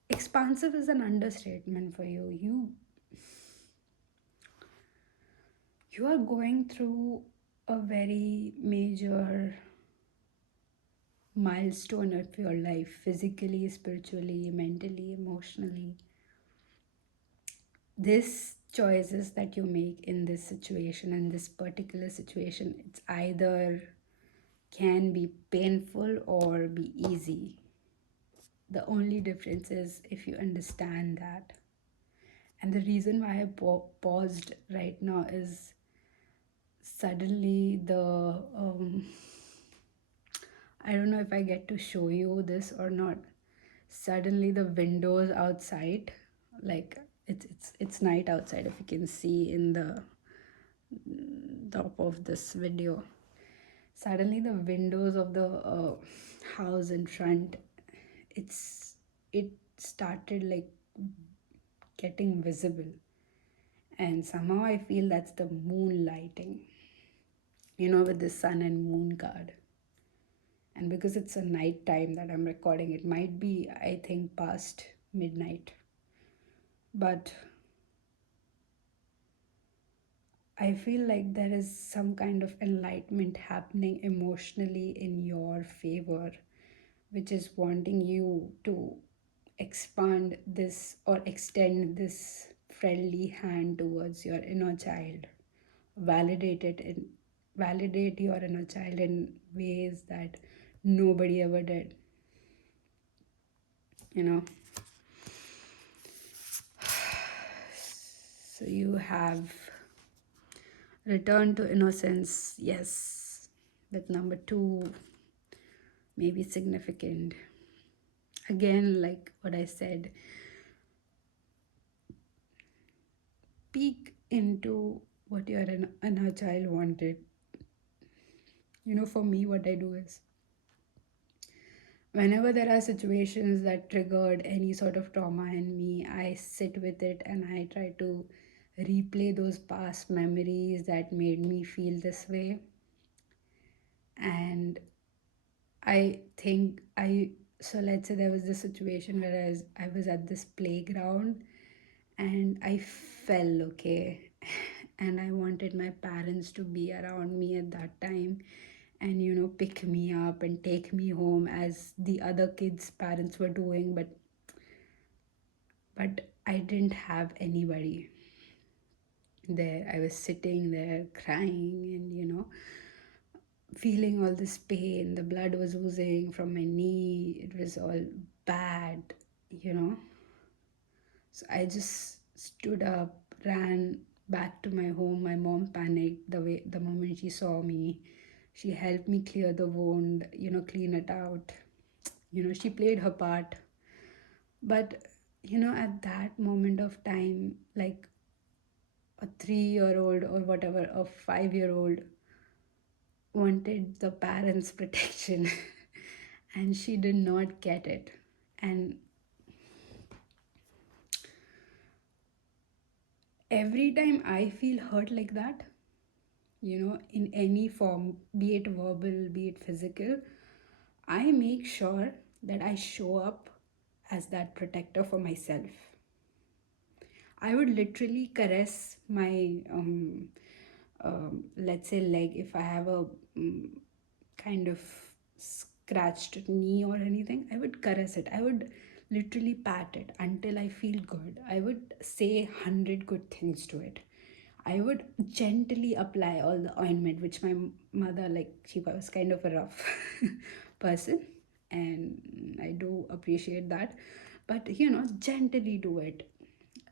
expansive is an understatement for you. You are going through a very major milestone of your life, physically, spiritually, mentally, emotionally. This choices that you make in this situation, in this particular situation, it's either can be painful or be easy. The only difference is if you understand that. And the reason why I paused right now is suddenly I don't know if I get to show you this or not. Suddenly the windows outside, like it's night outside, if you can see in the top of this video. Suddenly the windows of the house in front, it started like getting visible, and somehow I feel that's the moon lighting, you know, with the sun and moon card. And because it's a night time that I'm recording, it might be, I think, past midnight. But I feel like there is some kind of enlightenment happening emotionally in your favor, which is wanting you to expand this or extend this friendly hand towards your inner child. Validate it in Validate your inner child in ways that nobody ever did, you know. So you have return to innocence, yes. With number two, maybe significant. Again, like what I said, peek into what your inner child wanted. For me, what I do is whenever there are situations that triggered any sort of trauma in me, I sit with it and I try to replay those past memories that made me feel this way. And I think so let's say there was this situation where I was at this playground and I fell, okay? And I wanted my parents to be around me at that time and, pick me up and take me home as the other kids' parents were doing, but I didn't have anybody there. I was sitting there crying and, feeling all this pain. The blood was oozing from my knee. It was all bad, you know. So I just stood up, ran back to my home. My mom panicked the moment she saw me. She helped me clear the wound, clean it out. She played her part. But, at that moment of time, like a 3 year old or whatever, a 5 year old wanted the parents' protection and she did not get it. And every time I feel hurt like that, in any form, be it verbal, be it physical, I make sure that I show up as that protector for myself. I would literally caress my, let's say, leg if I have a kind of scratched knee or anything. I would caress it. I would literally pat it until I feel good. I would say 100 good things to it. I would gently apply all the ointment, which my mother, like, she was kind of a rough person, and I do appreciate that. But, gently do it.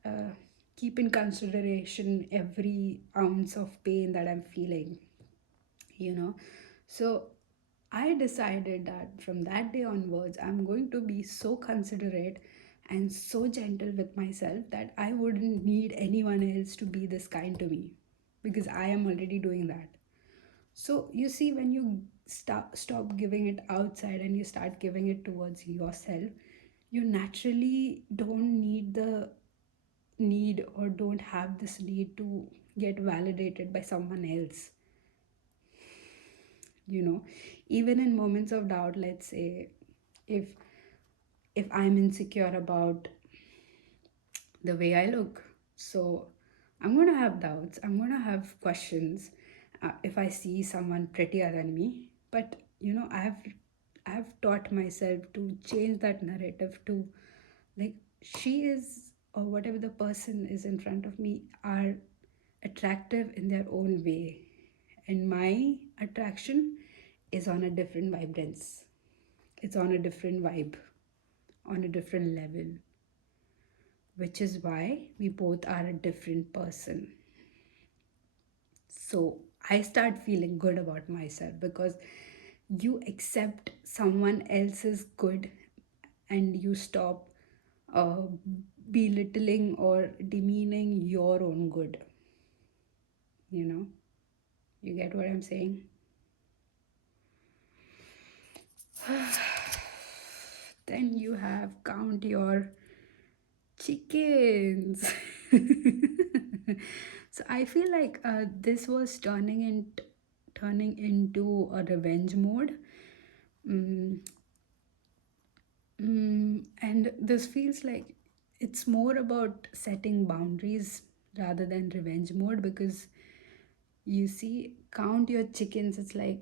Uh, Keep in consideration every ounce of pain that I'm feeling, you know. So I decided that from that day onwards, I'm going to be so considerate and so gentle with myself that I wouldn't need anyone else to be this kind to me because I am already doing that. So you see, when you stop giving it outside and you start giving it towards yourself, you naturally don't need or don't have this need to get validated by someone else. you know Even in moments of doubt, let's say, if I'm insecure about the way I look, so I'm going to have doubts, I'm going to have questions if I see someone prettier than me. But I've taught myself to change that narrative to, like, she is, or whatever the person is in front of me, are attractive in their own way, and my attraction is on a different vibrance. It's on a different vibe, on a different level, which is why we both are a different person. So I start feeling good about myself because you accept someone else's good and you stop uh, belittling or demeaning your own good. You know, you get what I'm saying? Then you have count your chickens. So I feel like this was turning into a revenge mode. Mm, and this feels like it's more about setting boundaries rather than revenge mode, because You see, count your chickens. It's like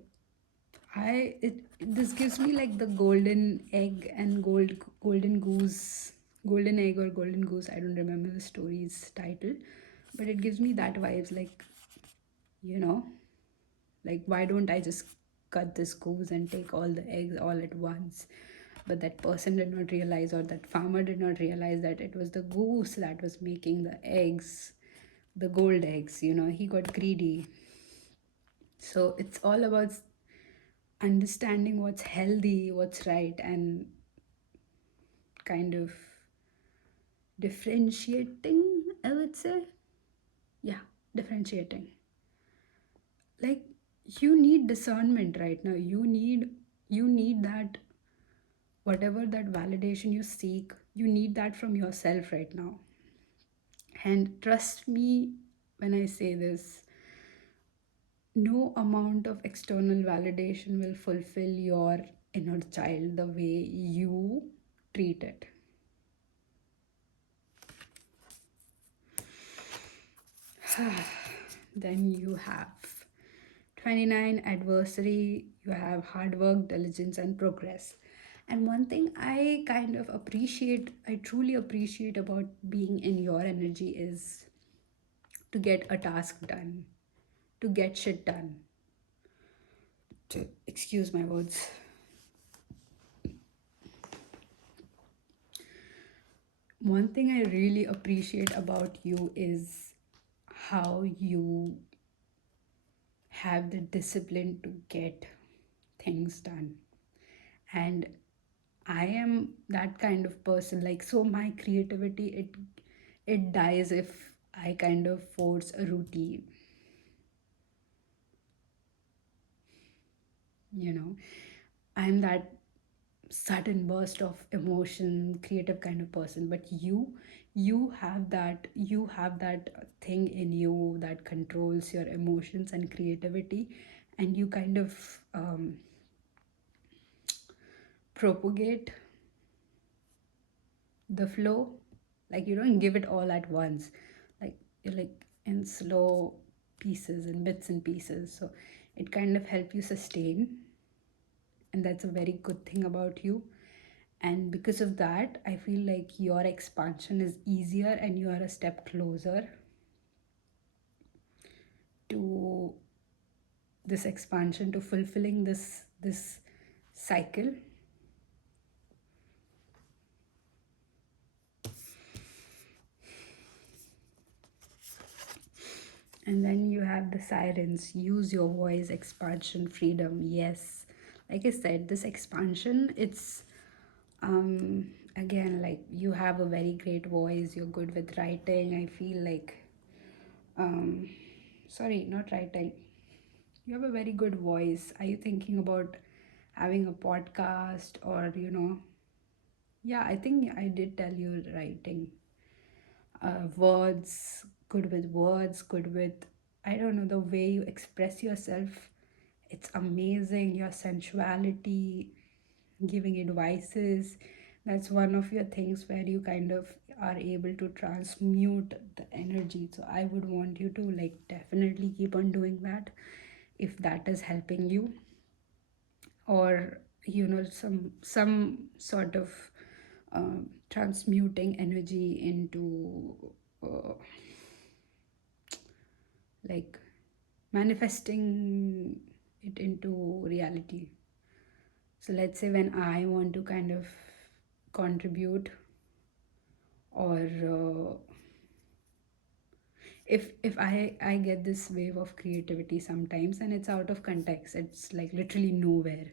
this gives me like the golden egg and golden goose, golden egg or golden goose. I don't remember the story's title, but it gives me that vibes. Like, you know, like, why don't I just cut this goose and take all the eggs all at once? But that person did not realize, or that farmer did not realize, that it was the goose that was making the eggs, the gold eggs. He got greedy. So it's all about understanding what's healthy, what's right, and kind of differentiating, I would say. Yeah, differentiating. Like, you need discernment right now. You need that, whatever that validation you seek, you need that from yourself right now. And trust me when I say this, no amount of external validation will fulfill your inner child the way you treat it. Then you have 29 adversary, you have hard work, diligence, and progress. And one thing I kind of appreciate, I truly appreciate about being in your energy is to get a task done, to get shit done. To excuse my words. One thing I really appreciate about you is how you have the discipline to get things done. And I am that kind of person. Like, so my creativity, it dies if I kind of force a routine. you know I'm that sudden burst of emotion creative kind of person, but you have that thing in you that controls your emotions and creativity, and you kind of propagate the flow. Like, you don't give it all at once. Like, you're like in slow pieces and bits and pieces, so it kind of help you sustain. And that's a very good thing about you. And because of that, I feel like your expansion is easier and you are a step closer to this expansion, to fulfilling this cycle. And then you have the sirens, use your voice, expansion, freedom. Yes, like I said, this expansion, it's again, like, you have a very great voice, you're good with writing. I feel like, sorry, not writing, you have a very good voice. Are you thinking about having a podcast? Or, yeah, I think I did tell you writing. Words, good with words, good with, I don't know, the way you express yourself. It's amazing. Your sensuality, giving advices. That's one of your things where you kind of are able to transmute the energy. So I would want you to, like, definitely keep on doing that if that is helping you. Or, some sort of transmuting energy into, uh, like, manifesting it into reality. So let's say when I want to kind of contribute, or if I get this wave of creativity sometimes, and it's out of context, it's like literally nowhere.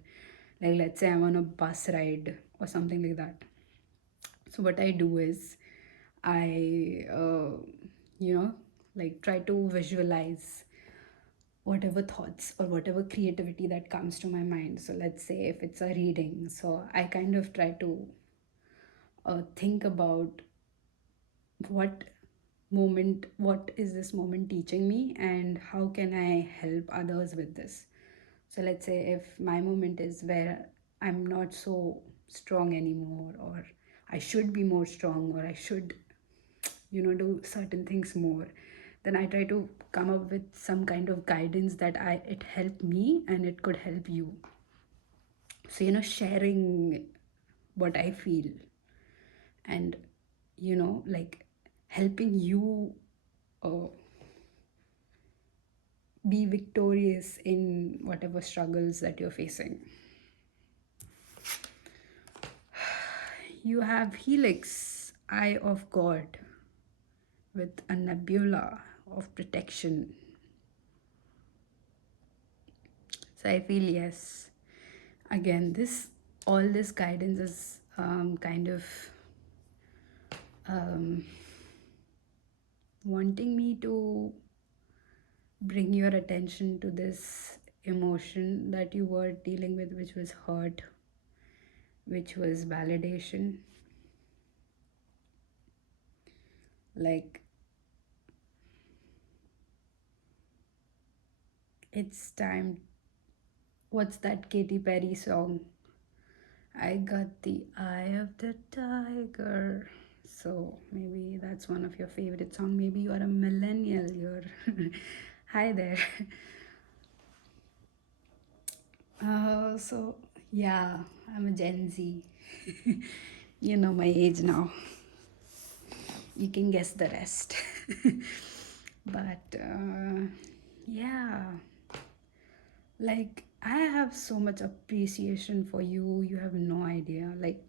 Like, let's say I'm on a bus ride or something like that. So what I do is, I like, try to visualize whatever thoughts or whatever creativity that comes to my mind. So let's say if it's a reading, so I kind of try to think about what what is this moment teaching me, and how can I help others with this. So let's say if my moment is where I'm not so strong anymore, or I should be more strong, or I should do certain things more. then I try to come up with some kind of guidance that it helped me and it could help you. So, sharing what I feel, and, like, helping you uh, be victorious in whatever struggles that you're facing. You have Helix, Eye of God, with a nebula of protection. So I feel, yes, again, all this guidance is kind of wanting me to bring your attention to this emotion that you were dealing with, which was hurt, which was validation. Like, it's time. What's that Katy Perry song? I got the eye of the tiger. So maybe that's one of your favorite songs. Maybe you're a millennial. You're hi there. So yeah, I'm a Gen Z. You know my age now. You can guess the rest. But yeah, like, I have so much appreciation for you. You have no idea. Like,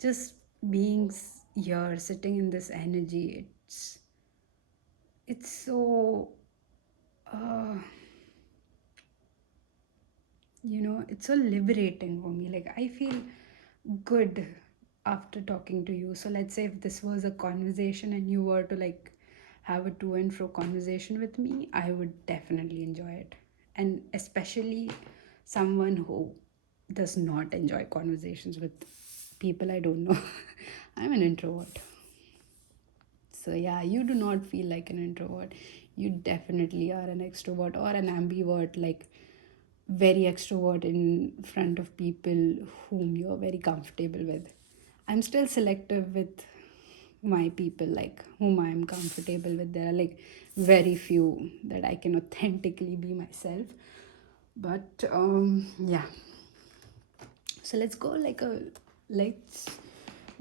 just being here, sitting in this energy, it's so uh, it's so liberating for me. Like, I feel good after talking to you. So let's say if this was a conversation and you were to, like, have a to and fro conversation with me, I would definitely enjoy it. And especially someone who does not enjoy conversations with people I don't know. I'm an introvert. So yeah, you do not feel like an introvert. You definitely are an extrovert or an ambivert, like very extrovert in front of people whom you're very comfortable with. I'm still selective with my people, like whom I'm comfortable with. There are like very few that I can authentically be myself. But yeah. So let's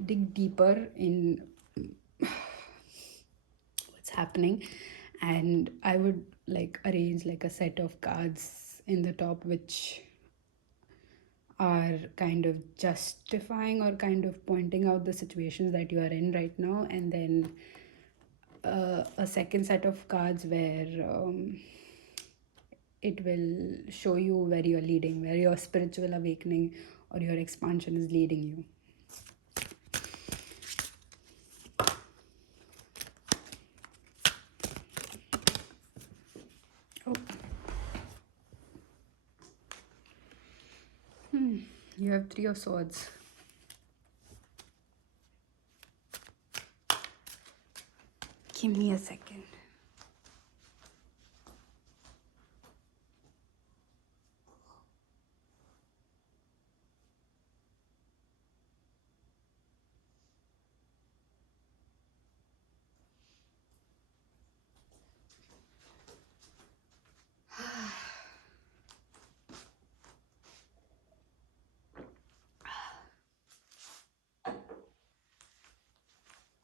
dig deeper in what's happening, and I would like arrange like a set of cards in the top which are kind of justifying or kind of pointing out the situations that you are in right now, and then a second set of cards where it will show you where you're leading, where your spiritual awakening or your expansion is leading you. Oh. You have Three of Swords. Give me a second.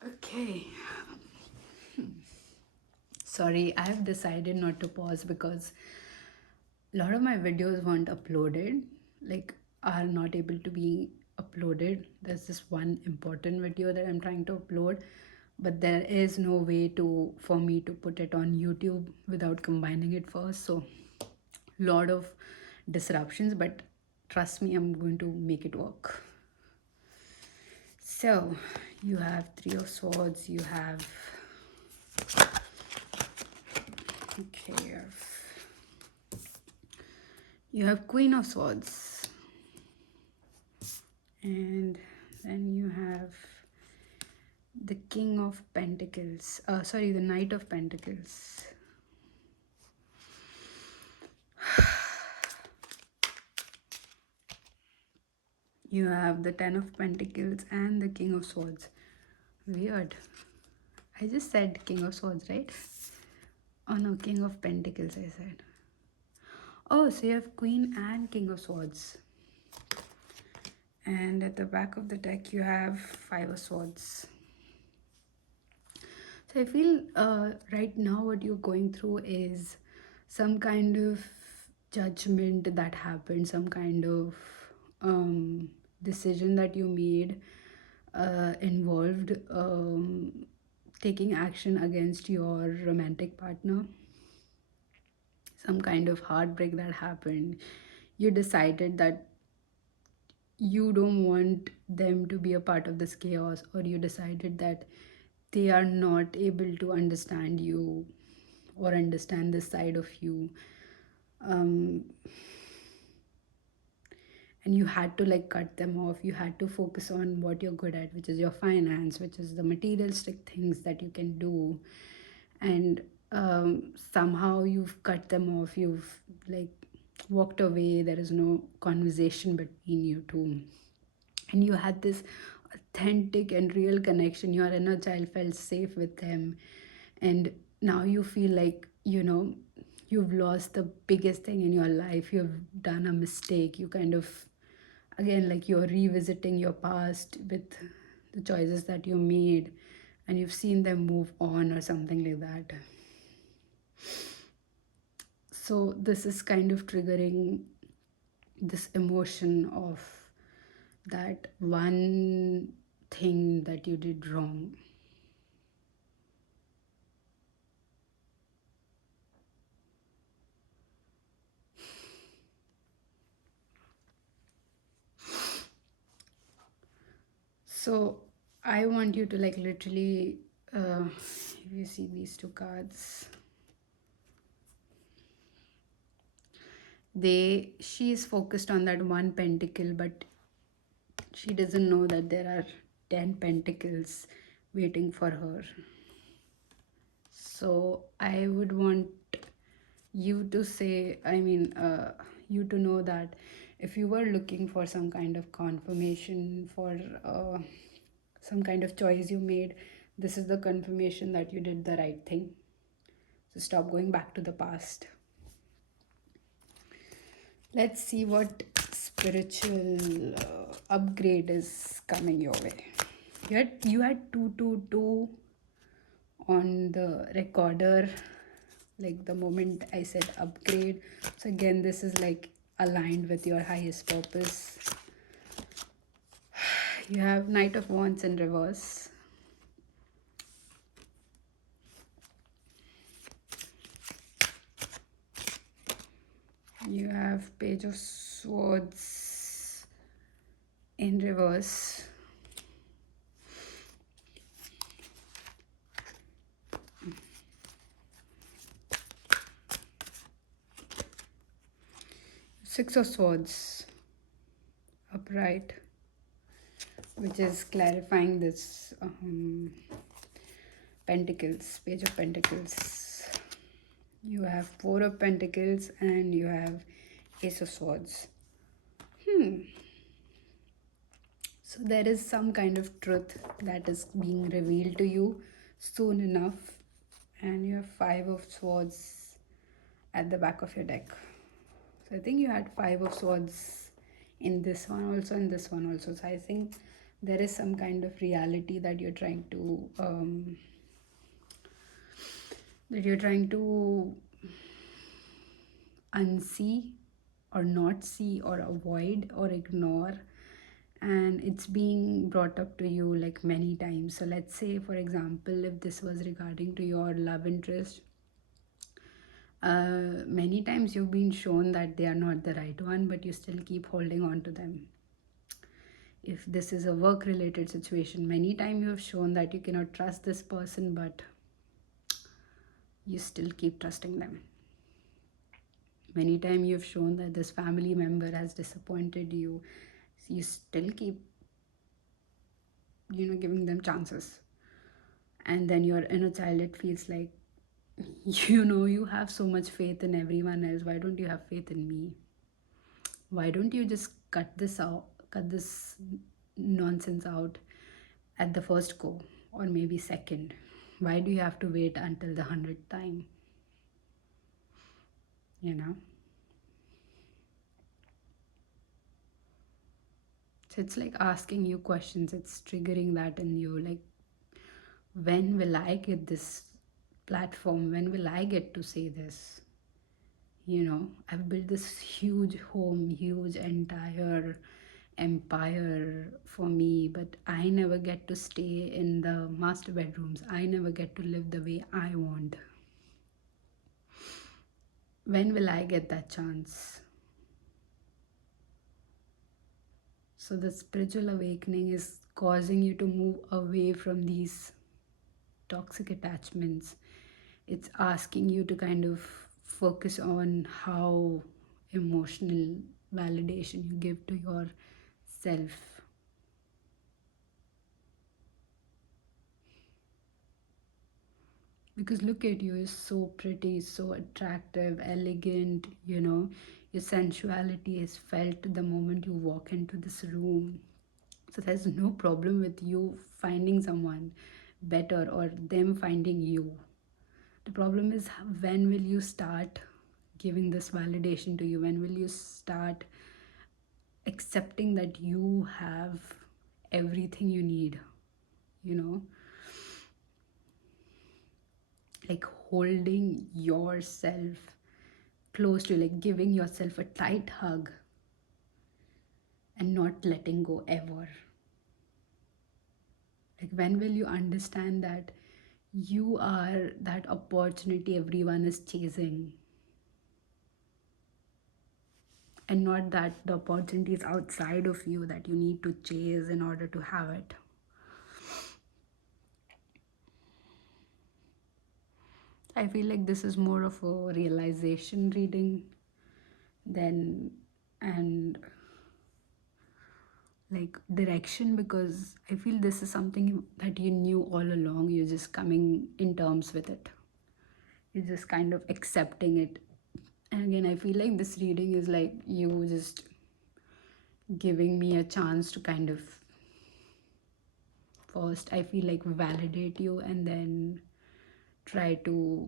Okay. Sorry, I have decided not to pause because a lot of my videos weren't uploaded, like are not able to be uploaded. There's this one important video that I'm trying to upload, but there is no way to for me to put it on YouTube without combining it first. So lot of disruptions, but trust me, I'm going to make it work. So you have Three of Swords, you have okay, you have Queen of Swords, and then you have the King of Pentacles. Sorry, the Knight of Pentacles. You have the Ten of Pentacles and the King of Swords. Weird. I just said King of Swords, right? Oh no, King of Pentacles, I said. Oh, so you have Queen and King of Swords. And at the back of the deck, you have Five of Swords. So I feel right now what you're going through is some kind of judgment that happened, some kind of decision that you made involved taking action against your romantic partner, some kind of heartbreak that happened. You decided that you don't want them to be a part of this chaos, or you decided that they are not able to understand you or understand this side of you. um, and you had to like cut them off. You had to focus on what you're good at, which is your finance, which is the materialistic things that you can do. And somehow you've cut them off, you've like walked away, there is no conversation between you two, and you had this authentic and real connection. Your inner child felt safe with them, and now you feel like, you've lost the biggest thing in your life. You've done a mistake. You kind of, again, like you're revisiting your past with the choices that you made, and you've seen them move on or something like that. So this is kind of triggering this emotion of that one thing that you did wrong. So I want you to like literally, if you see these two cards, she is focused on that one pentacle, but she doesn't know that there are 10 pentacles waiting for her. So I would want you to say, you to know that if you were looking for some kind of confirmation for some kind of choice you made, this is the confirmation that you did the right thing. So stop going back to the past. Let's see what spiritual upgrade is coming your way. You had 222 on the recorder, like the moment I said upgrade. So again, this is like aligned with your highest purpose. You have Knight of Wands in reverse. You have Page of Swords in reverse. Six of Swords upright, which is clarifying this Pentacles, Page of Pentacles. You have Four of Pentacles and you have Ace of Swords. So there is some kind of truth that is being revealed to you soon enough. And you have Five of Swords at the back of your deck. So I think you had Five of Swords in this one also, in this one also. So I think there is some kind of reality that you're trying to unsee or not see or avoid or ignore, and it's being brought up to you like many times. So let's say, for example, if this was regarding to your love interest, many times you've been shown that they are not the right one, but you still keep holding on to them. If this is a work related situation, many times you have shown that you cannot trust this person, but you still keep trusting them. Many times you've shown that this family member has disappointed you, you still keep giving them chances. And then your inner child, it feels like, you have so much faith in everyone else, why don't you have faith in me? Why don't you just cut this nonsense out at the first go, or maybe second? Why do you have to wait until the 100th time? you know. So it's like asking you questions, it's triggering that in you, like, when will I get this platform? When will I get to say this? I've built this huge home, huge entire empire for me, but I never get to stay in the master bedrooms. I never get to live the way I want. When will I get that chance? So the spiritual awakening is causing you to move away from these toxic attachments. It's asking you to kind of focus on how emotional validation you give to yourself. Because look at you, you're so pretty, so attractive, elegant, your sensuality is felt the moment you walk into this room. So there's no problem with you finding someone better or them finding you. The problem is, when will you start giving this validation to you? When will you start accepting that you have everything you need? You know, like holding yourself close to, like giving yourself a tight hug and not letting go ever. Like, when will you understand that you are that opportunity everyone is chasing, and not that the opportunity is outside of you that you need to chase in order to have it? I feel like this is more of a realization reading than and like direction, because I feel this is something that you knew all along. You're just coming in terms with it. You're just kind of accepting it. And again, I feel like this reading is like you just giving me a chance to kind of first, I feel like, validate you, and then try to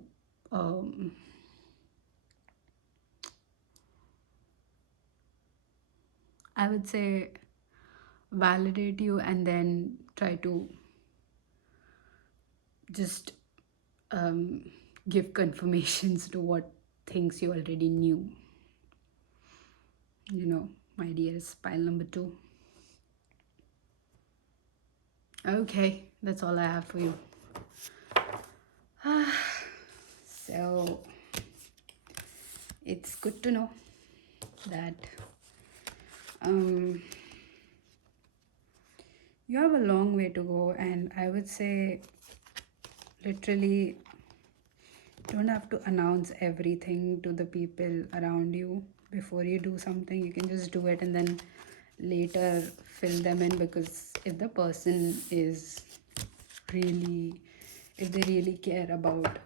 I would say validate you, and then try to just give confirmations to what things you already knew. My dears, pile number 2. Okay, that's all I have for you. So it's good to know that you have a long way to go, and I would say literally don't have to announce everything to the people around you before you do something. You can just do it and then later fill them in, because if the person is really, if they really care about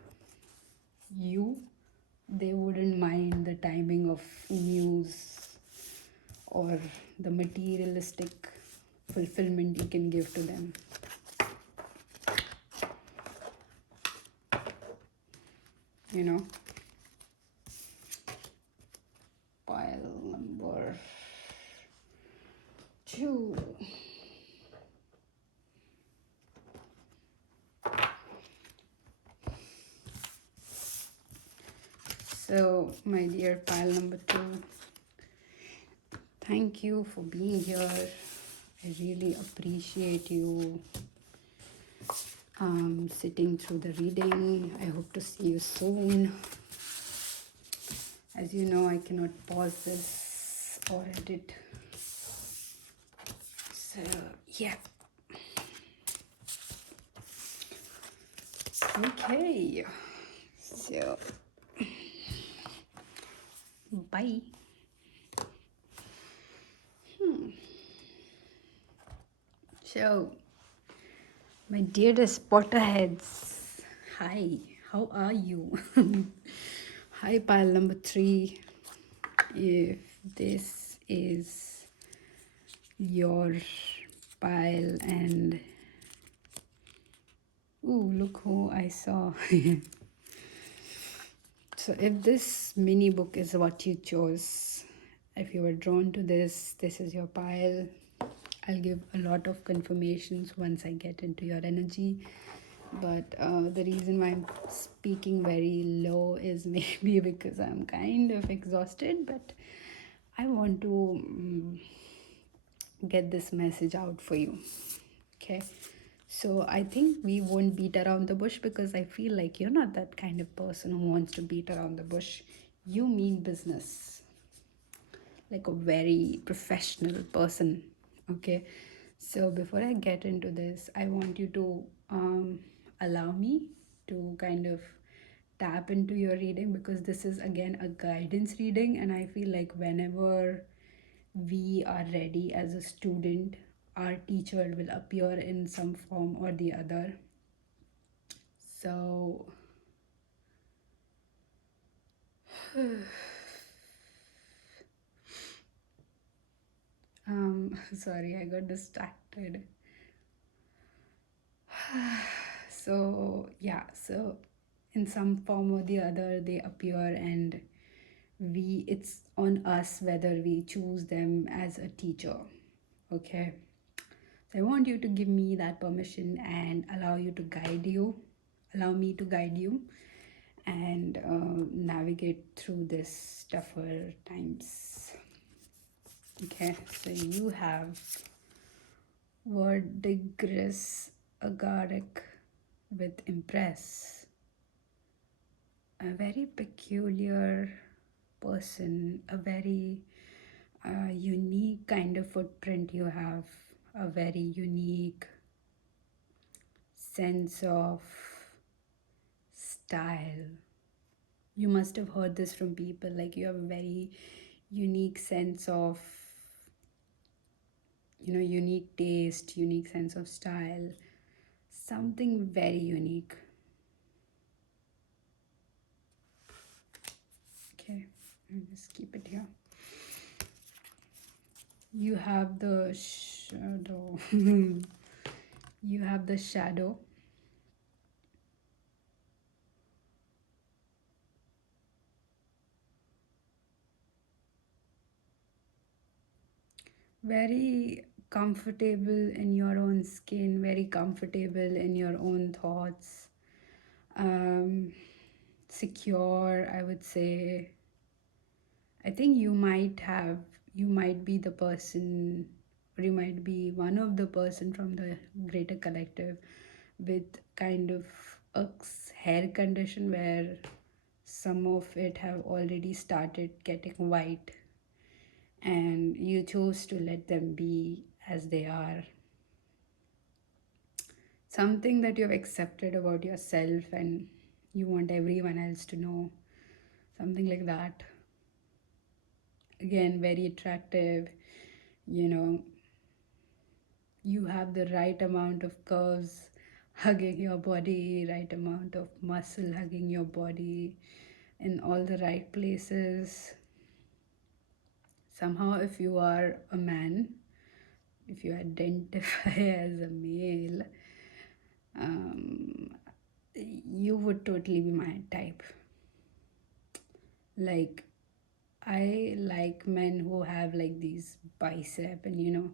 you, they wouldn't mind the timing of news or the materialistic fulfillment you can give to them. Pile number 2. So, my dear pile number 2, thank you for being here. I really appreciate you sitting through the reading. I hope to see you soon. As you know, I cannot pause this or edit. So, yeah. Okay. So, bye. So, my dearest Potterheads, hi, how are you? Hi, pile number 3. If this is your pile, and ooh, look who I saw. So, if this mini book is what you chose, if you were drawn to this is your pile. I'll give a lot of confirmations once I get into your energy. But the reason why I'm speaking very low is maybe because I'm kind of exhausted, but I want to get this message out for you. Okay. So I think we won't beat around the bush because I feel like you're not that kind of person who wants to beat around the bush. You mean business, like a very professional person. Okay. So before I get into this, I want you to allow me to kind of tap into your reading, because this is again a guidance reading, and I feel like whenever we are ready as a student, our teacher will appear in some form or the other. So sorry, I got distracted. So yeah, so in some form or the other they appear, and we it's on us whether we choose them as a teacher. Okay. So I want you to give me that permission and allow me to guide you and navigate through this tougher times. Okay, so you have word digress agaric with impress, a very peculiar person, a very unique kind of footprint you have, a very unique sense of style. You must have heard this from people, like you have a very unique sense of, unique taste, unique sense of style, something very unique. Okay, I'll just keep it here. You have the shadow. You have the shadow. Very comfortable in your own skin, very comfortable in your own thoughts. Um, Secure, I would say. I think you might be the person, or you might be one of the person from the greater collective with kind of a hair condition where some of it have already started getting white, and you chose to let them be as they are. Something that you've accepted about yourself and you want everyone else to know. Something like that. Again, very attractive. You know, you have the right amount of curves hugging your body, right amount of muscle hugging your body in all the right places. Somehow, if you are a man, if you identify as a male, um, you would totally be my type. Like, I like men who have like these bicep and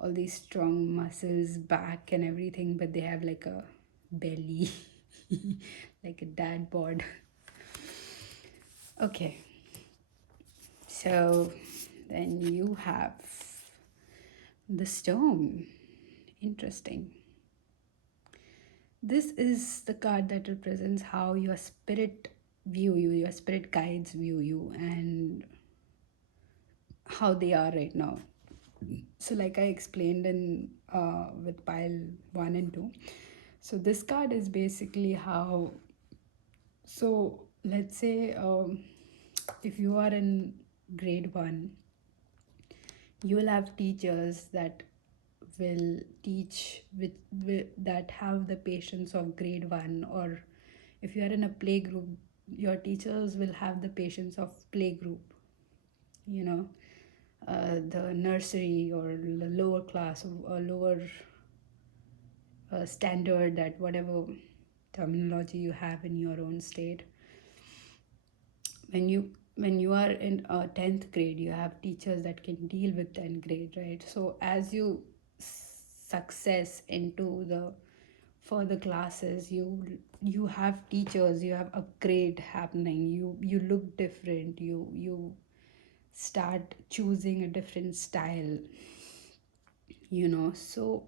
all these strong muscles back and everything, but they have like a belly, like a dad bod. Okay, so then you have the stone. Interesting. This is the card that represents how your spirit your spirit guides view you, and how they are right now. So like I explained in with pile 1 and 2, so this card is basically how, so let's say if you are in grade 1, you will have teachers that will teach that have the patience of grade 1, or if you are in a play group, your teachers will have the patience of play group, you know the nursery or the lower class or lower standard, that whatever terminology you have in your own state. when you are in 10th grade, you have teachers that can deal with 10th grade, right? So as you success into the further classes, you have teachers, you have upgrade happening, you look different, you start choosing a different style, so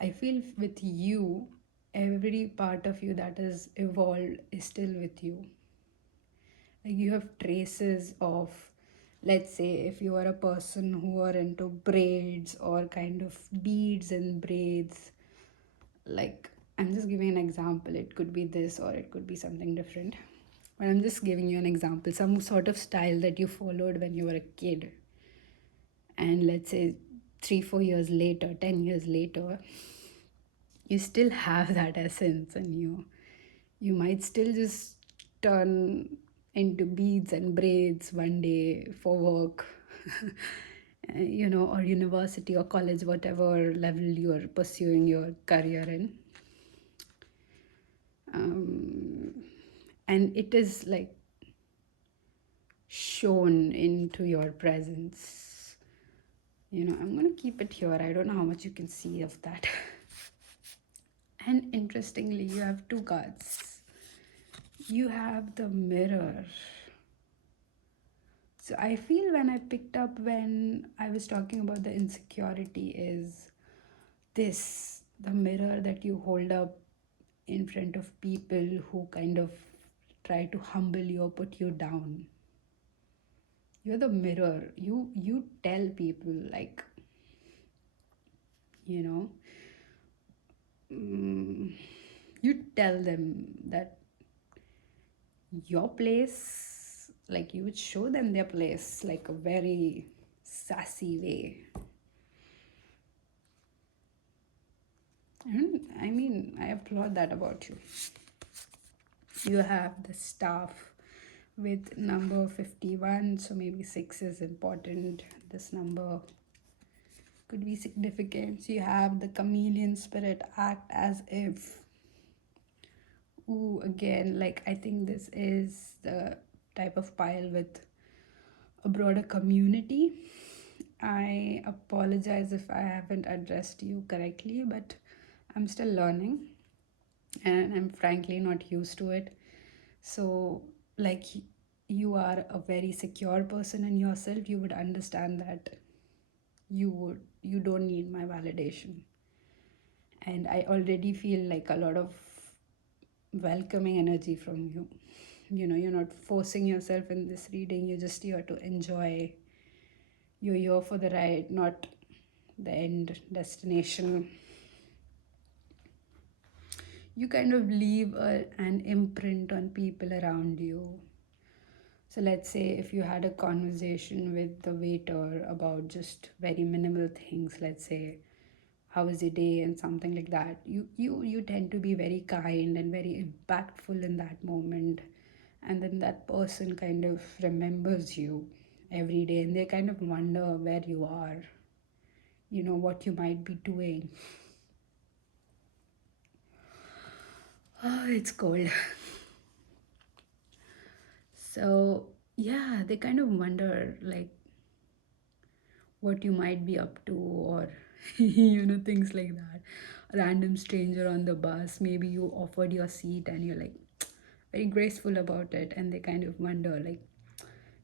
I feel with you, every part of you that is evolved is still with you. Like you have traces of, let's say, if you are a person who are into braids or kind of beads and braids, like I'm just giving an example, it could be this or it could be something different, but I'm just giving you an example, some sort of style that you followed when you were a kid, and let's say 3 4 years later, 10 years later, you still have that essence, and you might still just turn into beads and braids one day for work, or university or college, whatever level you are pursuing your career in. And it is like shown into your presence. I'm going to keep it here. I don't know how much you can see of that. And interestingly, you have two cards. You have the mirror. So I feel when I picked up when I was talking about the insecurity is this, the mirror that you hold up in front of people who kind of try to humble you or put you down. You're the mirror. You tell people, like, you know, you tell them that your place, like you would show them their place like a very sassy way. And I mean, I applaud that about you. You have the staff with number 51, so maybe 6 is important. This number could be significant. So you have the chameleon spirit, act as if. Ooh, again, like I think this is the type of pile with a broader community. I apologize if I haven't addressed you correctly, but I'm still learning and I'm frankly not used to it. So, like, you are a very secure person in yourself, you would understand that you don't need my validation. And I already feel like a lot of welcoming energy from you. You're not forcing yourself in this reading, you're just here to enjoy. You're here for the ride, not the end destination. You kind of leave an imprint on people around you. So let's say if you had a conversation with the waiter about just very minimal things, let's say how was your day and something like that, you tend to be very kind and very impactful in that moment, and then that person kind of remembers you every day and they kind of wonder where you are, what you might be doing. Oh, it's cold. So yeah, they kind of wonder like what you might be up to, or things like that. A random stranger on the bus, maybe you offered your seat and you're like very graceful about it, and they kind of wonder like,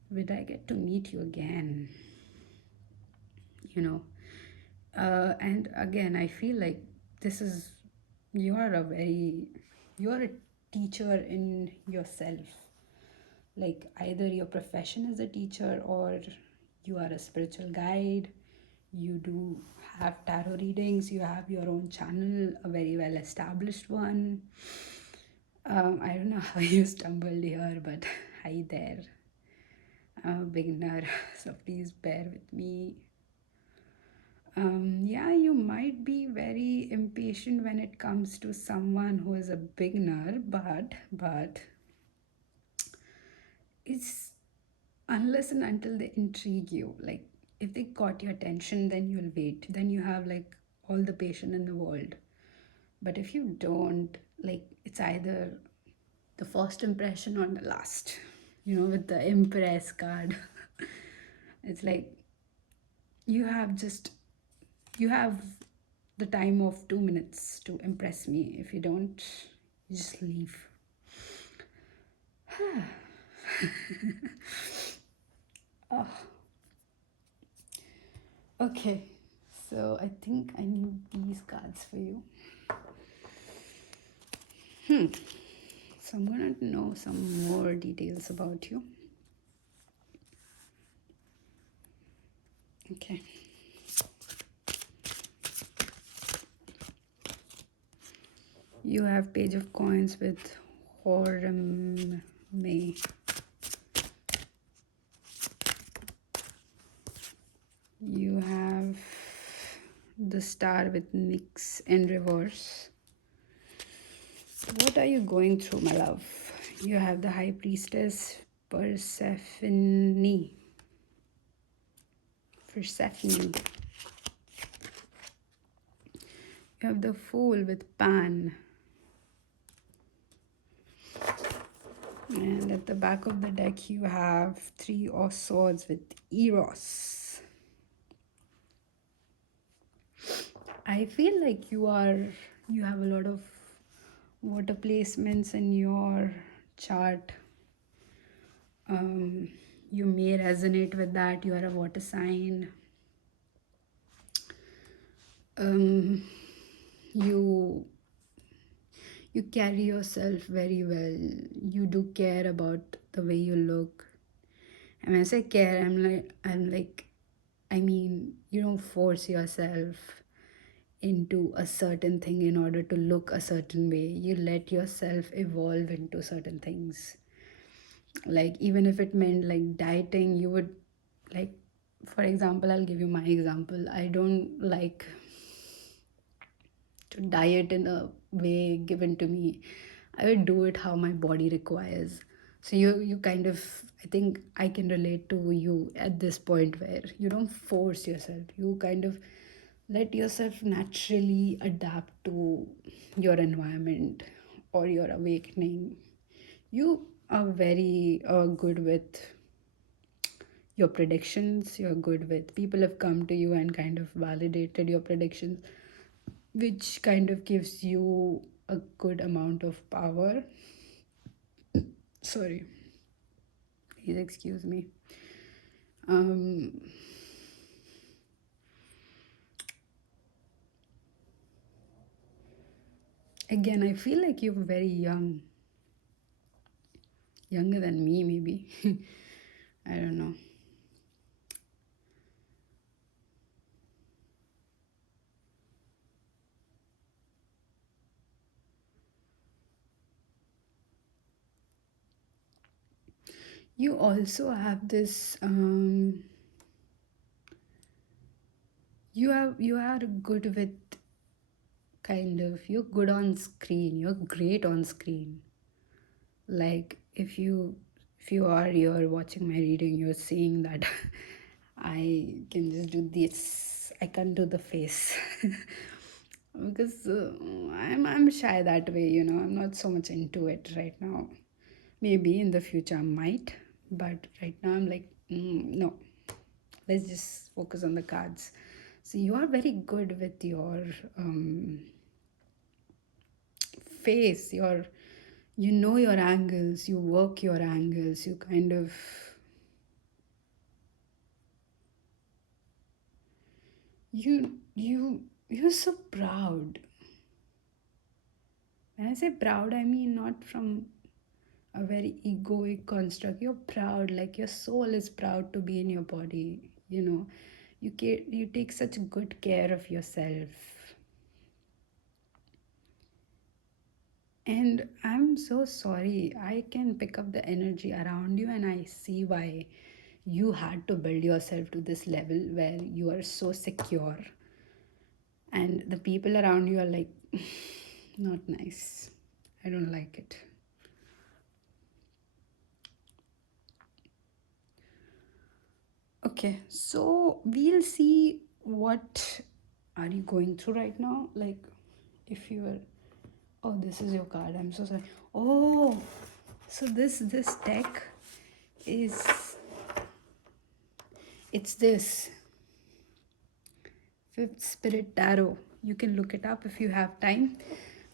will I get to meet you again? you know and again, I feel like this is, you are a very, you are a teacher in yourself. Like either your profession is a teacher or you are a spiritual guide. You do have tarot readings, you have your own channel, a very well established one. I don't know how you stumbled here, but hi there. I'm a beginner, so please bear with me. Yeah, you might be very impatient when it comes to someone who is a beginner, but it's unless and until they intrigue you. Like if they caught your attention, then you'll wait. Then you have like all the patience in the world. But if you don't, like it's either the first impression or the last. with the Impress card. It's like you have just you have the time of 2 minutes to impress me. If you don't, you just leave. Oh, okay. So I think I need these cards for you. So I'm gonna know some more details about you. Okay. You have Page of Coins with Horam May. You have the Star with Nyx in reverse. What are you going through, my love? You have the High Priestess Persephone. Persephone. You have the Fool with Pan. And at the back of the deck, you have Three of Swords with Eros. I feel like you have a lot of water placements in your chart. You may resonate with that. You are a water sign. You carry yourself very well. You do care about the way you look. And when I say care, I mean, you don't force yourself into a certain thing in order to look a certain way. You let yourself evolve into certain things. Like, even if it meant like dieting, you would, like, for example, I'll give you my example. I don't like to diet in a way given to me. I would do it how my body requires. So you kind of, I think I can relate to you at this point where you don't force yourself. You kind of let yourself naturally adapt to your environment or your awakening. You are very good with your predictions. You're good with people have come to you and kind of validated your predictions, which kind of gives you a good amount of power. Sorry, please excuse me. Again, I feel like you're very young, younger than me, maybe. I don't know. You also have this. You are good with kind of, you're good on screen. You're great on screen. Like if you are you're watching my reading, you're seeing that I can just do this. I can't do the face because I'm shy that way. I'm not so much into it right now. Maybe in the future I might, but right now I'm like, no. Let's just focus on the cards. So you are very good with your face. Your angles. You work your angles. You kind of you're so proud. When I say proud, I mean not from a very egoic construct. You're proud, like your soul is proud to be in your body. You take such good care of yourself. And I'm so sorry. I can pick up the energy around you, and I see why you had to build yourself to this level where you are so secure, and the people around you are like, not nice. I don't like it. Okay, so we'll see what are you going through right now. Like, if you are, oh, this is your card. I'm so sorry. Oh, so this deck is it's this Fifth Spirit Tarot. You can look it up if you have time,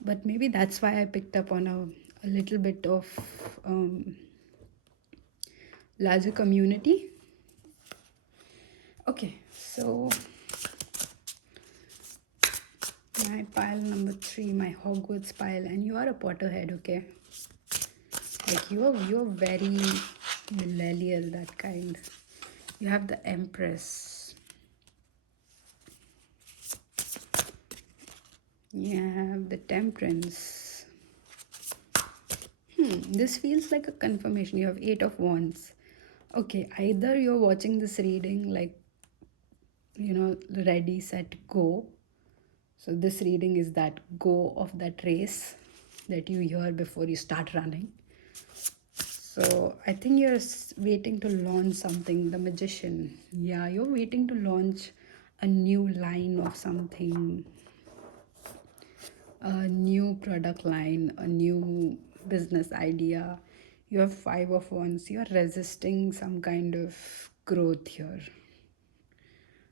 but maybe that's why I picked up on a little bit of larger community. Okay, so my pile number 3, my Hogwarts pile, and you are a Potterhead, okay? Like you're very millennial, that kind. You have the Empress. You have the Temperance. This feels like a confirmation. You have Eight of Wands. Okay, either you're watching this reading like, ready, set, go. So this reading is that go of that race that you hear before you start running. So I think you're waiting to launch something, the Magician. Yeah, you're waiting to launch a new line of something, a new product line, a new business idea. You have Five of Wands. You're resisting some kind of growth here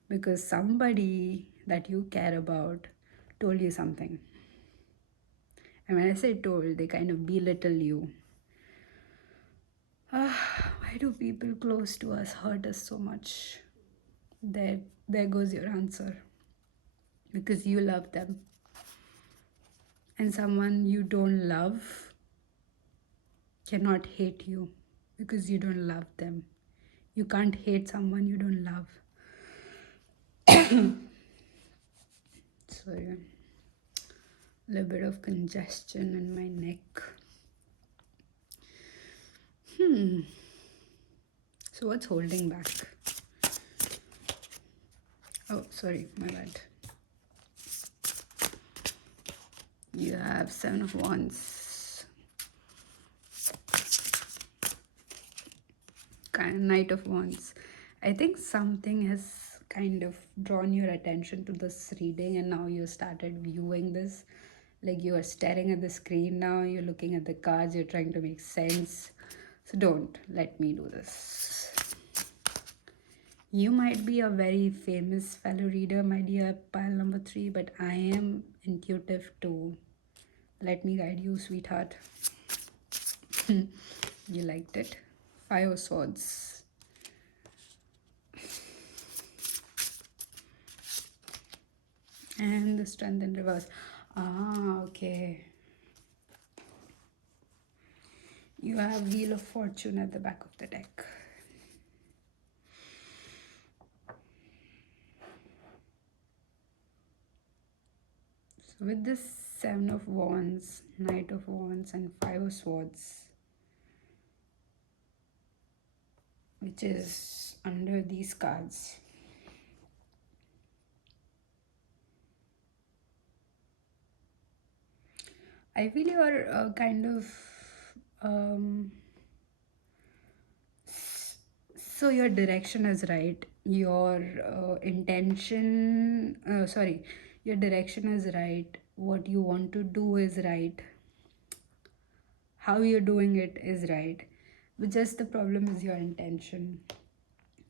because somebody that you care about told you something. And when I say told, they kind of belittle you. Why do people close to us hurt us so much? There goes your answer. Because you love them. And someone you don't love cannot hate you because you don't love them. You can't hate someone you don't love. Sorry. A little bit of congestion in my neck. So what's holding back? Oh, sorry, my bad. You have Seven of Wands. Knight of Wands. I think something has kind of drawn your attention to this reading, and now you started viewing this. Like you are staring at the screen now, you're looking at the cards, you're trying to make sense. So don't let me do this. You might be a very famous fellow reader, my dear pile number 3, but I am intuitive too. Let me guide you, sweetheart. You liked it. Five of Swords. And the Strength in reverse. Ah, okay. You have Wheel of Fortune at the back of the deck. So with this Seven of Wands, Knight of Wands, and Five of Swords, which is under these cards, I feel you're kind of so your direction is right, your your direction is right, what you want to do is right, how you're doing it is right, but just the problem is your intention.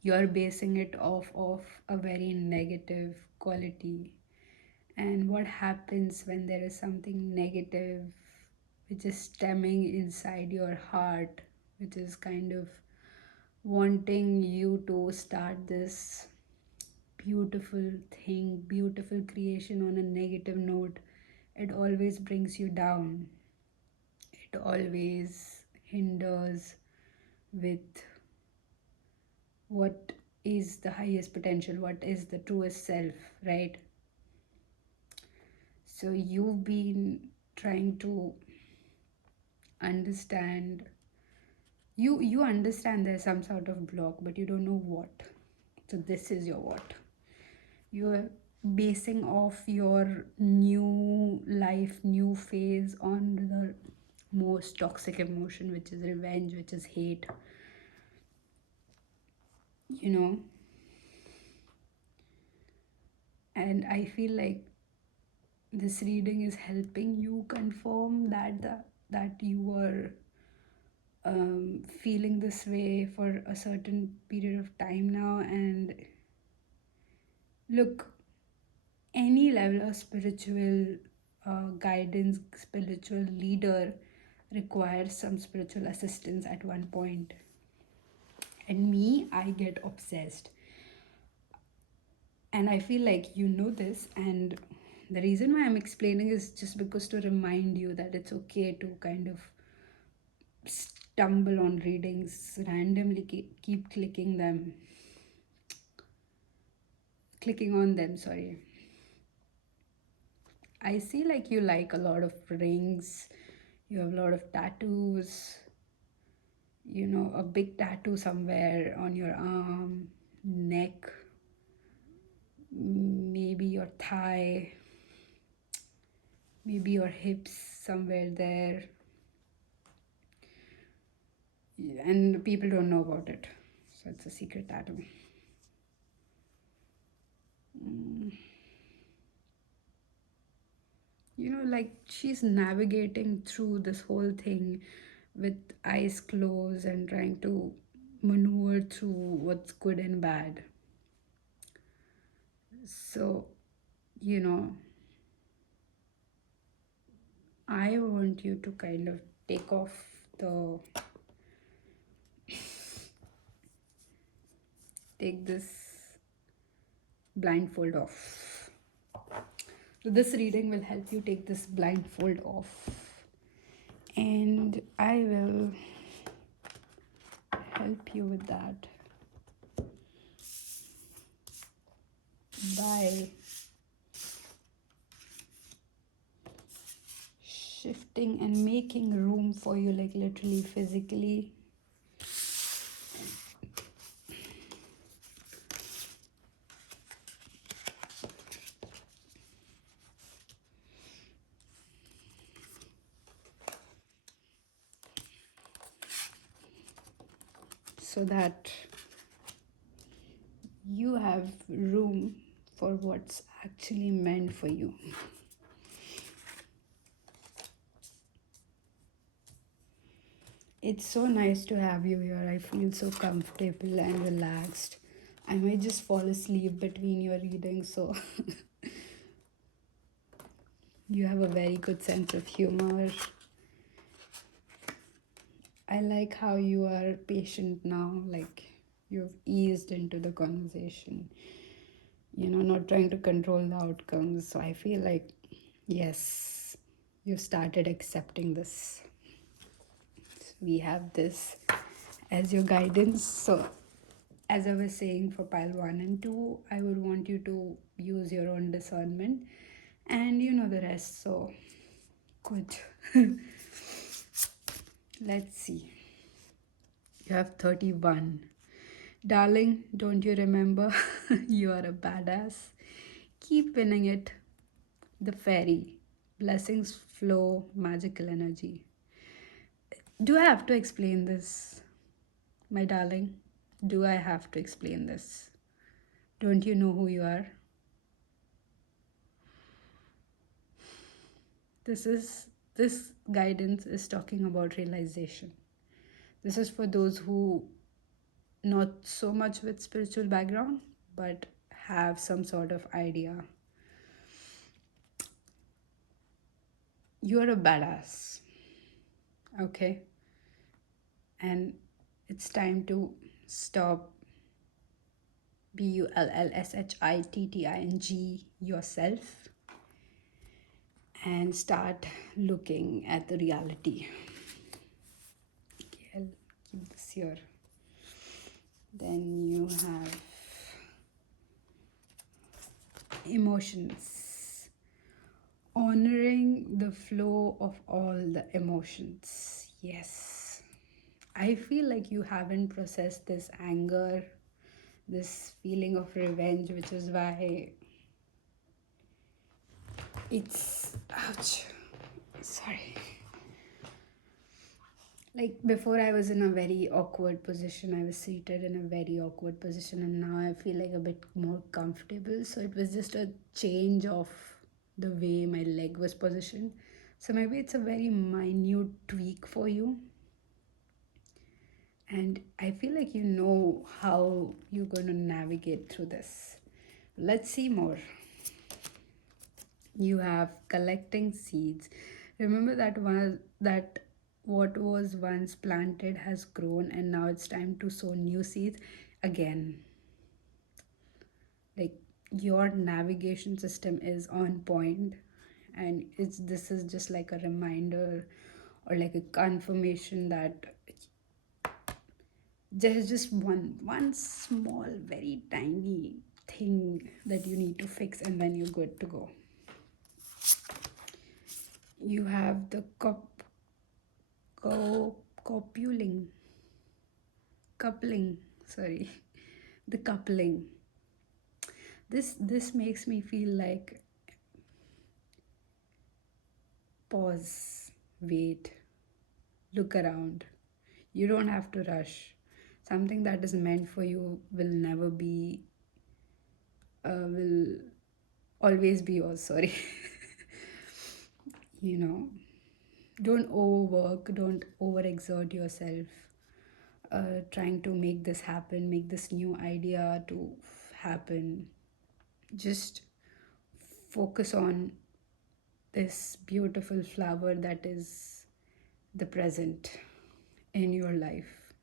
You're basing it off of a very negative quality. And what happens when there is something negative which is stemming inside your heart, which is kind of wanting you to start this beautiful thing, beautiful creation on a negative note, it always brings you down. It always hinders with what is the highest potential, what is the truest self, right? So you've been trying to understand, you understand there's some sort of block, but you don't know what. So this is your what. You're basing off your new life, new phase on the most toxic emotion, which is revenge, which is hate, you know. And I feel like this reading is helping you confirm that you were feeling this way for a certain period of time now. And look, any level of spiritual guidance, spiritual leader requires some spiritual assistance at one point. And me, I get obsessed. And I feel like you know this. And the reason why I'm explaining is just because to remind you that it's okay to kind of stumble on readings, randomly keep clicking on them, sorry. I see like you like a lot of rings, you have a lot of tattoos, a big tattoo somewhere on your arm, neck, maybe your thigh, maybe your hips somewhere there. And people don't know about it. So it's a secret tattoo. Like she's navigating through this whole thing with eyes closed and trying to maneuver through what's good and bad. So, you know, I want you to kind of take off the take this blindfold off. So this reading will help you take this blindfold off. And I will help you with that by shifting and making room for you, like literally physically. So that you have room for what's actually meant for you. It's so nice to have you here. I feel so comfortable and relaxed. I might just fall asleep between your readings, so you have a very good sense of humor. I like how you are patient now, like you've eased into the conversation, not trying to control the outcomes. So I feel like, yes, you've started accepting this. So we have this as your guidance. So, as I was saying, for pile 1 and 2, I would want you to use your own discernment, and you know the rest. So, good. Let's see. You have 31. Darling, don't you remember? You are a badass. Keep winning it. The fairy. Blessings flow, magical energy. Do I have to explain this, my darling? Do I have to explain this? Don't you know who you are? This guidance is talking about realization. This is for those who not so much with spiritual background but have some sort of idea. You're a badass. Okay? And it's time to stop bullshitting yourself and start looking at the reality. Okay, I'll keep this here. Then you have emotions. Honoring the flow of all the emotions. Yes. I feel like you haven't processed this anger, this feeling of revenge, which is why it's, ouch, sorry. Like before, I was in a very awkward position. I was seated in a very awkward position, and now I feel like a bit more comfortable. So it was just a change of the way my leg was positioned. So maybe it's a very minute tweak for you. And I feel like you know how you're going to navigate through this. Let's see more. You have collecting seeds. Remember that what was once planted has grown, and now it's time to sow new seeds again. Like, your navigation system is on point, and it's this is just like a reminder or like a confirmation that there is just one small, very tiny thing that you need to fix, and then you're good to go. You have the copuling coupling, sorry, the coupling. This makes me feel like pause, wait, look around. You don't have to rush. Something that is meant for you will never be, will always be yours. Sorry. you know, don't overwork, don't overexert yourself, trying to make this happen, make this new idea to happen. Just focus on this beautiful flower that is the present in your life.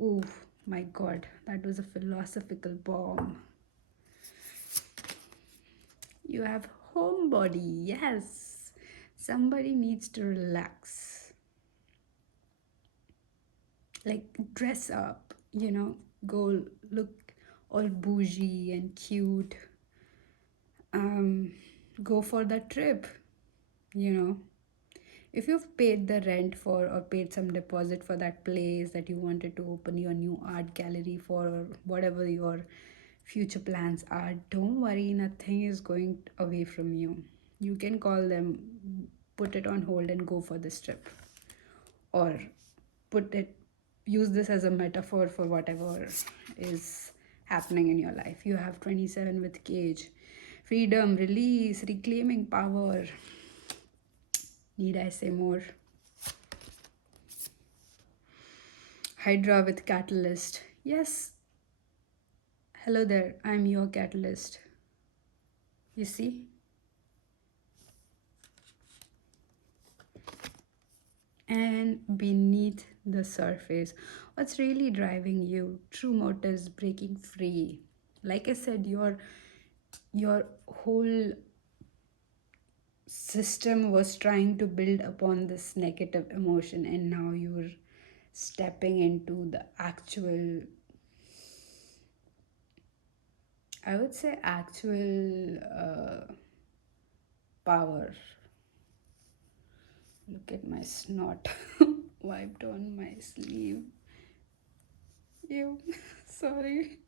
Oh my god, that was a philosophical bomb. You have homebody, yes. Somebody needs to relax. Like, dress up, go look all bougie and cute. Go for that trip, you know. If you've paid the rent for or paid some deposit for that place that you wanted to open your new art gallery for, or whatever your future plans are, don't worry, nothing is going away from you. You can call them, put it on hold, and go for this trip. Or use this as a metaphor for whatever is happening in your life. You have 27 with cage, freedom, release, reclaiming power. Need I say more? Hydra with catalyst. Yes, hello there, I'm your catalyst. You see? And beneath the surface, what's really driving you? True motives, breaking free. Like I said, your whole system was trying to build upon this negative emotion, and now you're stepping into the actual, I would say, actual power. Look at my snot wiped on my sleeve. You, sorry.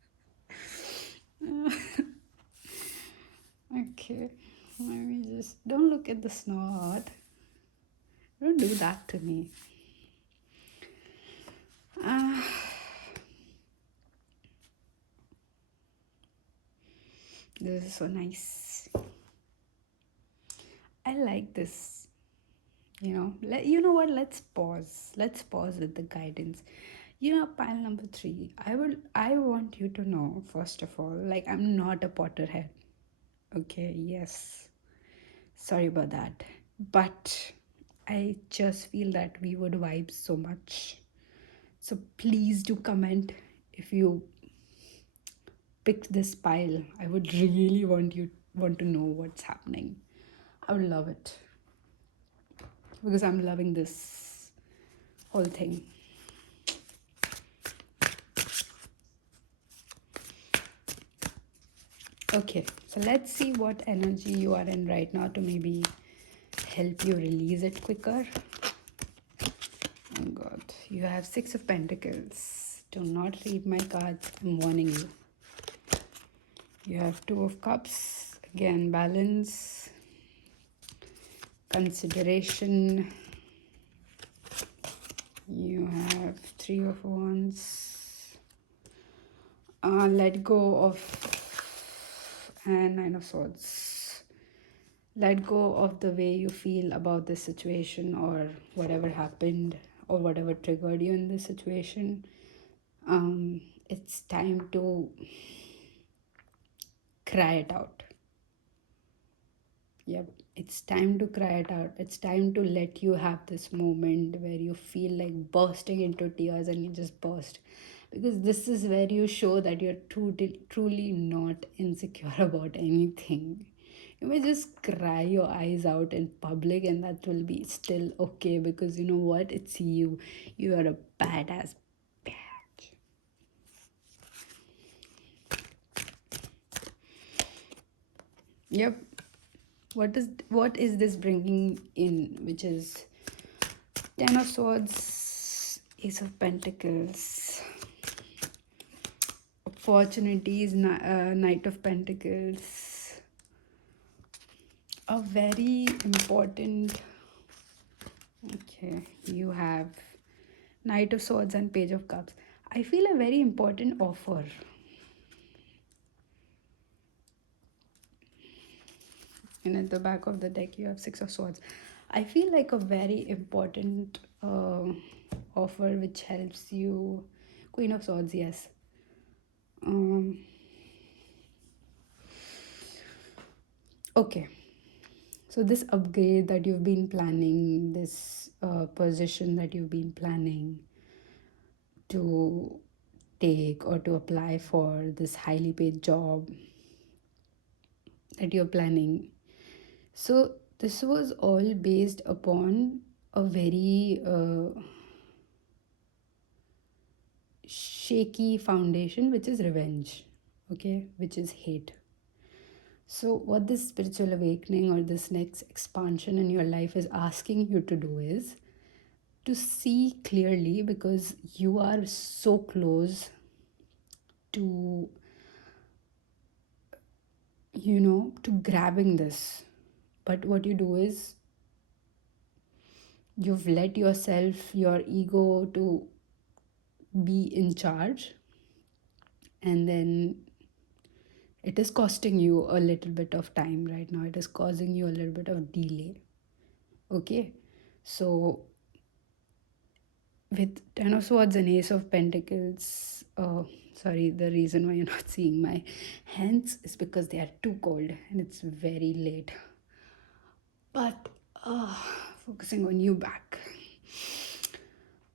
Okay, let me just, don't look at the snot. Don't do that to me. This is so nice. I like this. You know what? Let's pause. Let's pause with the guidance. Pile number 3. I want you to know, first of all, like, I'm not a Potterhead. Okay, yes. Sorry about that. But I just feel that we would vibe so much. So please do comment if you picked this pile. I would really want to know what's happening. I would love it. Because I'm loving this whole thing. Okay, so let's see what energy you are in right now to maybe help you release it quicker. Oh god, you have 6 of Pentacles. Do not read my cards, I'm warning you. You have 2 of Cups. Again, balance, consideration. You have 3 of Wands. Let go of, and 9 of Swords. Let go of the way you feel about this situation or whatever happened, or whatever triggered you in this situation, it's time to cry it out. Yep, it's time to cry it out. It's time to let you have this moment where you feel like bursting into tears and you just burst. Because this is where you show that you're truly not insecure about anything. You may just cry your eyes out in public and that will be still okay, because you know what? It's you. You are a badass bitch. Yep. What is this bringing in, which is Ten of Swords, Ace of Pentacles, opportunities, Knight of Pentacles, a very important, okay, you have Knight of Swords and Page of Cups. I feel a very important offer. And at the back of the deck you have Six of Swords. I feel like a very important offer which helps you. Queen of Swords, yes. um okay, so this upgrade that you've been planning, this position that you've been planning to take or to apply for, this highly paid job that you're planning, so this was all based upon a very shaky foundation, which is revenge, okay, which is hate. So what this spiritual awakening or this next expansion in your life is asking you to do is to see clearly, because you are so close to, to grabbing this. But what you do is you've let yourself, your ego, to be in charge, and then it is costing you a little bit of time right now. It is causing you a little bit of delay. Okay, so with Ten of Swords and Ace of Pentacles, sorry, the reason why you're not seeing my hands is because they are too cold and it's very late. But focusing on you back.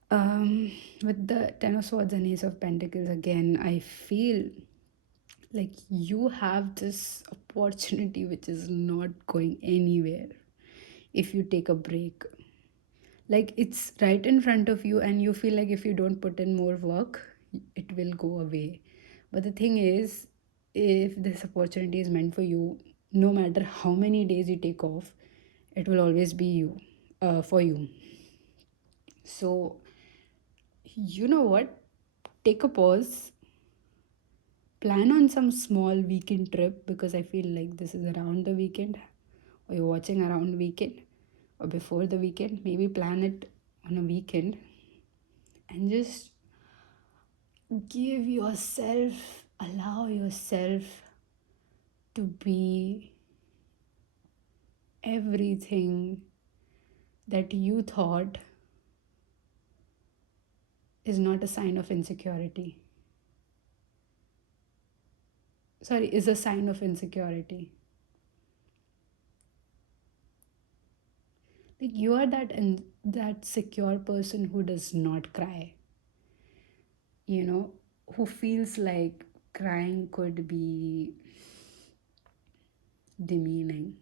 With the Ten of Swords and Ace of Pentacles, again, I feel like you have this opportunity which is not going anywhere if you take a break. Like it's right in front of you and you feel like if you don't put in more work it will go away. But the thing is, if this opportunity is meant for you, no matter how many days you take off, it will always be you, for you. So you know what, take a pause, plan on some small weekend trip, because I feel like this is around the weekend, or you're watching around weekend or before the weekend. Maybe plan it on a weekend and just give yourself, allow yourself to be everything that you thought is not a sign of insecurity. Sorry, is a sign of insecurity. Like you are that secure person who does not cry. Who feels like crying could be demeaning.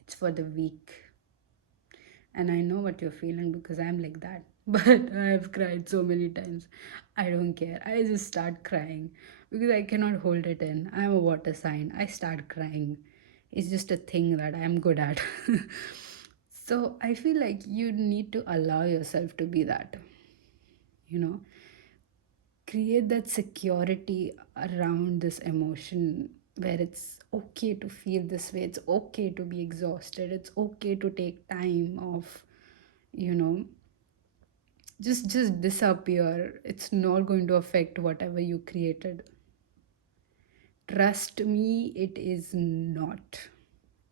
It's for the weak. And I know what you're feeling because I'm like that. But I've cried so many times. I don't care. I just start crying because I cannot hold it in. I'm a water sign. I start crying. It's just a thing that I'm good at. So I feel like you need to allow yourself to be that. You know, create that security around this emotion where it's okay to feel this way, it's okay to be exhausted, it's okay to take time off, you know just disappear. It's not going to affect whatever you created. Trust me, it is not.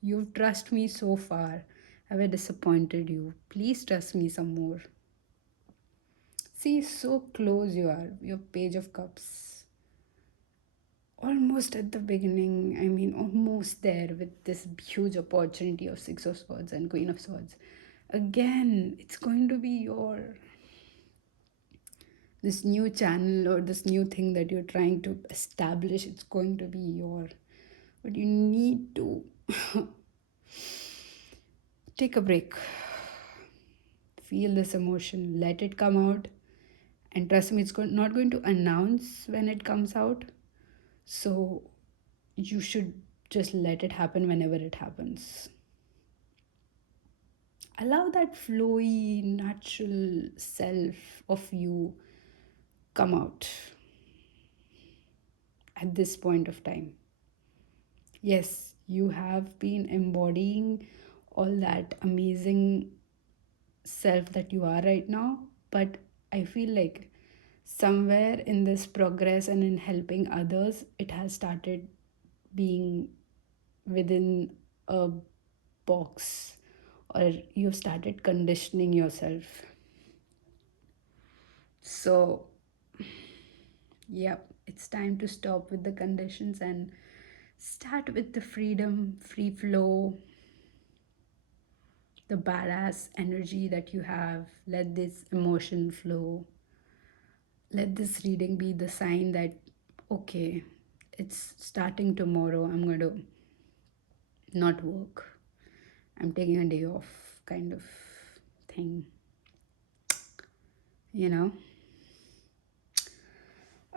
You've trust me so far. Have I disappointed you? Please trust me some more. See, so close you are, your Page of Cups. Almost at the beginning, I mean, almost there with this huge opportunity of Six of Swords and Queen of Swords. Again, it's going to be your this new channel or this new thing that you're trying to establish. It's going to be your, but you need to take a break, feel this emotion, let it come out, and trust me, it's not going to announce when it comes out. So you should just let it happen whenever it happens. Allow that flowy, natural self of you come out at this point of time. Yes, you have been embodying all that amazing self that you are right now, but I feel like somewhere in this progress and in helping others, it has started being within a box, or you've started conditioning yourself. So, yep, it's time to stop with the conditions and start with the freedom, free flow, the badass energy that you have. Let this emotion flow. Let this reading be the sign that, okay, it's starting tomorrow. I'm going to not work. I'm taking a day off, kind of thing. You know?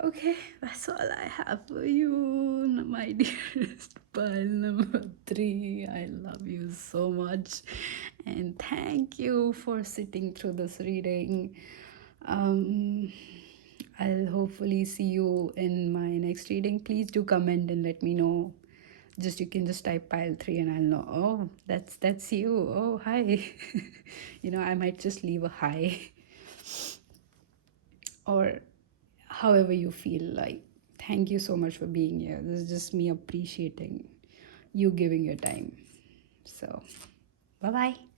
Okay, that's all I have for you, my dearest pile number 3. I love you so much, and thank you for sitting through this reading. Um, I'll hopefully see you in my next reading. Please do comment and let me know. Just you can just type pile 3 and I'll know. Oh, that's you. Oh, hi. I might just leave a hi, or however you feel like. Thank you so much for being here. This is just me appreciating you giving your time. So, bye bye.